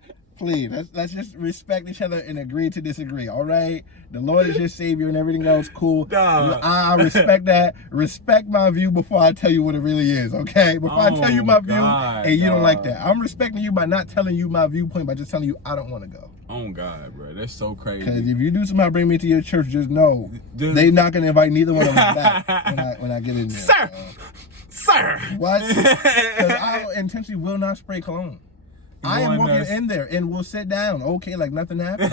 please, let's just respect each other and agree to disagree. All right, the Lord is your savior and everything else cool. Dog. I respect that. Respect my view before I tell you what it really is. Okay, before I tell you my view God, and you don't like dog. that, I'm respecting you by not telling you my viewpoint, by just telling you I don't want to go. Oh God, bro, that's so crazy. Because if you do somehow bring me to your church, just know Dude. they not gonna invite neither one of us back when I get in there. Sir! Sir. What? Because I intentionally will not spray cologne. I am walking in there and we'll sit down, okay, like nothing happened.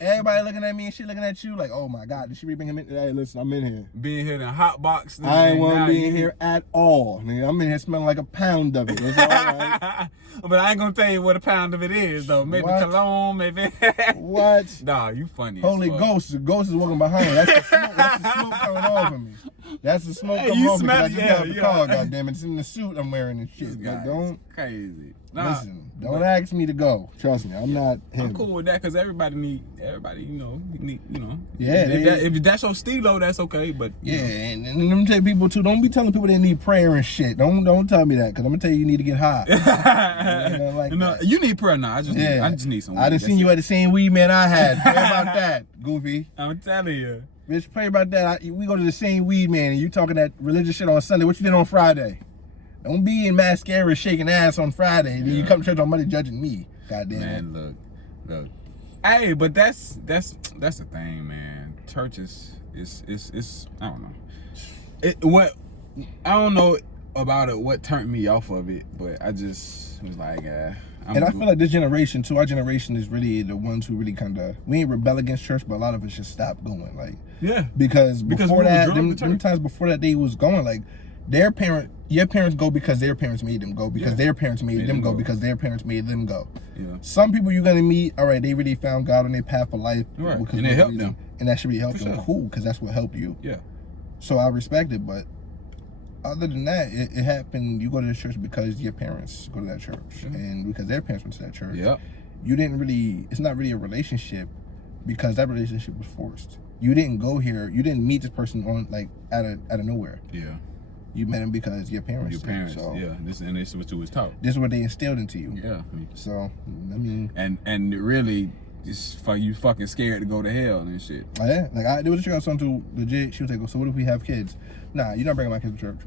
Everybody looking at me and shit, looking at you like, oh my God, did she bring him in? Hey, listen, I'm in here. Being here in hot box. I ain't want to be in here at all. Nigga, I'm in here smelling like a pound of it. It's all right. But I ain't gonna tell you what a pound of it is though. Maybe What? cologne, maybe. What? Nah, you funny. Holy as fuck. Ghost, the ghost is walking behind me. That's the smoke. That's the smoke coming off of me. That's the smoke Hey, coming you off me. 'Cause smell I it, just yeah, got out the yeah. car, goddammit. It's in the suit I'm wearing and This shit. guy Like, is don't crazy. listen. Don't ask me to go. Trust me, I'm not him. I'm cool with that because everybody, need, Yeah, If that's your stilo, that's okay. But Yeah, and let me tell people too. Don't be telling people they need prayer and shit. Don't tell me that, because I'm gonna tell you need to get high. You know, like no, that. you need prayer now. I just need some. I done seen you at the same weed man I had. Pray about that, goofy. I'm telling you. Bitch, pray about that. We go to the same weed man and you talking that religious shit on Sunday. What you did on Friday? Don't be in mascara shaking ass on Friday. Then you come to church on Monday judging me. Goddamn. Man, look. Hey, but that's the thing, man. Church is I don't know. I don't know about it. What turned me off of it, but I just was like, And I feel like this generation too, our generation is really the ones who really kind of, we ain't rebel against church, but a lot of us just stopped going. Like, yeah, because we before were that, drugged to them church. times before that they was going, like, your parents go because their parents made them go, because their parents made them go, because their parents made them go. Yeah. Some people you're gonna meet, all right, they really found God on their path for life, Right. because And it of helped reason. them. And that should really help For them. sure. Cool, because that's what helped you. Yeah. So I respect it, but other than that, it happened. You go to the church because your parents go to that church, and because their parents went to that church. Yep. You didn't really. It's not really a relationship, because that relationship was forced. You didn't go here. You didn't meet this person on like out of nowhere. Yeah. You met him because your parents. Your did. parents. So Yeah. This is what you was taught. this is what they instilled into you. Yeah. So I mean, And really, it's you fucking scared to go to hell and shit. yeah. Like there was a chick I was talking to legit. She was like, "So what if we have kids?" Nah, you're not bringing my kids to church.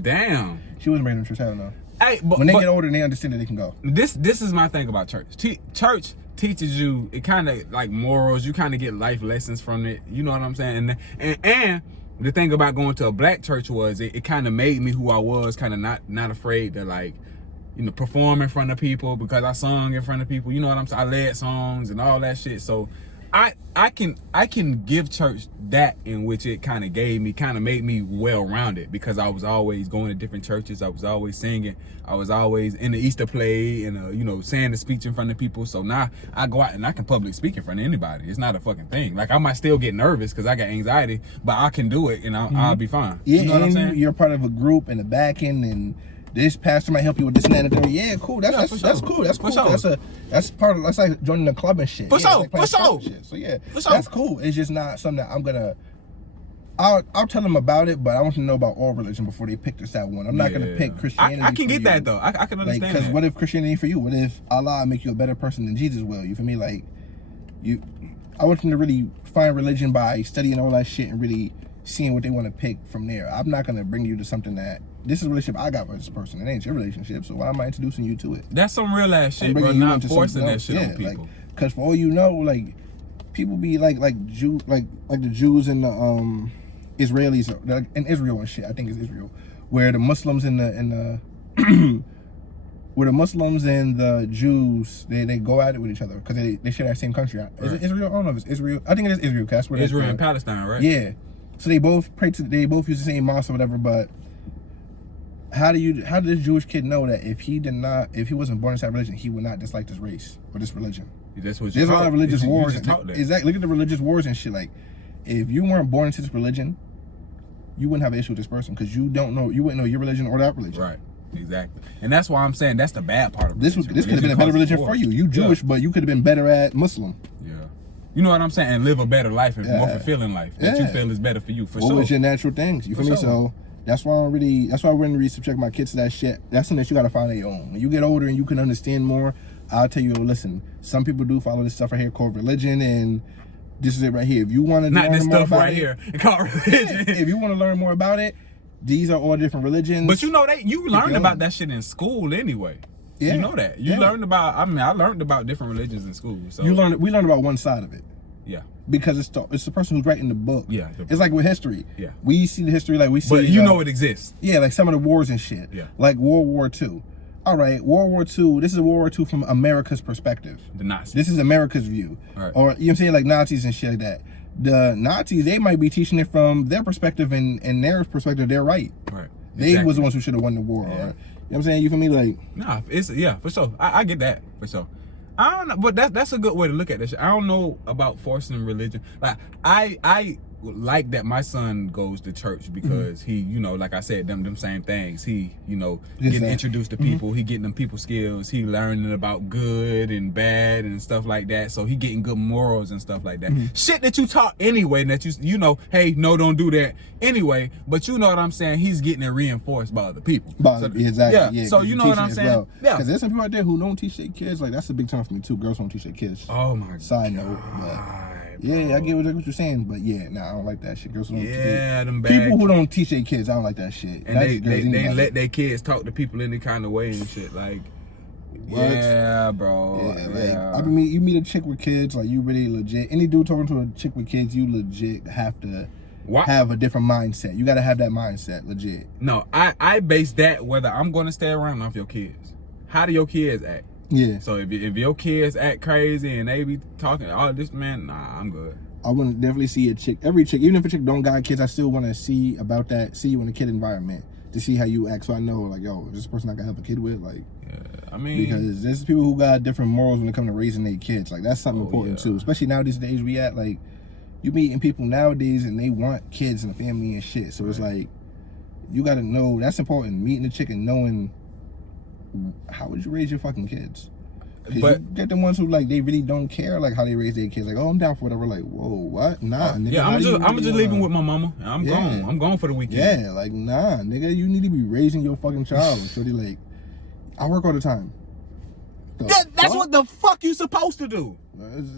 Damn. She wasn't bringing them to church. Hell no. Hey, but When they get older, and they understand that they can go. this is my thing about church. Church teaches you, it kind of like morals. You kind of get life lessons from it. You know what I'm saying? And the thing about going to a black church was it kind of made me who I was, kind of not afraid to like, perform in front of people, because I sung in front of people. You know what I'm saying? I led songs and all that shit. So I can give church that in which it kind of made me well-rounded, because I was always going to different churches. I was always singing. I was always in the Easter play and you know, saying the speech in front of people. So now I go out and I can public speak in front of anybody. It's not a fucking thing. Like, I might still get nervous because I got anxiety, but I can do it and I'll be fine. Yeah, you know what I'm saying? You're part of a group in the back end, and this pastor might help you with this and that and the third. Yeah, cool. That's cool. That's cool. That's part of, that's like joining the club and shit. For sure. So yeah, that's cool. It's just not something that I'm gonna. I'll tell them about it, but I want to know about all religion before they pick this that one. I'm not gonna pick Christianity. I can get that though. I can understand that. Because what if Christianity for you? What if Allah make you a better person than Jesus will? You feel me? Like, I want them to really find religion by studying all that shit and really seeing what they want to pick from there. I'm not gonna bring you to something that this is a relationship I got with this person. It ain't your relationship, so why am I introducing you to it? That's some real ass shit, bro. Not forcing that shit on people. Because for all you know, like, people be like the Jews and the Israelis in Israel and shit. I think it's Israel, where the Muslims and the where the Muslims and the Jews they go at it with each other because they share that same country. Is it Israel? I don't know if it's Israel. I think it is Israel. Cause that's where Israel and Palestine, right? Yeah. So they both they both use the same mosque or whatever. But how did this Jewish kid know that if he wasn't born into that religion, he would not dislike this race or this religion? That's what there's a lot of religious wars. Exactly. Look at the religious wars and shit. Like, if you weren't born into this religion, you wouldn't have an issue with this person because you wouldn't know your religion or that religion. Right. Exactly. And that's why I'm saying that's the bad part of this. This could have been a better religion for you. You Jewish, but you could have been better at Muslim. Yeah. You know what I'm saying? And live a better life and more fulfilling life that you feel is better for you. For sure. What was your natural things? You feel me? So that's why I wouldn't really subject my kids to that shit. That's something that you gotta find on your own. When you get older and you can understand more, I'll tell you, listen, some people do follow this stuff right here called religion, and this is it right here. If you want to not learn this more stuff about right here called religion. If you want to learn more about it, these are all different religions. But you know you learned about that shit in school anyway. Yeah. You know that. You learned about. I learned about different religions in school. So we learned about one side of it. Yeah. Because it's the person who's writing the book. Yeah. It's like with history. Yeah. We see the history like we see. But you know it exists. Yeah, like some of the wars and shit. Yeah. Like World War II. All right, World War II. This is World War II from America's perspective. The Nazis. This is America's view. Right. Or, you know what I'm saying, like Nazis and shit like that. The Nazis, they might be teaching it from their perspective, and their perspective, they're right. Right. They was the ones who should have won the war. Yeah. Right? You know what I'm saying? You feel me? Like, nah, it's for sure. I get that for sure. I don't know, but that's a good way to look at this. I don't know about forcing religion. Like, I like that my son goes to church because he, you know, like I said, them same things. He, you know, getting introduced to people. He getting them people skills. He learning about good and bad and stuff like that. So he getting good morals and stuff like that. Shit that you taught anyway, that you know, hey, no, don't do that anyway. But you know what I'm saying? He's getting it reinforced by other people. Exactly. Yeah. So you know what I'm saying? Well. Yeah. Because there's some people out there who don't teach their kids. Like, that's a big time for me too. Girls don't teach their kids. Oh my God. Side note. Yeah, I get what you're saying, but yeah, I don't like that shit. Girls don't them bad people who don't teach their kids, I don't like that shit. And they let their kids talk to people any kind of way and shit. Like, what? Yeah, bro. Yeah, like, I mean, you meet a chick with kids, like, you really legit. Any dude talking to a chick with kids, you legit have to have a different mindset. You got to have that mindset, legit. No, I base that whether I'm going to stay around off your kids. How do your kids act? Yeah. So if your kids act crazy and they be talking, oh, this man, nah, I'm good. I want to definitely see every chick, even if a chick don't got kids, I still want to see about that, see you in a kid environment to see how you act. So I know, like, yo, this person I can have a kid with, like, yeah, I mean, because there's people who got different morals when it comes to raising their kids. Like, that's something important too, especially nowadays, the age we at. Like, you meeting people nowadays and they want kids and a family and shit. So it's like, you got to know, that's important. Meeting a chick and knowing how would you raise your fucking kids. But you get the ones who, like, they really don't care, like, how they raise their kids. Like, oh, I'm down for whatever. Like, whoa, what? Nah, nigga. Yeah, I'm just leaving with my mama. I'm gone. I'm gone for the weekend. Yeah, like, nah, nigga, you need to be raising your fucking child. So they like, I work all the time. That's what the fuck you supposed to do.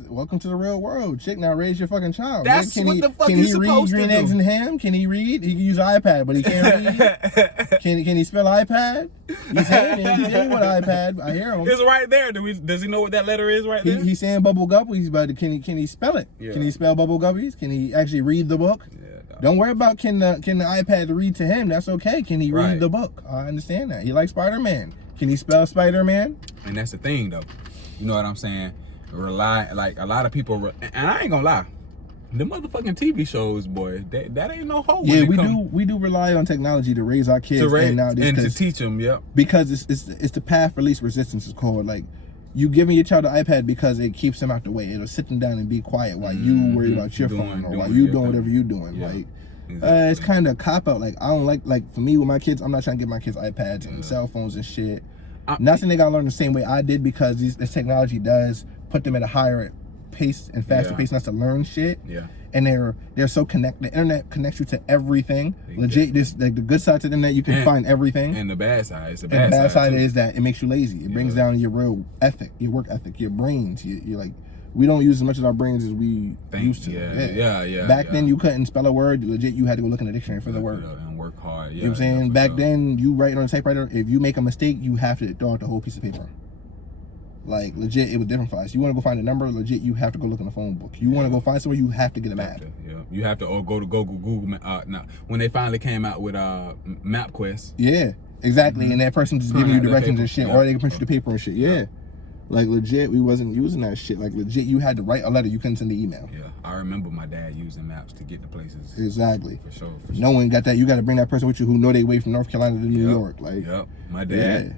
Welcome to the real world. Chick, now raise your fucking child. That's what the fuck you supposed to do. Can he read green eggs and ham? Can he read? He can use iPad, but he can't read. Can he spell iPad? He's saying what iPad. I hear him. It's right there. Does he know what that letter is right there? He's saying bubble guppies, but can he spell it? Yeah. Can he spell bubble guppies? Can he actually read the book? Yeah. Don't worry about can the iPad read to him. That's okay. Can he read the book? I understand that. He likes Spider-Man. Can he spell Spider-Man? And that's the thing, though. You know what I'm saying? rely, like a lot of people, and I ain't gonna lie, the motherfucking TV shows, boy, that ain't no hope. Yeah, we do rely on technology to raise our kids and to teach them. Yep. Because it's the path for least resistance. It's called, like, you giving your child an iPad because it keeps them out the way. It'll sit them down and be quiet while you worry about your phone, or while you doing whatever you're doing. Yeah. Like, exactly. It's kind of cop out. Like, I don't like for me with my kids, I'm not trying to give my kids iPads and cell phones and shit. Nothing they gotta learn the same way I did, because this technology does put them at a higher pace and faster pace not to learn shit. Yeah. And they're so connected. The internet connects you to everything. Exactly. Legit, this like the good side to the internet, you can find everything. And the bad side is the bad side is that it makes you lazy. It brings down your real ethic, your work ethic, your brains. You're like, we don't use as much of our brains as we used to. Yeah. Back then, you couldn't spell a word. Legit, you had to go look in the dictionary for the word. And work hard. You know what I'm saying? Back then, you write on a typewriter. If you make a mistake, you have to throw out the whole piece of paper. Like, legit, it was different for us. You want to go find a number, legit, you have to go look in the phone book. You want to go find somewhere, you have to get a map. You have to, or go to Google. Now, when they finally came out with MapQuest. Yeah, exactly. And that person just giving you directions and shit, or they can print you the paper and shit. Yeah. Like, legit, we wasn't using that shit. Like, legit, you had to write a letter. You couldn't send the email. Yeah, I remember my dad using maps to get to places. Exactly. For sure. No one got that. You got to bring that person with you who know they way from North Carolina to New York. Like, my dad. Yeah.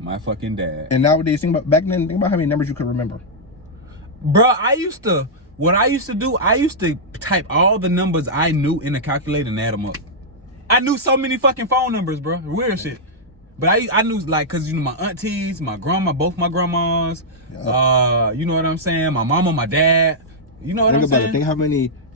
My fucking dad. And nowadays, think about how many numbers you could remember. Bro, I used to do, I used to type all the numbers I knew in a calculator and add them up. I knew so many fucking phone numbers, bro. Weird shit. But I knew, like, cause you know, my aunties, my grandma, both my grandmas, you know what I'm saying? My mama, my dad. You know what I'm saying?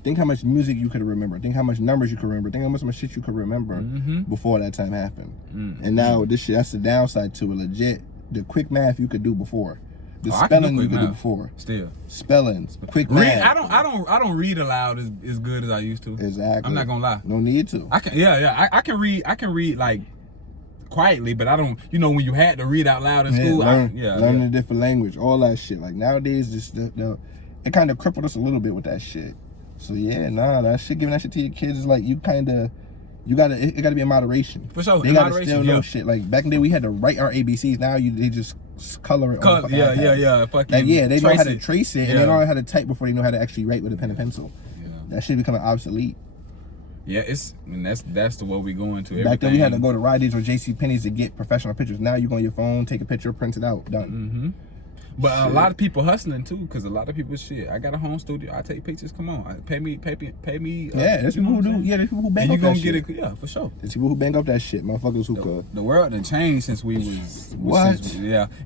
Think how much music you could remember. Think how much numbers you could remember. Think how much shit you could remember before that time happened. And now this shit, that's the downside to it. Legit, the quick math you could do before. The spelling you could do before. Still. Spellings, quick math. I don't read aloud as good as I used to. Exactly. I'm not gonna lie. No need to. I can read like quietly, but I don't, you know, when you had to read out loud in school, learning a different language, all that shit. Like, nowadays, just it kind of crippled us a little bit with that shit. So yeah, that shit, giving that shit to your kids is like, it gotta be in moderation. For sure, they gotta still know shit. Like, back in the day, we had to write our ABCs. Now they just color it. Fucking like, they know how to trace it, and they know how to type before they know how to actually write with a pen and pencil. Yeah. That shit becoming obsolete. Yeah, that's the way we going to. Back then we had to go to Rite Aid or JCPenney's to get professional pictures. Now you go on your phone, take a picture, print it out, done. But a lot of people hustling too, because a lot of people I got a home studio. I take pictures. Come on, pay me. Yeah, there's people who do. Yeah, there's people who bang off that shit. Get it. Yeah, for sure. There's people who bang off that shit, motherfuckers who could. The world done changed since we was.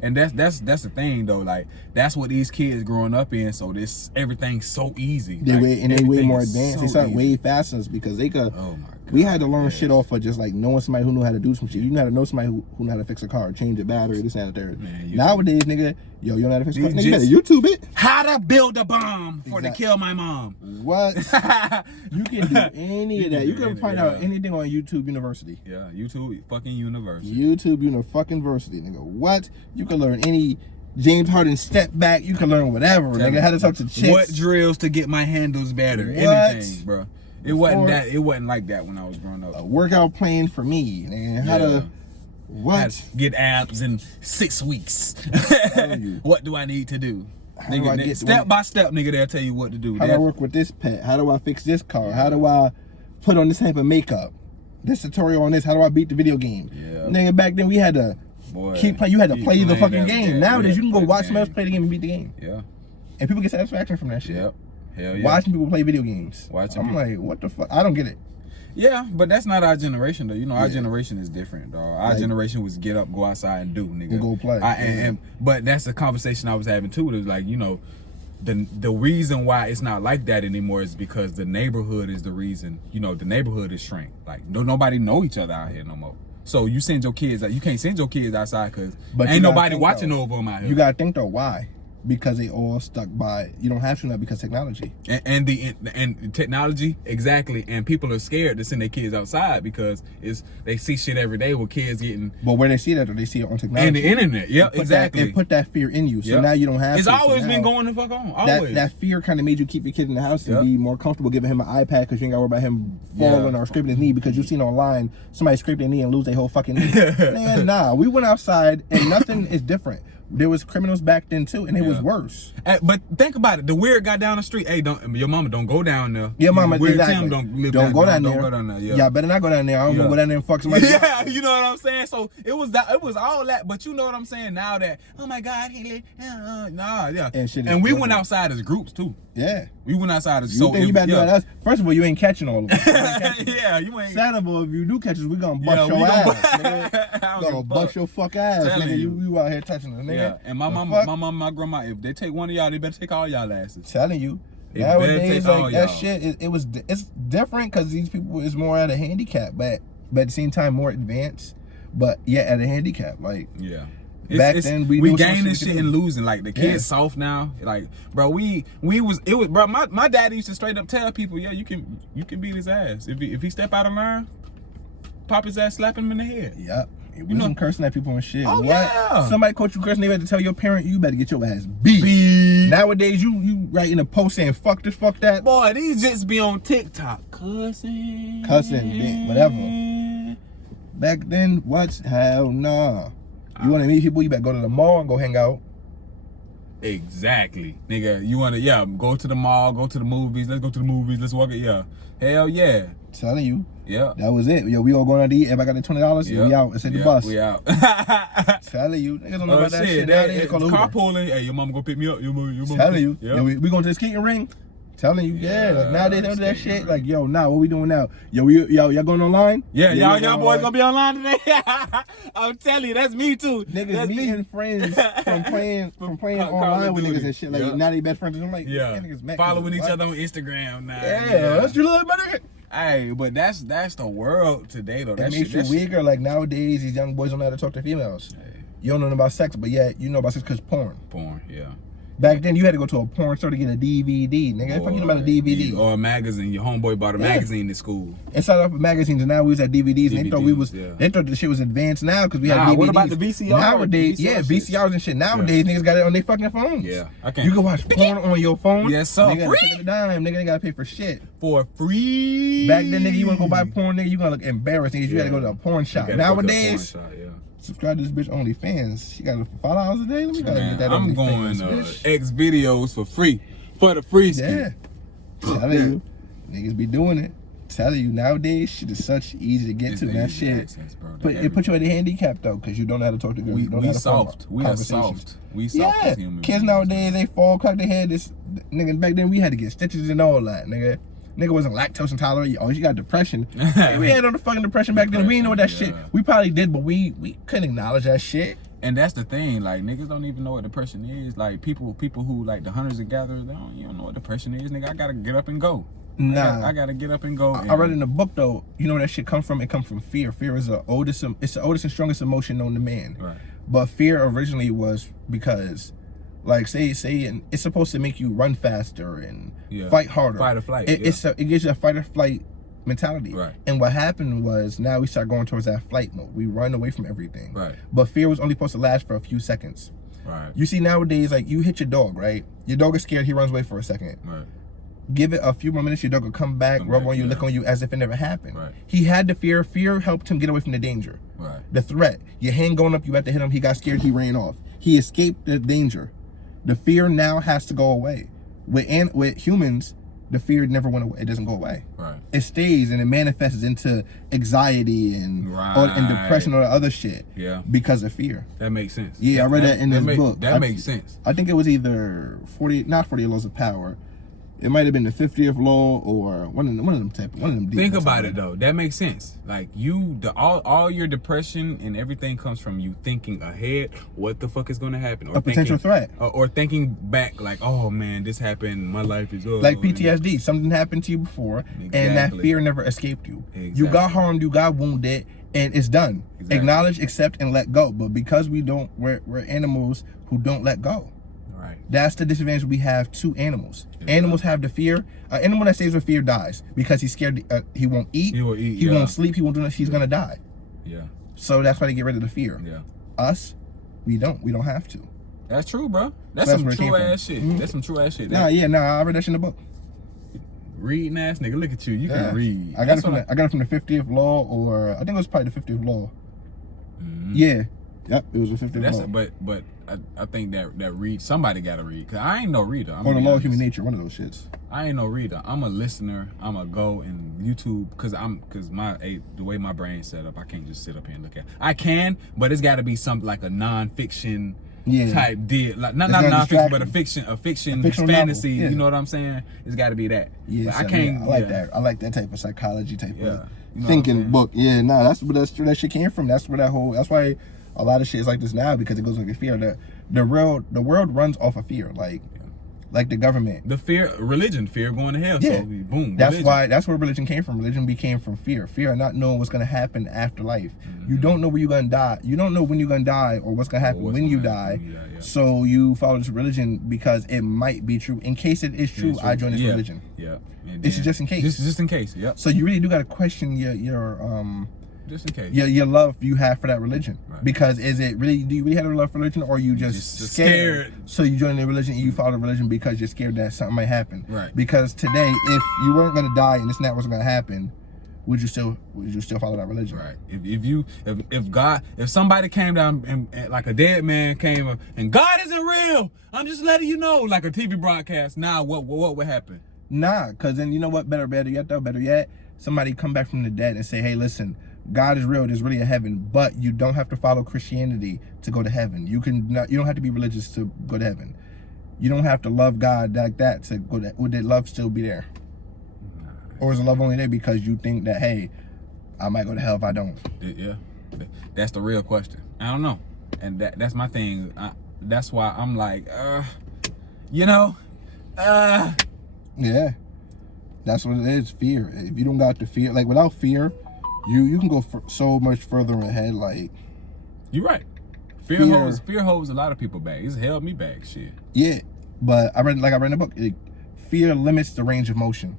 And that's the thing though. Like, that's what these kids growing up in. So everything's so easy. They way more advanced. They start way faster because they could. Oh my God. We had to learn shit off of just like knowing somebody who knew how to do some shit. You know how to know somebody who knew how to fix a car, change a battery, this and that, third. Nowadays, nigga, you know how to fix a car? Nigga, you better YouTube it. How to build a bomb to kill my mom. What? You can do any of that. You can find out anything on YouTube University. Yeah, YouTube fucking University. YouTube fucking University, nigga. What? You can learn any James Harden step back. You can learn whatever, nigga. How to talk to chicks. What drills to get my handles better. What? Anything, bro. It wasn't like that when I was growing up. A workout plan for me, man. How to get abs in 6 weeks. What do I need to do? Step by step, nigga, they'll tell you what to do. How do I work with this pet? How do I fix this car? How do I put on this type of makeup? This tutorial on this. How do I beat the video game? Yeah. Nigga, back then we had to keep playing. You had to play the fucking game. Nowadays you can go watch somebody else play the game and beat the game. Yeah. And people get satisfaction from that shit. Yep. Hell yeah. Watching people play video games. I'm like, what the fuck? I don't get it. Yeah, but that's not our generation though. You know, our generation is different, dog. Our generation was get up, go outside and do, nigga. And go play. But that's the conversation I was having too. It was like, you know, the reason why it's not like that anymore is because the neighborhood is the reason. You know, the neighborhood is shrink. Like, nobody know each other out here no more. So you send your kids out. You can't send your kids outside because ain't nobody watching over them out here. You gotta think though, why? Because they all stuck by. You don't have to now because technology and technology, exactly. And people are scared to send their kids outside because they see shit every day with kids getting. But where they see that, or they see it on technology and the internet. Yeah, exactly. And put that fear in you. So now you don't have. It's always been going the fuck on. Always. That fear kind of made you keep your kid in the house and be more comfortable giving him an iPad because you ain't got to worry about him falling or scraping his knee because you've seen online somebody scrape their knee and lose their whole fucking knee. Man, nah. We went outside and nothing is different. there was criminals back then too, and it was worse. But think about it. The weird guy down the street. Hey, your mama don't go down there. Your mama weird exactly. Tim don't live don't go down there. Don't go down there. Yeah. Y'all better not go down there. I don't want to go down there and fuck somebody. Yeah, you know what I'm saying. So it was all that. But you know what I'm saying. Now that oh my God, and we went outside as groups too. Yeah, we went outside as. You think you better do that? First of all, you ain't catching all of us. Yeah, you ain't. Second of all, if you do catch us, we gonna bust your ass. Gonna bust your fuck ass, nigga. You out here touching us, nigga. Yeah, and my mama, my grandma, if they take one of y'all, they better take all y'all asses. Telling you. Nowadays, like that shit, it's different because these people is more at a handicap, but at the same time more advanced, but yet at a handicap. Like back then we gaining shit and losing. Like the kids soft now. Like bro, bro. My daddy used to straight up tell people, yeah, you can beat his ass if he step out of line, pop his ass, slap him in the head. Yep. We wasn't cursing at people and shit. Oh, yeah. Somebody caught you cursing, they had to tell your parent, you better get your ass beat. Nowadays, you writing a post saying, fuck this, fuck that. Boy, these just be on TikTok. Cussing, whatever. Back then, what? Hell nah. You want to meet people, you better go to the mall and go hang out. Exactly. Nigga, you want to, go to the mall, go to the movies. Let's go to the movies. Let's walk it. Hell yeah. Telling you. Yeah. That was it. Yo, we all going out to eat. Everybody got the $20. We out. It's at the bus. We out. Telling you. Niggas don't know about that shit. Nowadays, carpooling. Hey, your mama go pick me up. Your mama telling you. Yeah. We going to the skating ring. Telling you. Like nowadays, they do that shit. Like, yo, what we doing now? Y'all going online? Yeah, y'all boys gonna be online today. I'm telling you, that's me too. Niggas meeting friends from playing online with niggas and shit. Like now they best friends. I'm like, niggas met following each other on Instagram now. That's you look, my nigga. Hey, but that's the world today though. That makes you weaker. Like nowadays, these young boys don't know how to talk to females. Hey. You don't know about sex, but yeah, you know about sex because porn. Porn, yeah. Back then, you had to go to a porn store to get a DVD, nigga. Fuck you know about a DVD. Or a magazine. Your homeboy bought a magazine in school. It started off with magazines, and now we was at DVDs, and they thought the shit was advanced now because we had DVDs. What about the VCR? Nowadays, VCRs and shit. Nowadays, niggas got it on their fucking phones. Yeah, I can't. You can watch porn on your phone. Yes, sir. Nigga, free. A dime, nigga, they gotta pay for shit. For free. Back then, nigga, you wanna go buy porn, nigga, you gonna look embarrassed, nigga. You gotta go to a porn shop. Nowadays. Subscribe to this bitch OnlyFans. She got it for $5 a day. Let me go get that. I'm going X videos for free. For the free ski. Yeah. Telling you. Niggas be doing it. Telling you nowadays shit is such easy to get to that shit. Access, bro. But it put you at a handicap though, because you don't know how to talk to girls. We soft. We are soft. We soft as humans. Kids nowadays they fall, crack their head. This nigga back then we had to get stitches and all that, nigga. Nigga wasn't lactose intolerant. Oh, you got depression. We had on the fucking depression back then. We didn't know what that shit. We probably did, but we couldn't acknowledge that shit. And that's the thing. Like niggas don't even know what depression is. Like people who like the hunters and gatherers, you don't know what depression is. Nigga, I gotta get up and go. Nah, I gotta get up and go. I read in the book though. You know where that shit come from? It comes from fear. Fear is the oldest and strongest emotion known to man. Right. But fear originally was because, like, say, and it's supposed to make you run faster and fight harder. Fight or flight. It gives you a fight or flight mentality. Right. And what happened was now we start going towards that flight mode. We run away from everything. Right. But fear was only supposed to last for a few seconds. Right. You see nowadays, like you hit your dog, right? Your dog is scared. He runs away for a second. Right. Give it a few more minutes, your dog will come back, rub on you, lick on you as if it never happened. Right. He had the fear. Fear helped him get away from the danger. Right. The threat. Your hand going up, you had to hit him. He got scared. He ran off. He escaped the danger. The fear now has to go away. With humans, the fear never went away. It doesn't go away. Right. It stays and it manifests into anxiety and depression or other shit. Yeah. Because of fear. That makes sense. Yeah, I read that in this book. That makes sense. I think it was either 40 Laws of Power. It might have been the 50th law or one of them. Think about it though. That makes sense. Like all your depression and everything comes from you thinking ahead. What the fuck is going to happen? Or a potential threat. Or thinking back, like, oh man, this happened. My life is over. Like PTSD. Something happened to you before, and that fear never escaped you. Exactly. You got harmed. You got wounded, and it's done. Exactly. Acknowledge, accept, and let go. But because we're animals who don't let go. Right. That's the disadvantage we have to animals. Yeah. Animals have the fear. An animal that stays with fear dies because he's scared. He won't eat. He will eat. He won't sleep. He won't do nothing. He's gonna die. Yeah. So that's why they get rid of the fear. Yeah. Us, we don't. We don't have to. That's true, bro. That's some true ass shit. Mm-hmm. That's some true ass shit. Nah, I read that shit in the book. Reading ass nigga, look at you. You can read. I got it from the 50th law, or I think it was probably the 50th law. Mm-hmm. Yeah. Yep, it was the 50th law. But I think that read somebody gotta read, cause I ain't no reader. Or the law of human nature, one of those shits. I ain't no reader. I'm a listener. I'm a go and YouTube, cause the way my brain's set up, I can't just sit up here and look at. I can, but it's got to be something like a nonfiction type deal, like not nonfiction, but a fiction fantasy. Yeah. You know what I'm saying? It's got to be that. Yeah, but I can't. I like that. I like that type of psychology type of thinking book. Yeah, no, that's where that shit came from. That's where that's why a lot of shit is like this now, because it goes with fear. The world runs off of fear, like the government. The fear going to hell. Yeah. So boom. That's where religion came from. Religion became from fear. Fear of not knowing what's gonna happen after life. You don't know when you're gonna die. You don't know when you're gonna die or what's gonna happen when you die. So you follow this religion because it might be true. In case it is true, I join this religion. Yeah. It's just in case. Just in case. Yep. So you really do gotta question your just in case. Your love you have for that religion. Right. Because do you really have a love for religion, or are you just scared? So you join the religion and you follow the religion because you're scared that something might happen. Right. Because today, if you weren't gonna die and this not what's gonna happen, would you still follow that religion? Right. If somebody came down and like a dead man came and God isn't real, I'm just letting you know, like a TV broadcast. Now what would happen? Nah, because then you know what? Better yet, somebody come back from the dead and say, hey, listen, God is real. There's really a heaven, but you don't have to follow Christianity to go to heaven. You don't have to be religious to go to heaven. You don't have to love God like that to go to. Would that love still be there? Or is the love only there because you think that, hey, I might go to hell if I don't? Yeah, that's the real question. I don't know, and that's my thing. That's why I'm like, yeah, that's what it is. Fear. If you don't got the fear, like without fear, you can go so much further ahead. Like, you're right. Fear holds a lot of people back. It's held me back. Shit. Yeah, but I read in the book. Fear limits the range of motion.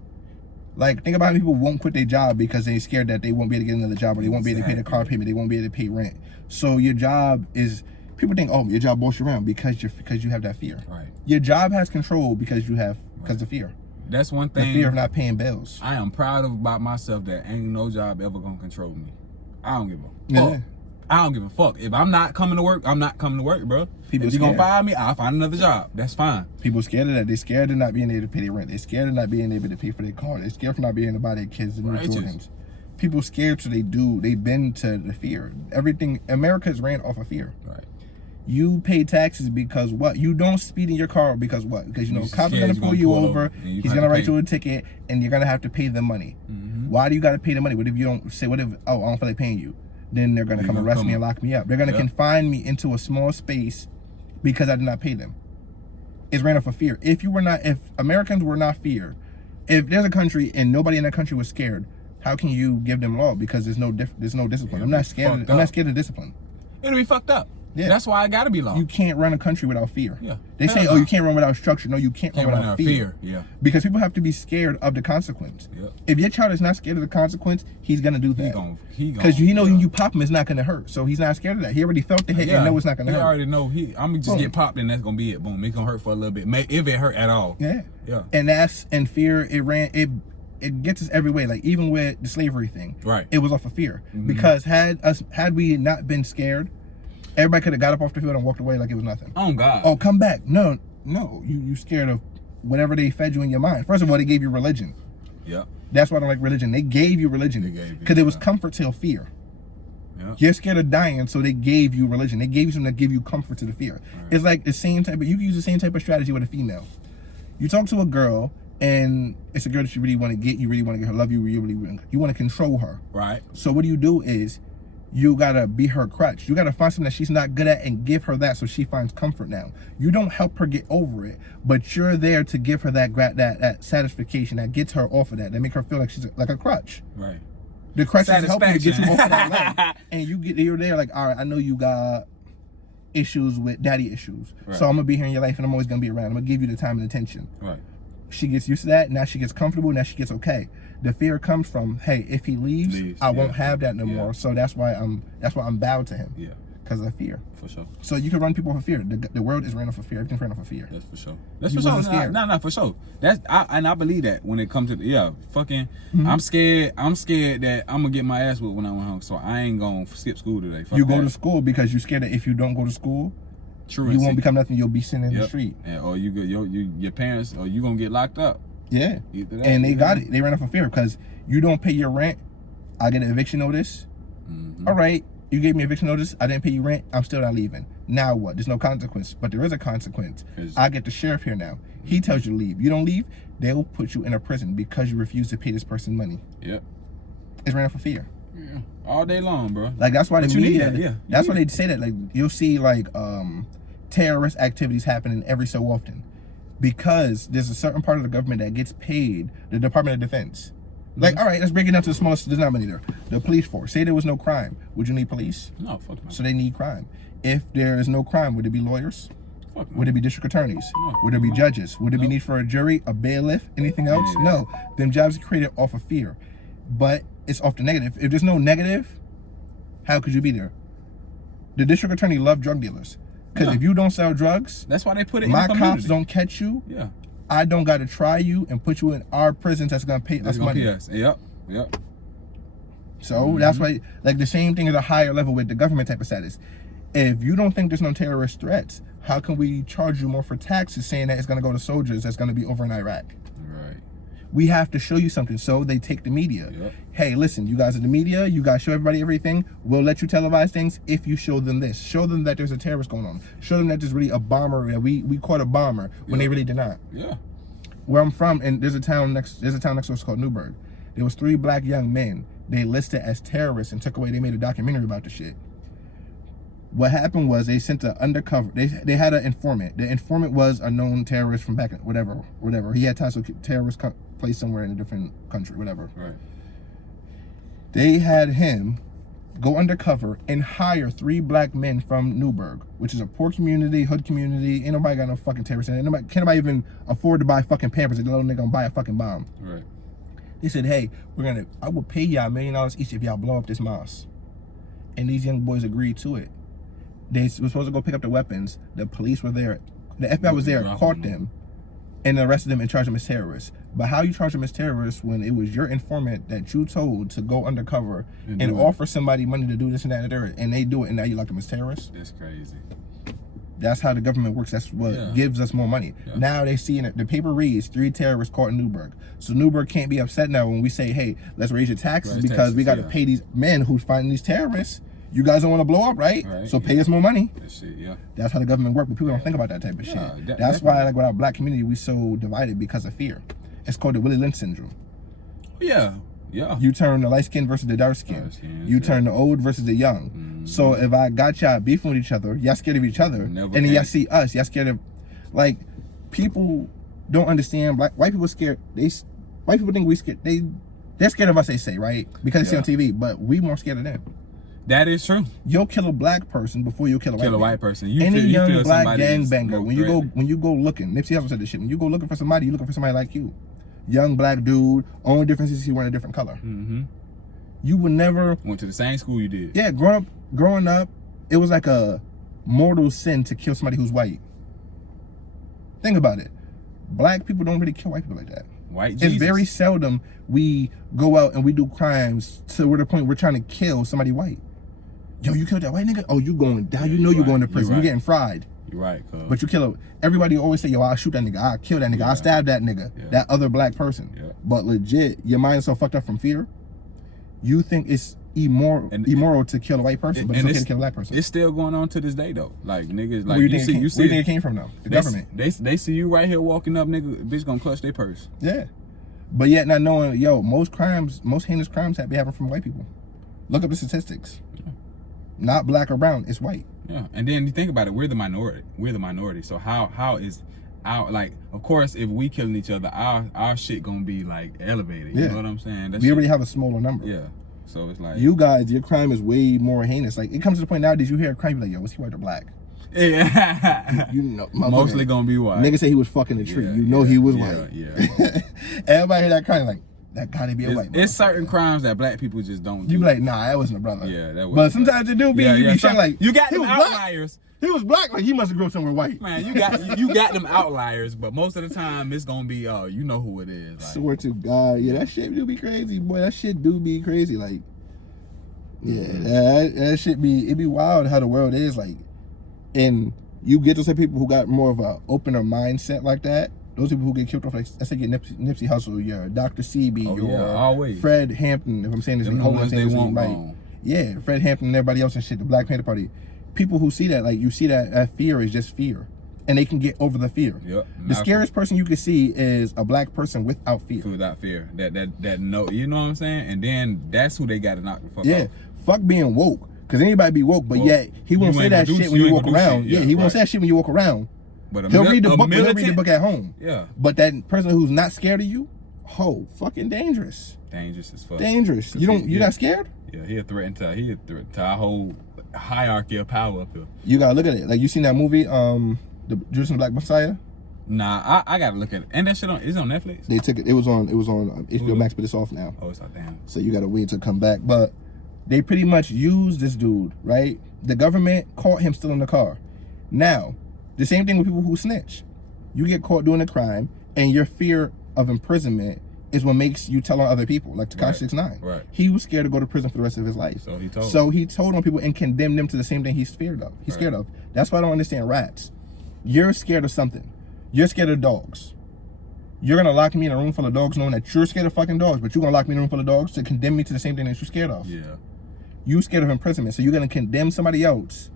Like, think about how people won't quit their job because they're scared that they won't be able to get another job, or they won't be able to pay the car payment, they won't be able to pay rent. So your job is, people think, oh, your job boss you around because you have that fear. Right. Your job has control because of fear. That's one thing. The fear of not paying bills. I am proud about myself that ain't no job ever gonna control me. I don't give a fuck. Yeah. I don't give a fuck. If I'm not coming to work, I'm not coming to work, bro. If you're gonna fire me, I'll find another job. That's fine. People scared of that. They're scared of not being able to pay their rent. They're scared of not being able to pay for their car. They're scared of not being able to buy their kids the new Jordans. People scared, so they bend to the fear. Everything, America's ran off of fear. Right. You pay taxes because what? You don't speed in your car because what? Because you know cops are gonna pull you over. He's gonna write you a ticket, and you're gonna have to pay the money. Mm-hmm. Why do you gotta pay the money? What if you don't say? What if I don't feel like paying you? Then they're gonna come arrest me and lock me up. They're gonna confine me into a small space because I did not pay them. It's ran off of fear. If Americans were not feared, if there's a country and nobody in that country was scared, how can you give them law? Because there's no discipline. I'm not scared of discipline. It'll be fucked up. Yeah. That's why I gotta be law. You can't run a country without fear. Yeah. They say, oh, you can't run without structure. No, you can't run without fear. Yeah. Because people have to be scared of the consequence. Yeah. If your child is not scared of the consequence, he's gonna do that. Because when you pop him, it's not gonna hurt. So he's not scared of that. He already felt the hit and know it's not gonna hurt. He already know I'm gonna just get popped and that's gonna be it. Boom. It's gonna hurt for a little bit. If it hurt at all. Yeah. Yeah. And fear, it gets us every way. Like even with the slavery thing. Right. It was off of fear. Mm-hmm. Because had we not been scared, everybody could have got up off the field and walked away like it was nothing. Oh God. Oh, come back. No. You scared of whatever they fed you in your mind. First of all, they gave you religion. Yep. That's why I don't like religion. They gave you religion because it was comfort till fear. Yep. You're scared of dying, so they gave you religion. They gave you something to give you comfort to the fear. Right. It's like the same type. You can use the same type of strategy with a female. You talk to a girl, and it's a girl that you really want to get. You really want to get her love. You want to control her. Right. So what do is you gotta be her crutch. You gotta find something that she's not good at and give her that so she finds comfort now. You don't help her get over it, but you're there to give her that satisfaction that gets her off of that make her feel like she's like a crutch. Right. The crutch is helping to get you off of that leg. And you're there like, all right, I know you got issues with daddy issues. Right. So I'm gonna be here in your life and I'm always gonna be around. I'm gonna give you the time and attention. Right. She gets used to that, now she gets comfortable, now she gets okay. The fear comes from, hey, if he leaves, I won't have that no more. So that's why I'm bowed to him. Yeah. Because of fear. For sure. So you can run people for fear. The world is ran off of fear. Everything's ran off of fear. That's for sure. That's for sure. No, for sure. I believe that when it comes to I'm scared that I'm gonna get my ass whipped when I went home. So I ain't gonna skip school today. You go to school because you're scared that if you don't go to school, Truancy. You won't become nothing. You'll be sitting in the Yep. street. Yeah, or your parents, or you gonna get locked up. Yeah. Either that, And they got it. They ran off of fear because you don't pay your rent. I get an eviction notice. Mhm. All right, you gave me eviction notice. I didn't pay you rent. I'm still not leaving. Now what? There's no consequence, but there is a consequence. I get the sheriff here now. He tells you to leave. You don't leave, they'll put you in a prison because you refuse to pay this person money. Yep. It's ran off of fear. Yeah. All day long, bro. Like that's why But the you need media. that, yeah. That's why they say that. Like you'll see like terrorist activities happening every so often, because there's a certain part of the government that gets paid, the Department of Defense. Like, all right, let's break it down to the smallest denominator. The police force. Say there was no crime. Would you need police? No, fuck no. So they need crime. If there is no crime, would it be lawyers? Fuck no. Would it be district attorneys? No. Would it be judges? Would it be Nope. need for a jury, a bailiff, anything else? Yeah. No. Them jobs are created off of fear. But it's off the negative. If there's no negative, how could you be there? The district attorney love drug dealers. Because Yeah. if you don't sell drugs, That's why they put it my in the cops community. don't catch you. Yeah. I don't got to try you and put you in our prisons that's going to pay us That's gonna money. pay us. Yep. Yep. So that's why, like the same thing at a higher level with the government type of status. If you don't think there's no terrorist threats, how can we charge you more for taxes saying that it's going to go to soldiers that's going to be over in Iraq? Right. We have to show you something. So they take the media. Yep. Hey, listen, you guys are the media. You guys show everybody everything. We'll let you televise things if you show them this. Show them that there's a terrorist going on. Show them that there's really a bomber. That we caught a bomber when they really did not. Yeah. Where I'm from, and there's a town next door it's called Newburgh. There was 3 black young men. They listed as terrorists and took away. They made a documentary about the shit. What happened was they sent an undercover. They had an informant. The informant was a known terrorist from back whatever. He had ties with terrorist place somewhere in a different country, whatever. Right. They had him go undercover and hire 3 black men from Newburgh, which is a poor community, hood community. Ain't nobody got no fucking terrorists in it. Can't nobody even afford to buy fucking Pampers. The little nigga gonna buy a fucking bomb. Right. They said, hey, I will pay y'all $1 million each if y'all blow up this mosque. And these young boys agreed to it. They were supposed to go pick up the weapons. The police were there. The FBI was there, caught them, and arrested them and charged them as terrorists. But how you charge them as terrorists when it was your informant that you told to go undercover and offer somebody money to do this and that and that, and they do it, and now you lock them as terrorists? That's crazy. That's how the government works. That's what gives us more money. Yeah. Now they see it. The paper reads 3 terrorists caught in Newburgh. So Newburgh can't be upset now when we say, hey, let's raise your taxes because we got to pay these men who's fighting these terrorists. You guys don't want to blow up, right? So pay us more money. That shit, yeah. That's how the government works, but people don't think about that type of shit. That's why, like, with our black community, we so divided because of fear. It's called the Willie Lynch syndrome. Yeah. Yeah. You turn the light skin versus the dark skin. You turn the old versus the young. So if I got y'all beefing with each other, y'all scared of each other, and then y'all see us, y'all scared of, like, people don't understand. White people scared. White people think we scared. They're scared of us. They say, right, because they see on TV, but we more scared of them. That is true. You'll kill a black person before you kill a white person. Any young black gangbanger, when you go looking, Nipsey Hussle said this shit. When you go looking for somebody, you looking for somebody like you, young black dude. Only difference is he wearing a different color. Mm-hmm. You would never went to the same school you did. Yeah, growing up, it was like a mortal sin to kill somebody who's white. Think about it. Black people don't really kill white people like that. White Jesus. It's very seldom we go out and we do crimes to the point we're trying to kill somebody white. Yo, you killed that white nigga? Oh, you going down. You know you're going to prison. You're getting fried. You're right, cuz. But you kill everybody always say, yo, I'll shoot that nigga. I'll kill that nigga. I'll stab that nigga. That other black person. But legit, your mind is so fucked up from fear. You think it's immoral to kill a white person, but it's okay to kill a black person. It's still going on to this day, though. Like, niggas, like, where do you think it came from, though? The government. They see you right here walking up, nigga, bitch gonna clutch their purse. Yeah. But yet not knowing, yo, most heinous crimes be happening from white people. Look up the statistics. Not black or brown, it's white. Yeah, and then you think about it, we're the minority. So how is our, like, of course, if we killing each other, our shit gonna be like elevated. You know what I'm saying? We already have a smaller number. Yeah. So it's like, you guys, your crime is way more heinous. Like, it comes to the point nowadays, you hear a crime, you're like, yo, was he white or black? Yeah. You know, mostly gonna be white. Nigga say he was fucking a tree. You know he was white. Yeah. Everybody hear that crime like, that gotta be a white. It's certain crimes that black people just don't do. You be like, nah, that wasn't a brother. Yeah, that was. But sometimes it do be. You be saying like, you got them outliers. He was black, like he must have grown up somewhere white. Man, you got them outliers, but most of the time it's gonna be, you know who it is. Like, swear to God, yeah, that shit do be crazy, boy. That shit do be crazy. Like, yeah, that shit be wild how the world is like. And You get those people who got more of a opener mindset like that. Those people who get killed off, like let's say your Nipsey Hussle, your Dr. CB, your Fred Hampton, if I'm saying this right. Yeah, Fred Hampton and everybody else and shit, the Black Panther Party. People who see that, like you see that fear is just fear. And they can get over the fear. Yep. The scariest person you can see is a black person without fear. Without fear. That no, you know what I'm saying? And then that's who they gotta knock the fuck off. Fuck being woke. Cause anybody be woke, but yet he won't say that shit when you walk around. Yeah, he won't say that shit when you walk around. But he'll read the book, but he'll read the book at home. Yeah. But that person who's not scared of you, fucking dangerous. Dangerous as fuck. Dangerous. You're not scared? Yeah, he a threat to our whole hierarchy of power up here. You gotta look at it. Like you seen that movie, the Judas and the Black Messiah? Nah, I gotta look at it. And that shit is on Netflix. They took it. It was on HBO Max, but it's off now. Oh, it's off, damn. So you gotta wait to come back. But they pretty much used this dude, right? The government caught him still in the car. Now, the same thing with people who snitch. You get caught doing a crime, and your fear of imprisonment is what makes you tell on other people, like Tekashi 6ix9ine. Right. He was scared to go to prison for the rest of his life. So he told on people and condemned them to the same thing he's scared of. Scared of. That's why I don't understand rats. You're scared of something. You're scared of dogs. You're gonna lock me in a room full of dogs knowing that you're scared of fucking dogs, but you're gonna lock me in a room full of dogs to condemn me to the same thing that you're scared of. Yeah. You scared of imprisonment, so you're gonna condemn somebody else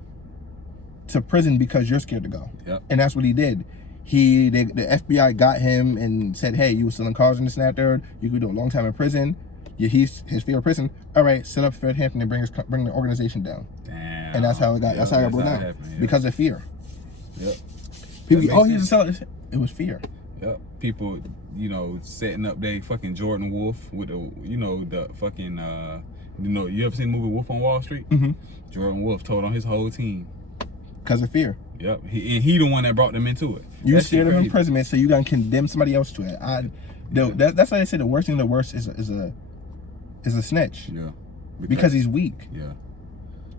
to prison because you're scared to go. Yep. And that's what he did. The FBI got him and said, hey, you were selling cars in this and that third. You could do a long time in prison. His fear of prison. All right, set up Fred Hampton and bring the organization down. Damn. And that's how it got. That's how it got brought down because of fear. Yep. People, he's a seller. It was fear. Yep. People, setting up their fucking Jordan Wolf with the fucking you ever seen the movie Wolf on Wall Street? Mm-hmm. Jordan Wolf told on his whole team. Because of fear. Yep. He the one that brought them into it. You scared of imprisonment, so you gotta condemn somebody else to it. That's why they say the worst thing. The worst is a snitch. Yeah. Because he's weak. Yeah.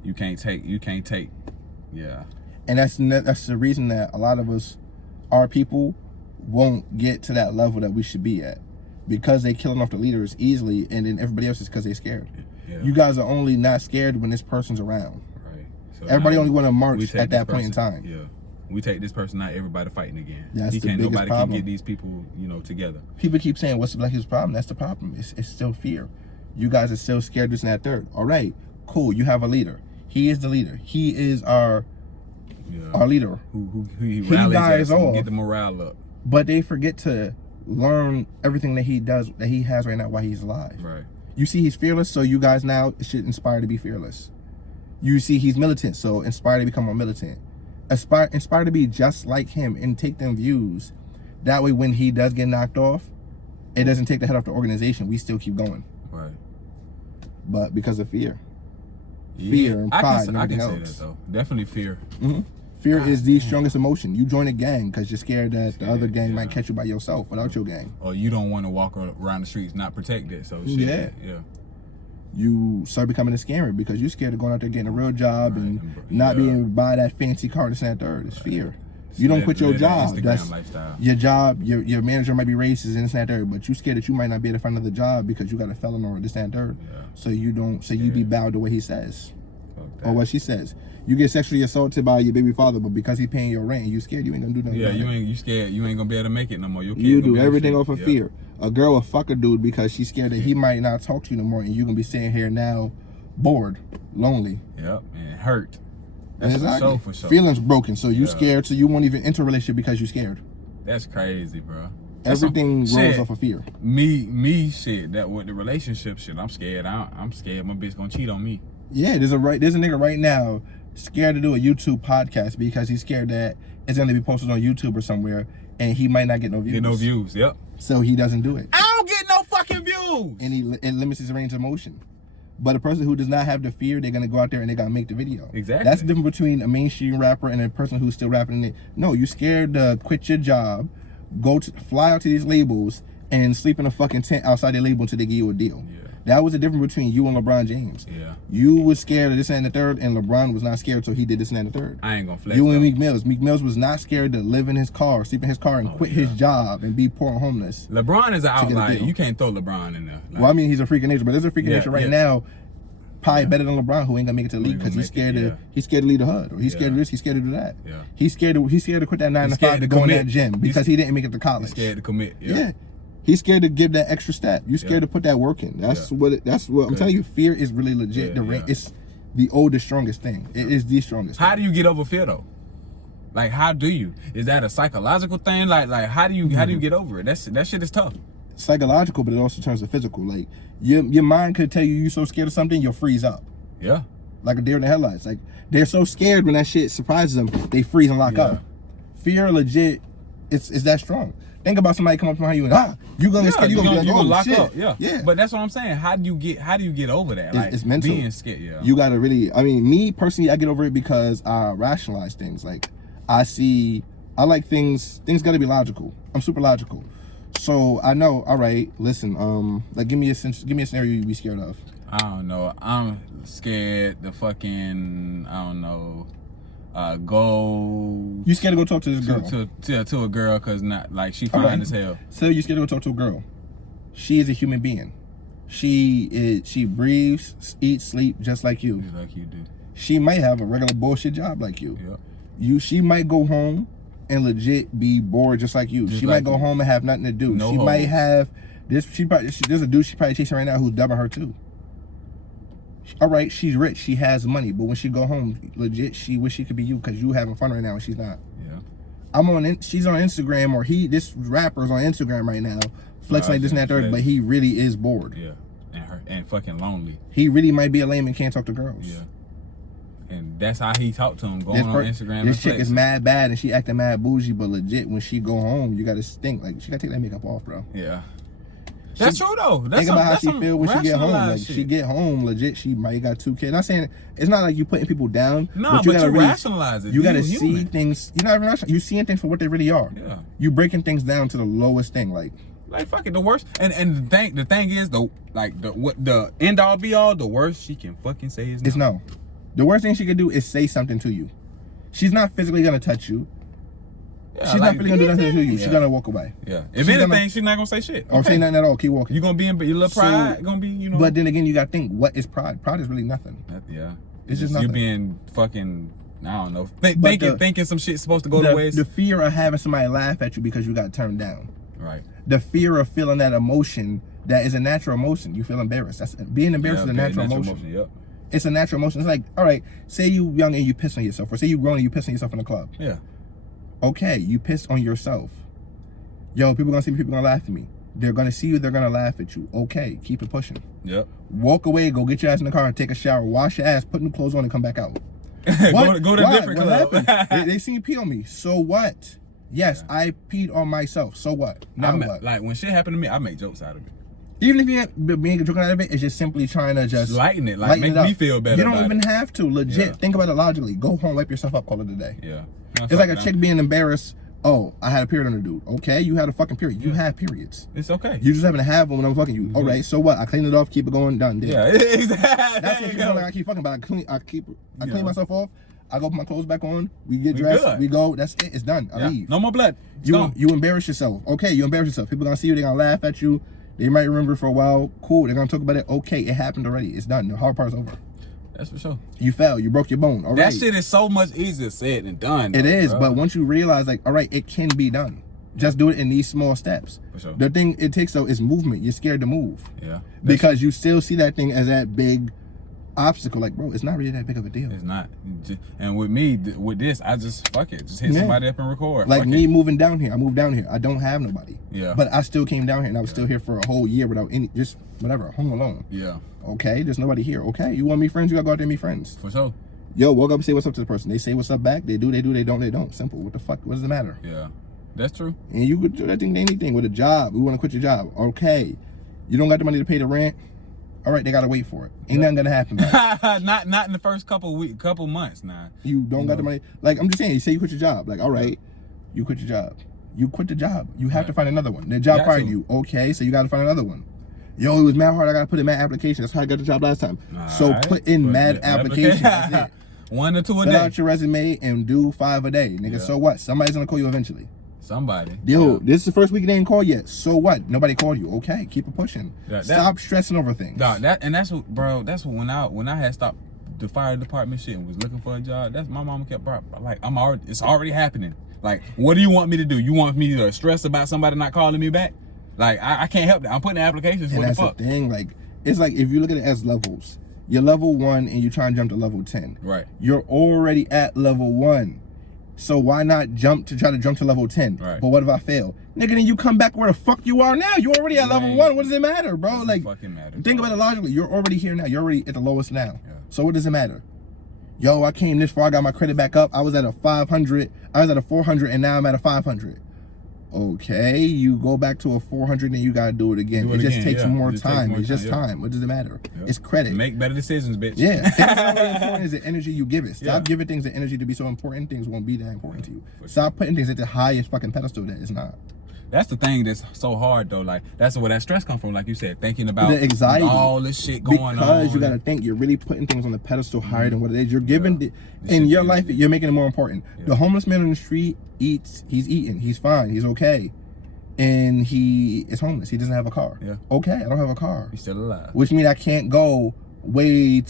You can't take. Yeah. And that's the reason that a lot of us, our people, won't get to that level that we should be at, because they killing off the leaders easily, and then everybody else is because they're scared. Yeah. You guys are only not scared when this person's around. So everybody only want to march at that point in time. Yeah, we take this person out, everybody fighting again. Nobody can get these people, together. People keep saying, "What's the Black people's problem?" That's the problem. It's still fear. You guys are still scared this and that third. All right, cool. You have a leader. He is the leader. He is our leader. Who he rallies off, get the morale up. But they forget to learn everything that he does, that he has right now while he's alive. Right. You see, he's fearless, so you guys now should inspire to be fearless. You see he's militant, so inspire to become more militant. Inspire to be just like him and take them views. That way when he does get knocked off, it doesn't take the head off the organization. We still keep going. Right. But because of fear. Fear and pride and everything else. I can say that though. Definitely fear. Mm-hmm. Fear is the strongest emotion. You join a gang because you're scared that the other gang might catch you by yourself without your gang. Or you don't want to walk around the streets not protected. So shit. Yeah. You start becoming a scammer because you're scared of going out there getting a real job and not being able to buy that fancy car this and that third. It's fear. You don't quit your job. That's your job. Your manager might be racist and this and that third, but you're scared that you might not be able to find another job because you got a felon or this and that third. Yeah. So you don't. So you be bowed to what he says or what she says. You get sexually assaulted by your baby father, but because he's paying your rent, you scared. You ain't gonna do nothing. Yeah, you scared. You ain't gonna be able to make it no more. You do everything off of fear. A girl will fuck a dude because she's scared that he might not talk to you no more, and you're gonna be sitting here now, bored, lonely. Yep, and hurt. That's exactly. For sure. Feelings broken, so you scared, so you won't even enter a relationship because you're scared. That's crazy, bro. Everything rolls off of fear. Me, shit. That with the relationship shit, I'm scared. I'm scared my bitch gonna cheat on me. Yeah, there's a nigga right now scared to do a YouTube podcast because he's scared that it's gonna be posted on YouTube or somewhere, and he might not get no views. Get no views. Yep. So he doesn't do it. I don't get no fucking views. And it limits his range of motion. But a person who does not have the fear, they're gonna go out there and they're gonna make the video. Exactly. That's the difference between a mainstream rapper and a person who's still rapping. No, you scared to quit your job, fly out to these labels, and sleep in a fucking tent outside their label until they give you a deal. Yeah. That was the difference between you and LeBron James. Yeah. You was scared of this and the third, and LeBron was not scared, so he did this and the third. I ain't gonna flex. You and Meek Mills. Meek Mills was not scared to live in his car, sleep in his car, and quit his job and be poor and homeless. LeBron is an outlier. You can't throw LeBron in there. Well, I mean, he's a freak of nature, but there's a freak of nature right now. Probably better than LeBron, who ain't gonna make it to the league because he's scared to leave the hood, or he's scared of this, he's scared to do that. Yeah. He's scared to quit that 9 to 5 to go in that gym because he didn't make it to college. He's scared to commit. Yeah. He's scared to give that extra step. You scared to put that work in. That's what I'm telling you. Fear is really legit. It's the oldest, strongest thing. It is the strongest. How do you get over fear though? Like, how do you? Is that a psychological thing? Like how do you get over it? That shit is tough. Psychological, but it also turns to physical. Like your mind could tell you're so scared of something, you'll freeze up. Yeah. Like a deer in the headlights. Like they're so scared when that shit surprises them, they freeze and lock up. Fear, legit, it's that strong. Think about somebody coming up behind you and you gonna get scared. You gonna lock up. Yeah. But that's what I'm saying. How do you get over that? Like, it's mental. Being scared. Yeah. You gotta really. I mean, me personally, I get over it because I rationalize things. Like I like things. Things gotta be logical. I'm super logical. So I know, all right, listen, like give me a scenario you'd be scared of. I don't know. I'm scared to fucking, I don't know, go. You scared to go talk to this girl? To a girl because not like she fine as hell. So you scared to go talk to a girl? She is a human being. She breathes, eats, sleep just like you. Just like you do. She might have a regular bullshit job like you. Yep. She might go home and legit be bored just like you. She might go home and have nothing to do. She might have this. There's a dude she probably chasing right now who's dubbing her too. All right, she's rich, she has money, but when she go home, legit, she wish she could be you because you having fun right now and she's not. Yeah. She's on Instagram, or this rapper's on Instagram right now, flexing like this and that third, but he really is bored. Yeah, and fucking lonely. He really might be a lame and can't talk to girls. Yeah. And that's how he talked to him, going on Instagram. This chick is mad bad and she acting mad bougie, but legit, when she go home, you gotta stink. Like, she gotta take that makeup off, bro. Yeah. That's true though. Think about how she feel when she get home. Like, she get home, legit, she might got 2 kids. Not saying, it's not like you putting people down. No, but you gotta rationalize it. You gotta see things. You're not even rationalizing. You seeing things for what they really are. Yeah. You breaking things down to the lowest thing. Like fuck it, the worst. And the thing is, the end all be all, the worst she can fucking say is no. It's no. The worst thing she could do is say something to you. She's not physically gonna touch you. Yeah, she's not really gonna do nothing to you. Yeah. She's gonna walk away. Yeah. If anything, she's not gonna say shit. Or say nothing at all. Keep walking. You gonna be in your little pride. Gonna be, you know. But then again, you gotta think, what is pride? Pride is really nothing. Yeah. It's just nothing. You being fucking, I don't know, thinking some shit's supposed to go the ways. The fear of having somebody laugh at you because you got turned down. Right. The fear of feeling that emotion that is a natural emotion. You feel embarrassed. That's being embarrassed is a natural emotion. Yep. It's a natural emotion. It's like, all right, say you young and you piss on yourself, or say you grown and you piss on yourself in the club. Yeah. Okay, you pissed on yourself. Yo, people gonna see me, people gonna laugh at me. They're gonna see you, they're gonna laugh at you. Okay, keep it pushing. Yep. Walk away, go get your ass in the car and take a shower, wash your ass, put new clothes on and come back out. Go to a different club. they seen pee on me. So what? Yes, yeah. I peed on myself. So what? Now what? Like, when shit happened to me, I make jokes out of it. Even if you ain't being joking out of it, it's just simply trying to just lighten it, like make me feel better. You don't even have to. Legit, think about it logically. Go home, wipe yourself up, call it a day. Yeah. It's like a chick being embarrassed. Oh, I had a period on the dude. Okay, you had a fucking period. You have periods. It's okay. You just happen to have one when I'm fucking you. All right, so what? I clean it off, keep it going, done. Yeah, exactly. That's what you feel like I keep fucking, but I clean myself off. I go put my clothes back on. We get dressed. We go. That's it. It's done. I leave. No more blood. You embarrass yourself. Okay, you embarrass yourself. People gonna see you. They're gonna laugh at you. They might remember for a while. Cool. They're gonna talk about it. Okay, it happened already. It's done. The hard part's over. That's for sure. You fell. You broke your bone. All right. That shit is so much easier said than done. It is, but once you realize, like, all right, it can be done. Just do it in these small steps. For sure. The thing it takes though is movement. You're scared to move. Yeah. Because you still see that thing as that big obstacle. Like, bro, it's not really that big of a deal. It's not. And with me, with this, I just fuck it. Just hit somebody up and record. Like me moving down here. I moved down here. I don't have nobody. Yeah. But I still came down here and I was still here for a whole year without any, just whatever, home alone. Yeah. Okay, there's nobody here. Okay, you want to be friends? You gotta go out there and be friends. For sure. Yo, walk up and say what's up to the person. They say what's up back. They do, they don't, they don't. Simple. What the fuck? What does it matter? Yeah. That's true. And you could do that thing, anything with a job. We want to quit your job. Okay. You don't got the money to pay the rent. All right, they gotta wait for it. Ain't nothing gonna happen. Not in the first couple months now. You don't got the money. Like, I'm just saying, you say you quit your job. Like, all right, you quit your job. You quit the job. You have to find another one. The job fired you. Okay, so you gotta find another one. Yo, it was mad hard. I gotta put in mad applications. That's how I got the job last time. So put in mad applications. That's it. 1 or 2 a day. Fill out your resume and do 5 a day, nigga. So what? Somebody's gonna call you eventually. Somebody. Yo, this is the first week they didn't call yet. So what? Nobody called you. Okay, keep it pushing. Stop stressing over things. Dog, that's what, bro. That's what when I had stopped the fire department shit and was looking for a job. That's my mama kept like it's already happening. Like, what do you want me to do? You want me to stress about somebody not calling me back? Like, I can't help that. I'm putting applications. And what that's the fuck? The thing. Like, it's like if you look at it as levels. You're level 1 and you're trying to jump to level 10. Right. You're already at level 1. So why not try to jump to level 10? Right. But what if I fail? Nigga, then you come back where the fuck you are now. You're already at level 1. What does it matter, bro? Doesn't like, fucking matter, think bro. about it logically. You're already here now. You're already at the lowest now. Yeah. So what does it matter? Yo, I came this far. I got my credit back up. I was at a 500. I was at a 400, and now I'm at a 500. Okay, you go back to a 400 and you gotta do it again. It just takes more time. It's just time. What does it matter? Yep. It's credit. Make better decisions, bitch. Yeah. Things are really important is the energy you give it. Stop Yeah. giving things the energy to be so important. Things won't be that important to you. Stop putting things at the highest fucking pedestal that it's not. That's the thing that's so hard though. Like, that's where that stress comes from. Like you said, thinking about The anxiety, all this shit going on. Because you gotta think you're really putting things on the pedestal higher than what it is. You're giving in your life. You're making it more important. The homeless man on the street eats. He's eating. He's fine. He's okay. And he is homeless. He doesn't have a car. Yeah. Okay, I don't have a car. He's still alive. Which means I can't go way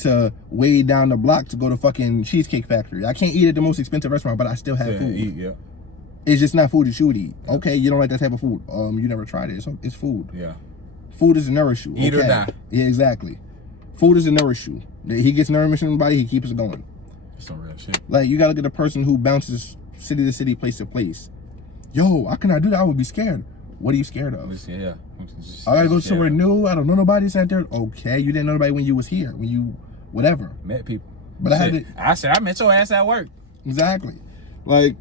down the block to go to fucking Cheesecake Factory. I can't eat at the most expensive restaurant, but I still have food. Yeah. It's just not food that you would eat. Okay, you don't like that type of food. You never tried it. It's food. Yeah. Food is to nourish you. Eat or die. Yeah, exactly. Food is to nourish you. He gets nourishment in the body, he keeps it going. That's some real shit. Like, you gotta look at a person who bounces city to city, place to place. Yo, how can I do that? I would be scared. What are you scared of? Yeah. I gotta go somewhere new. I don't know nobody out there. Okay, you didn't know nobody when you was here. When you, whatever. Met people. But I said I met your ass at work. Exactly. Like,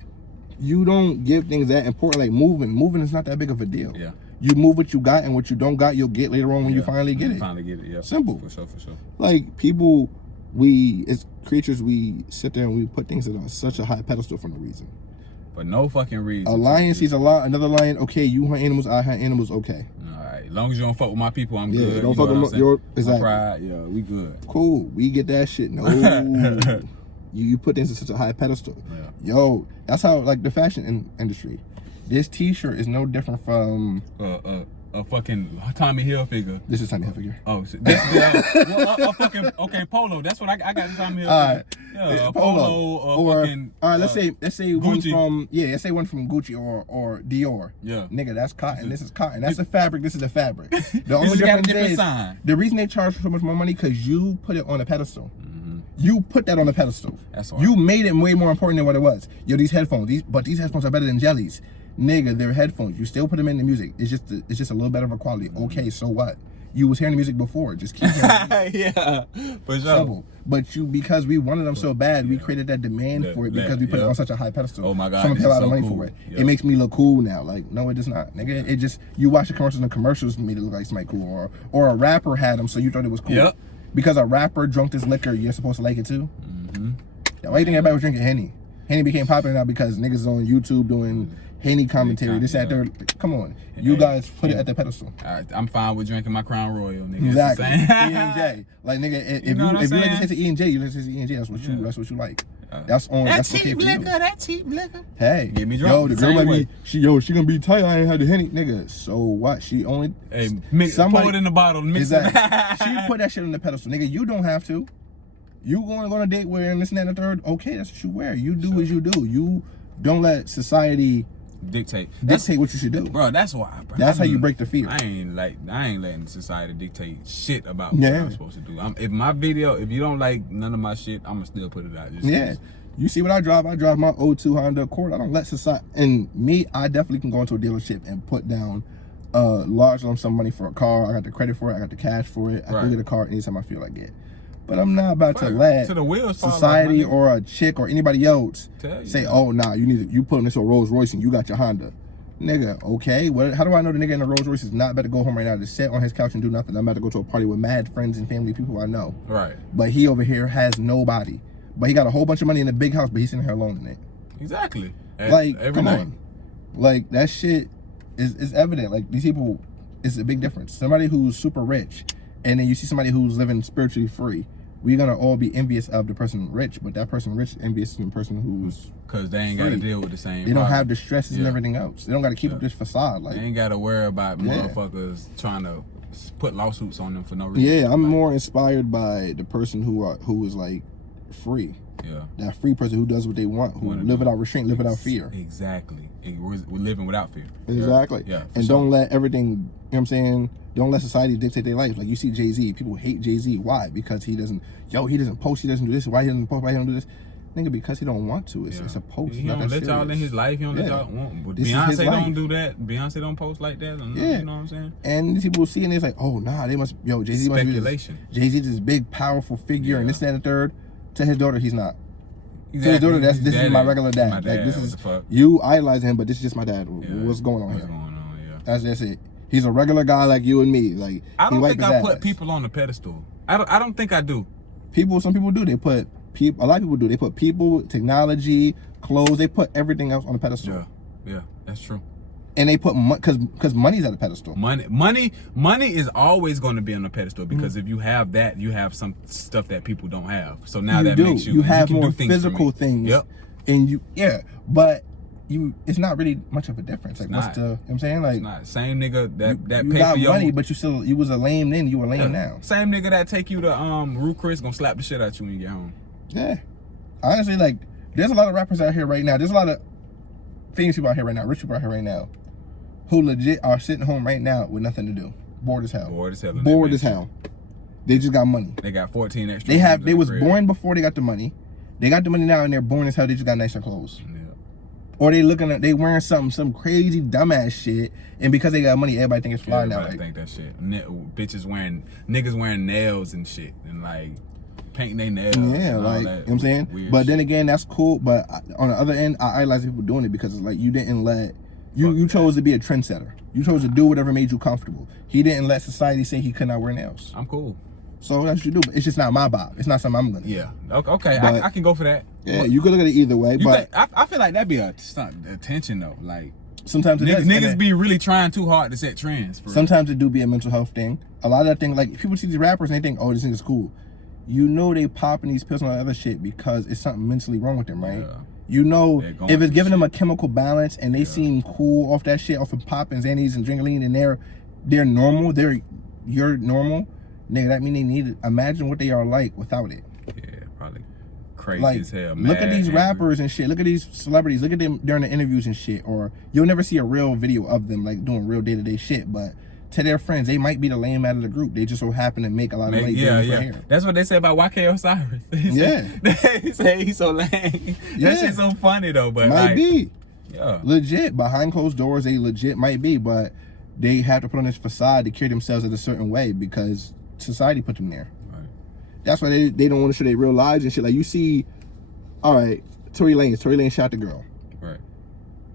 you don't give things that important. Like moving is not that big of a deal. Yeah. You move what you got, and what you don't got, you'll get later on when you finally get it. Finally get it. Yeah. Simple. For sure. Like, people, as creatures, we sit there and we put things on such a high pedestal for no reason. For no fucking reason. A lion sees another lion. Okay, you hunt animals, I hunt animals. Okay. All right. As long as you don't fuck with my people, I'm good. Don't fuck with your exactly. Pride. Yeah, we good. Cool. We get that shit. No. You put things on such a high pedestal. Yeah. Yo, that's how, like, the fashion industry. This T-shirt is no different from a fucking Tommy Hilfiger. This is Tommy Hilfiger. Oh, so this is a fucking Polo. That's what I got. The Tommy Hilfiger. Yeah, a Polo or fucking. All right, let's say one Gucci. from let's say one from Gucci or Dior. Yeah. Nigga, that's cotton. This is cotton. That's the fabric. This is the fabric. The only This got a difference different is sign. the reason they charge so much more money because you put it on a pedestal. You put that on a pedestal. That's all. You made it way more important than what it was. Yo, these headphones. These headphones are better than jellies. Nigga, they're headphones. You still put them in the music. It's just a little better of a quality. Okay, so what? You was hearing the music before. Just keep hearing it. Yeah, for sure. Simple. But because we wanted them so bad, we created that demand for it because we put it on such a high pedestal. Oh my God, someone this paid a is lot of so money cool. for it. Yeah. It makes me look cool now. Like, no, it does not, nigga. It just, you watch the commercials and commercials made it look like somebody cool, or a rapper had them, so you thought it was cool. Yep. Because a rapper drunk this liquor, you're supposed to like it too. Now, why do you think everybody was drinking Henny? Henny became popular now because niggas on YouTube doing Henny commentary. This at their, come on, you guys put it at the pedestal. I'm fine with drinking my Crown Royal, nigga. Exactly. It's the same. E&J. Like, nigga, if You know what I'm you like to saying? say to E&J, you like to say to E&J. That's what you like. That's okay for you. That cheap liquor. Hey, Get me drunk. yo, the girl Same might way. be she gonna be tight. I ain't had the Henny, nigga. So what? She only Hey, pour it in the bottle. Mix it. exactly. She put that shit on the pedestal, nigga. You don't have to. You going on a date wearing this and that and the third? Okay, that's what you wear. You do as you do. You don't let society dictate what you should do. Bro, that's why, bro. That's how you break the fear. I ain't letting society dictate shit about what Yeah. I'm supposed to do. If you don't like none of my shit, I'ma still put it out. You see what I drive? I drive my 02 Honda Accord. I don't let society, and me, I definitely can go into a dealership and put down a large lump sum money for a car. I got the credit for it. I got the cash for it. I can get a car anytime I feel like it. But I'm not about to let the wheels fall off, society my nigga. or a chick or anybody else Tell say, you. "Oh, nah, you put this on Rolls Royce and you got your Honda." Nigga, okay. How do I know the nigga in the Rolls Royce is not about to go home right now to sit on his couch and do nothing? I'm about to go to a party with mad friends and family people I know. Right. But he over here has nobody. But he got a whole bunch of money in a big house, but he's sitting here alone in it. Exactly. Like, every come night. on. Like, that shit is evident. Like, these people, it's a big difference. Somebody who's super rich, and then you see somebody who's living spiritually free. we're gonna all be envious of the person rich, but that person rich envious of the person who's because they ain't got to deal with the same. They don't have the stresses and everything else. They don't got to keep up this facade. Like they ain't got to worry about motherfuckers trying to put lawsuits on them for no reason. Yeah, I'm more inspired by the person who is like free. Yeah, that free person who does what they want, who live without restraint, live without fear. Exactly. We're living without fear. Exactly. Yeah. And don't let everything, you know what I'm saying? Don't let society dictate their life. Like you see Jay-Z, people hate Jay-Z. Why? Because he doesn't post, he doesn't do this. Why he doesn't post, why he don't do this? Nigga, because he don't want to. It's a post. He don't let y'all in his life. He don't let y'all want. But Beyonce don't do that. Beyonce don't post like that. You know what I'm saying? And these people see and it's like, oh nah, they must Jay-Z must be Jay-Z this big powerful figure and this and that and the third. To his daughter, he's not. Exactly. To his daughter, this is my regular dad. Like this is you idolizing him, but this is just my dad. What's going on here? What's going on? Yeah. That's it. He's a regular guy like you and me. Like I don't think I put people on the pedestal. I don't think I do. Some people do. They put people. A lot of people do. They put people, technology, clothes. They put everything else on the pedestal. Yeah, that's true. And they put because money's at a pedestal. Money is always going to be on the pedestal because if you have that, you have some stuff that people don't have. So now makes you have you more physical things. Yep. And but it's not really much of a difference. Like what's the, you know what I'm saying? Like it's not same nigga that you pay got for your money, but you was a lame then, you a lame now. Same nigga that take you to Ruth Chris gonna slap the shit out you when you get home. Yeah. Honestly, like there's a lot of rappers out here right now. There's a lot of famous people out here right now, rich people out here right now, who legit are sitting home right now with nothing to do. Bored as hell. Bored as hell. They just got money. They got 14 extra. They was born before they got the money. They got the money now and they're born as hell. They just got nicer clothes. Yeah. Or they wearing some crazy dumbass shit, and because they got money, everybody think it's fly now. Everybody think that shit. Niggas wearing nails and shit, and like painting their nails. Yeah, like you know what I'm saying. But then again, that's cool. But on the other end, I idolize people doing it because it's like you didn't let you chose to be a trendsetter. You chose to do whatever made you comfortable. He didn't let society say he could not wear nails. I'm cool. So that's what you do. But it's just not my vibe. It's not something I'm gonna. Yeah. Okay. I can go for that. Yeah, you could look at it either way. But I feel like that'd be attention though. Like sometimes niggas be really trying too hard to set trends. Sometimes it do be a mental health thing. A lot of that thing, like people see these rappers and they think, oh, this nigga's cool. You know they popping these pills and all that other shit because it's something mentally wrong with them, right? Yeah. You know, if it's giving them a chemical balance and they seem cool off that shit, off of popping Xannies and Dringaline, and they're normal, you're normal, nigga, that mean they need it. Imagine what they are like without it. Yeah, probably crazy as hell. Look at these rappers and shit. Look at these celebrities. Look at them during the interviews and shit. Or you'll never see a real video of them like doing real day-to-day shit, but to their friends, they might be the lame out of the group. They just so happen to make a lot of money. Yeah. That's what they say about YK Osiris. He say he's so lame. That shit's so funny though, but might be. Yeah. Legit. Behind closed doors, they legit might be, but they have to put on this facade to carry themselves in a certain way because society put them there. Right. That's why they don't want to show their real lives and shit. Like you see, all right, Tory Lanez shot the girl. Right.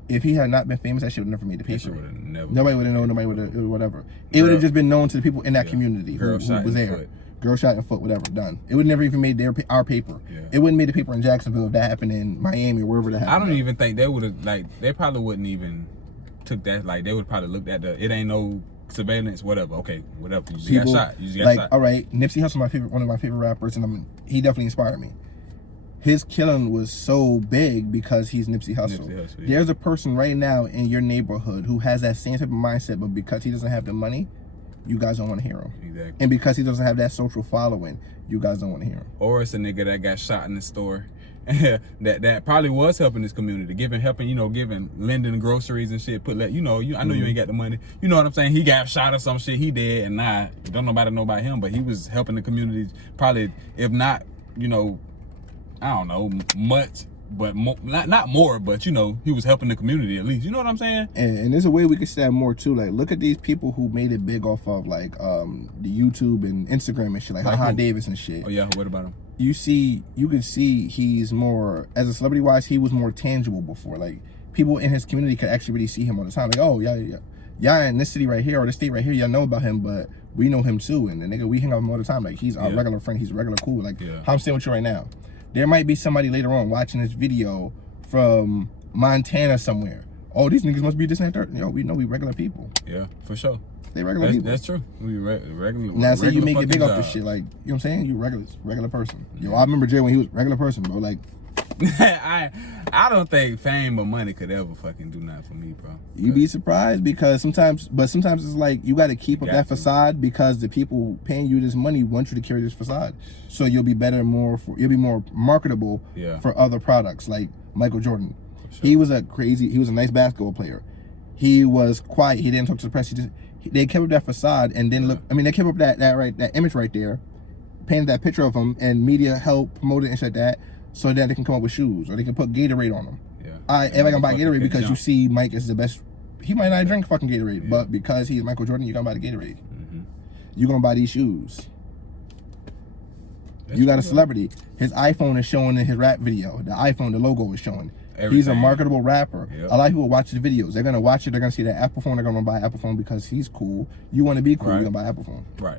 If he had not been famous, that shit would never made the paper. Nobody would have known. Nobody would have whatever. It would have just been known to the people in that community who was there. Girl shot in foot, whatever, done. It would never even made our paper. Yeah. It wouldn't made the paper in Jacksonville if that happened in Miami or wherever that happened. I don't even think they would have they probably wouldn't even took that. Like they would probably looked at it ain't no surveillance, whatever. Okay, whatever. You got shot. You got shot. All right, Nipsey Hussle, one of my favorite rappers, and he definitely inspired me. His killing was so big because he's Nipsey Hussle. There's a person right now in your neighborhood who has that same type of mindset, but because he doesn't have the money, you guys don't want to hear him. Exactly. And because he doesn't have that social following, you guys don't want to hear him. Or it's a nigga that got shot in the store that probably was helping this community, giving lending groceries and shit. I know you ain't got the money. You know what I'm saying? He got shot or some shit. He dead, and don't nobody know about him, but he was helping the community. Probably, if not, I don't know much, but not more, but he was helping the community at least. You know what I'm saying? And there's a way we could say more too. Like, look at these people who made it big off of like the YouTube and Instagram and shit, like HaHa Davis and shit. Oh yeah, what about him? You can see he's more, as a celebrity wise, he was more tangible before. Like people in his community could actually really see him all the time. Like, oh yeah, in this city right here or this state right here, y'all know about him, but we know him too. And the nigga, we hang out with him all the time. Like he's our regular friend. He's regular cool. Like how I'm staying with you right now. There might be somebody later on watching this video from Montana somewhere oh, these niggas must be this and that. Yo, we know we regular people. Yeah, for sure. They regular people. That's true. We regular. Now say you make it big job. off this shit, like, you know what I'm saying? You regular person. Yo, I remember Jay when he was regular person, bro. Like, I don't think fame or money could ever fucking do nothing for me, bro. you be surprised because sometimes it's like you got to keep up that facade because the people paying you this money want you to carry this facade, so you'll be better, you'll be more marketable for other products. Like Michael Jordan, sure. He was a nice basketball player. He was quiet. He didn't talk to the press. They kept up that facade and then they kept up that image right there, painted that picture of him, and media helped promote it and shit like that. So that they can come up with shoes, or they can put Gatorade on them. Yeah. Everybody gonna buy Gatorade because you see Mike is the best. He might not drink fucking Gatorade, but because he's Michael Jordan, you're gonna buy the Gatorade. Mm-hmm. You're gonna buy these shoes. You got a celebrity. His iPhone is showing in his rap video. The iPhone, the logo is showing. Everything. He's a marketable rapper. Yep. A lot of people watch his videos. They're gonna watch it. They're gonna see that Apple phone. They're gonna buy Apple phone because he's cool. You want to be cool. You're gonna buy Apple phone. Right.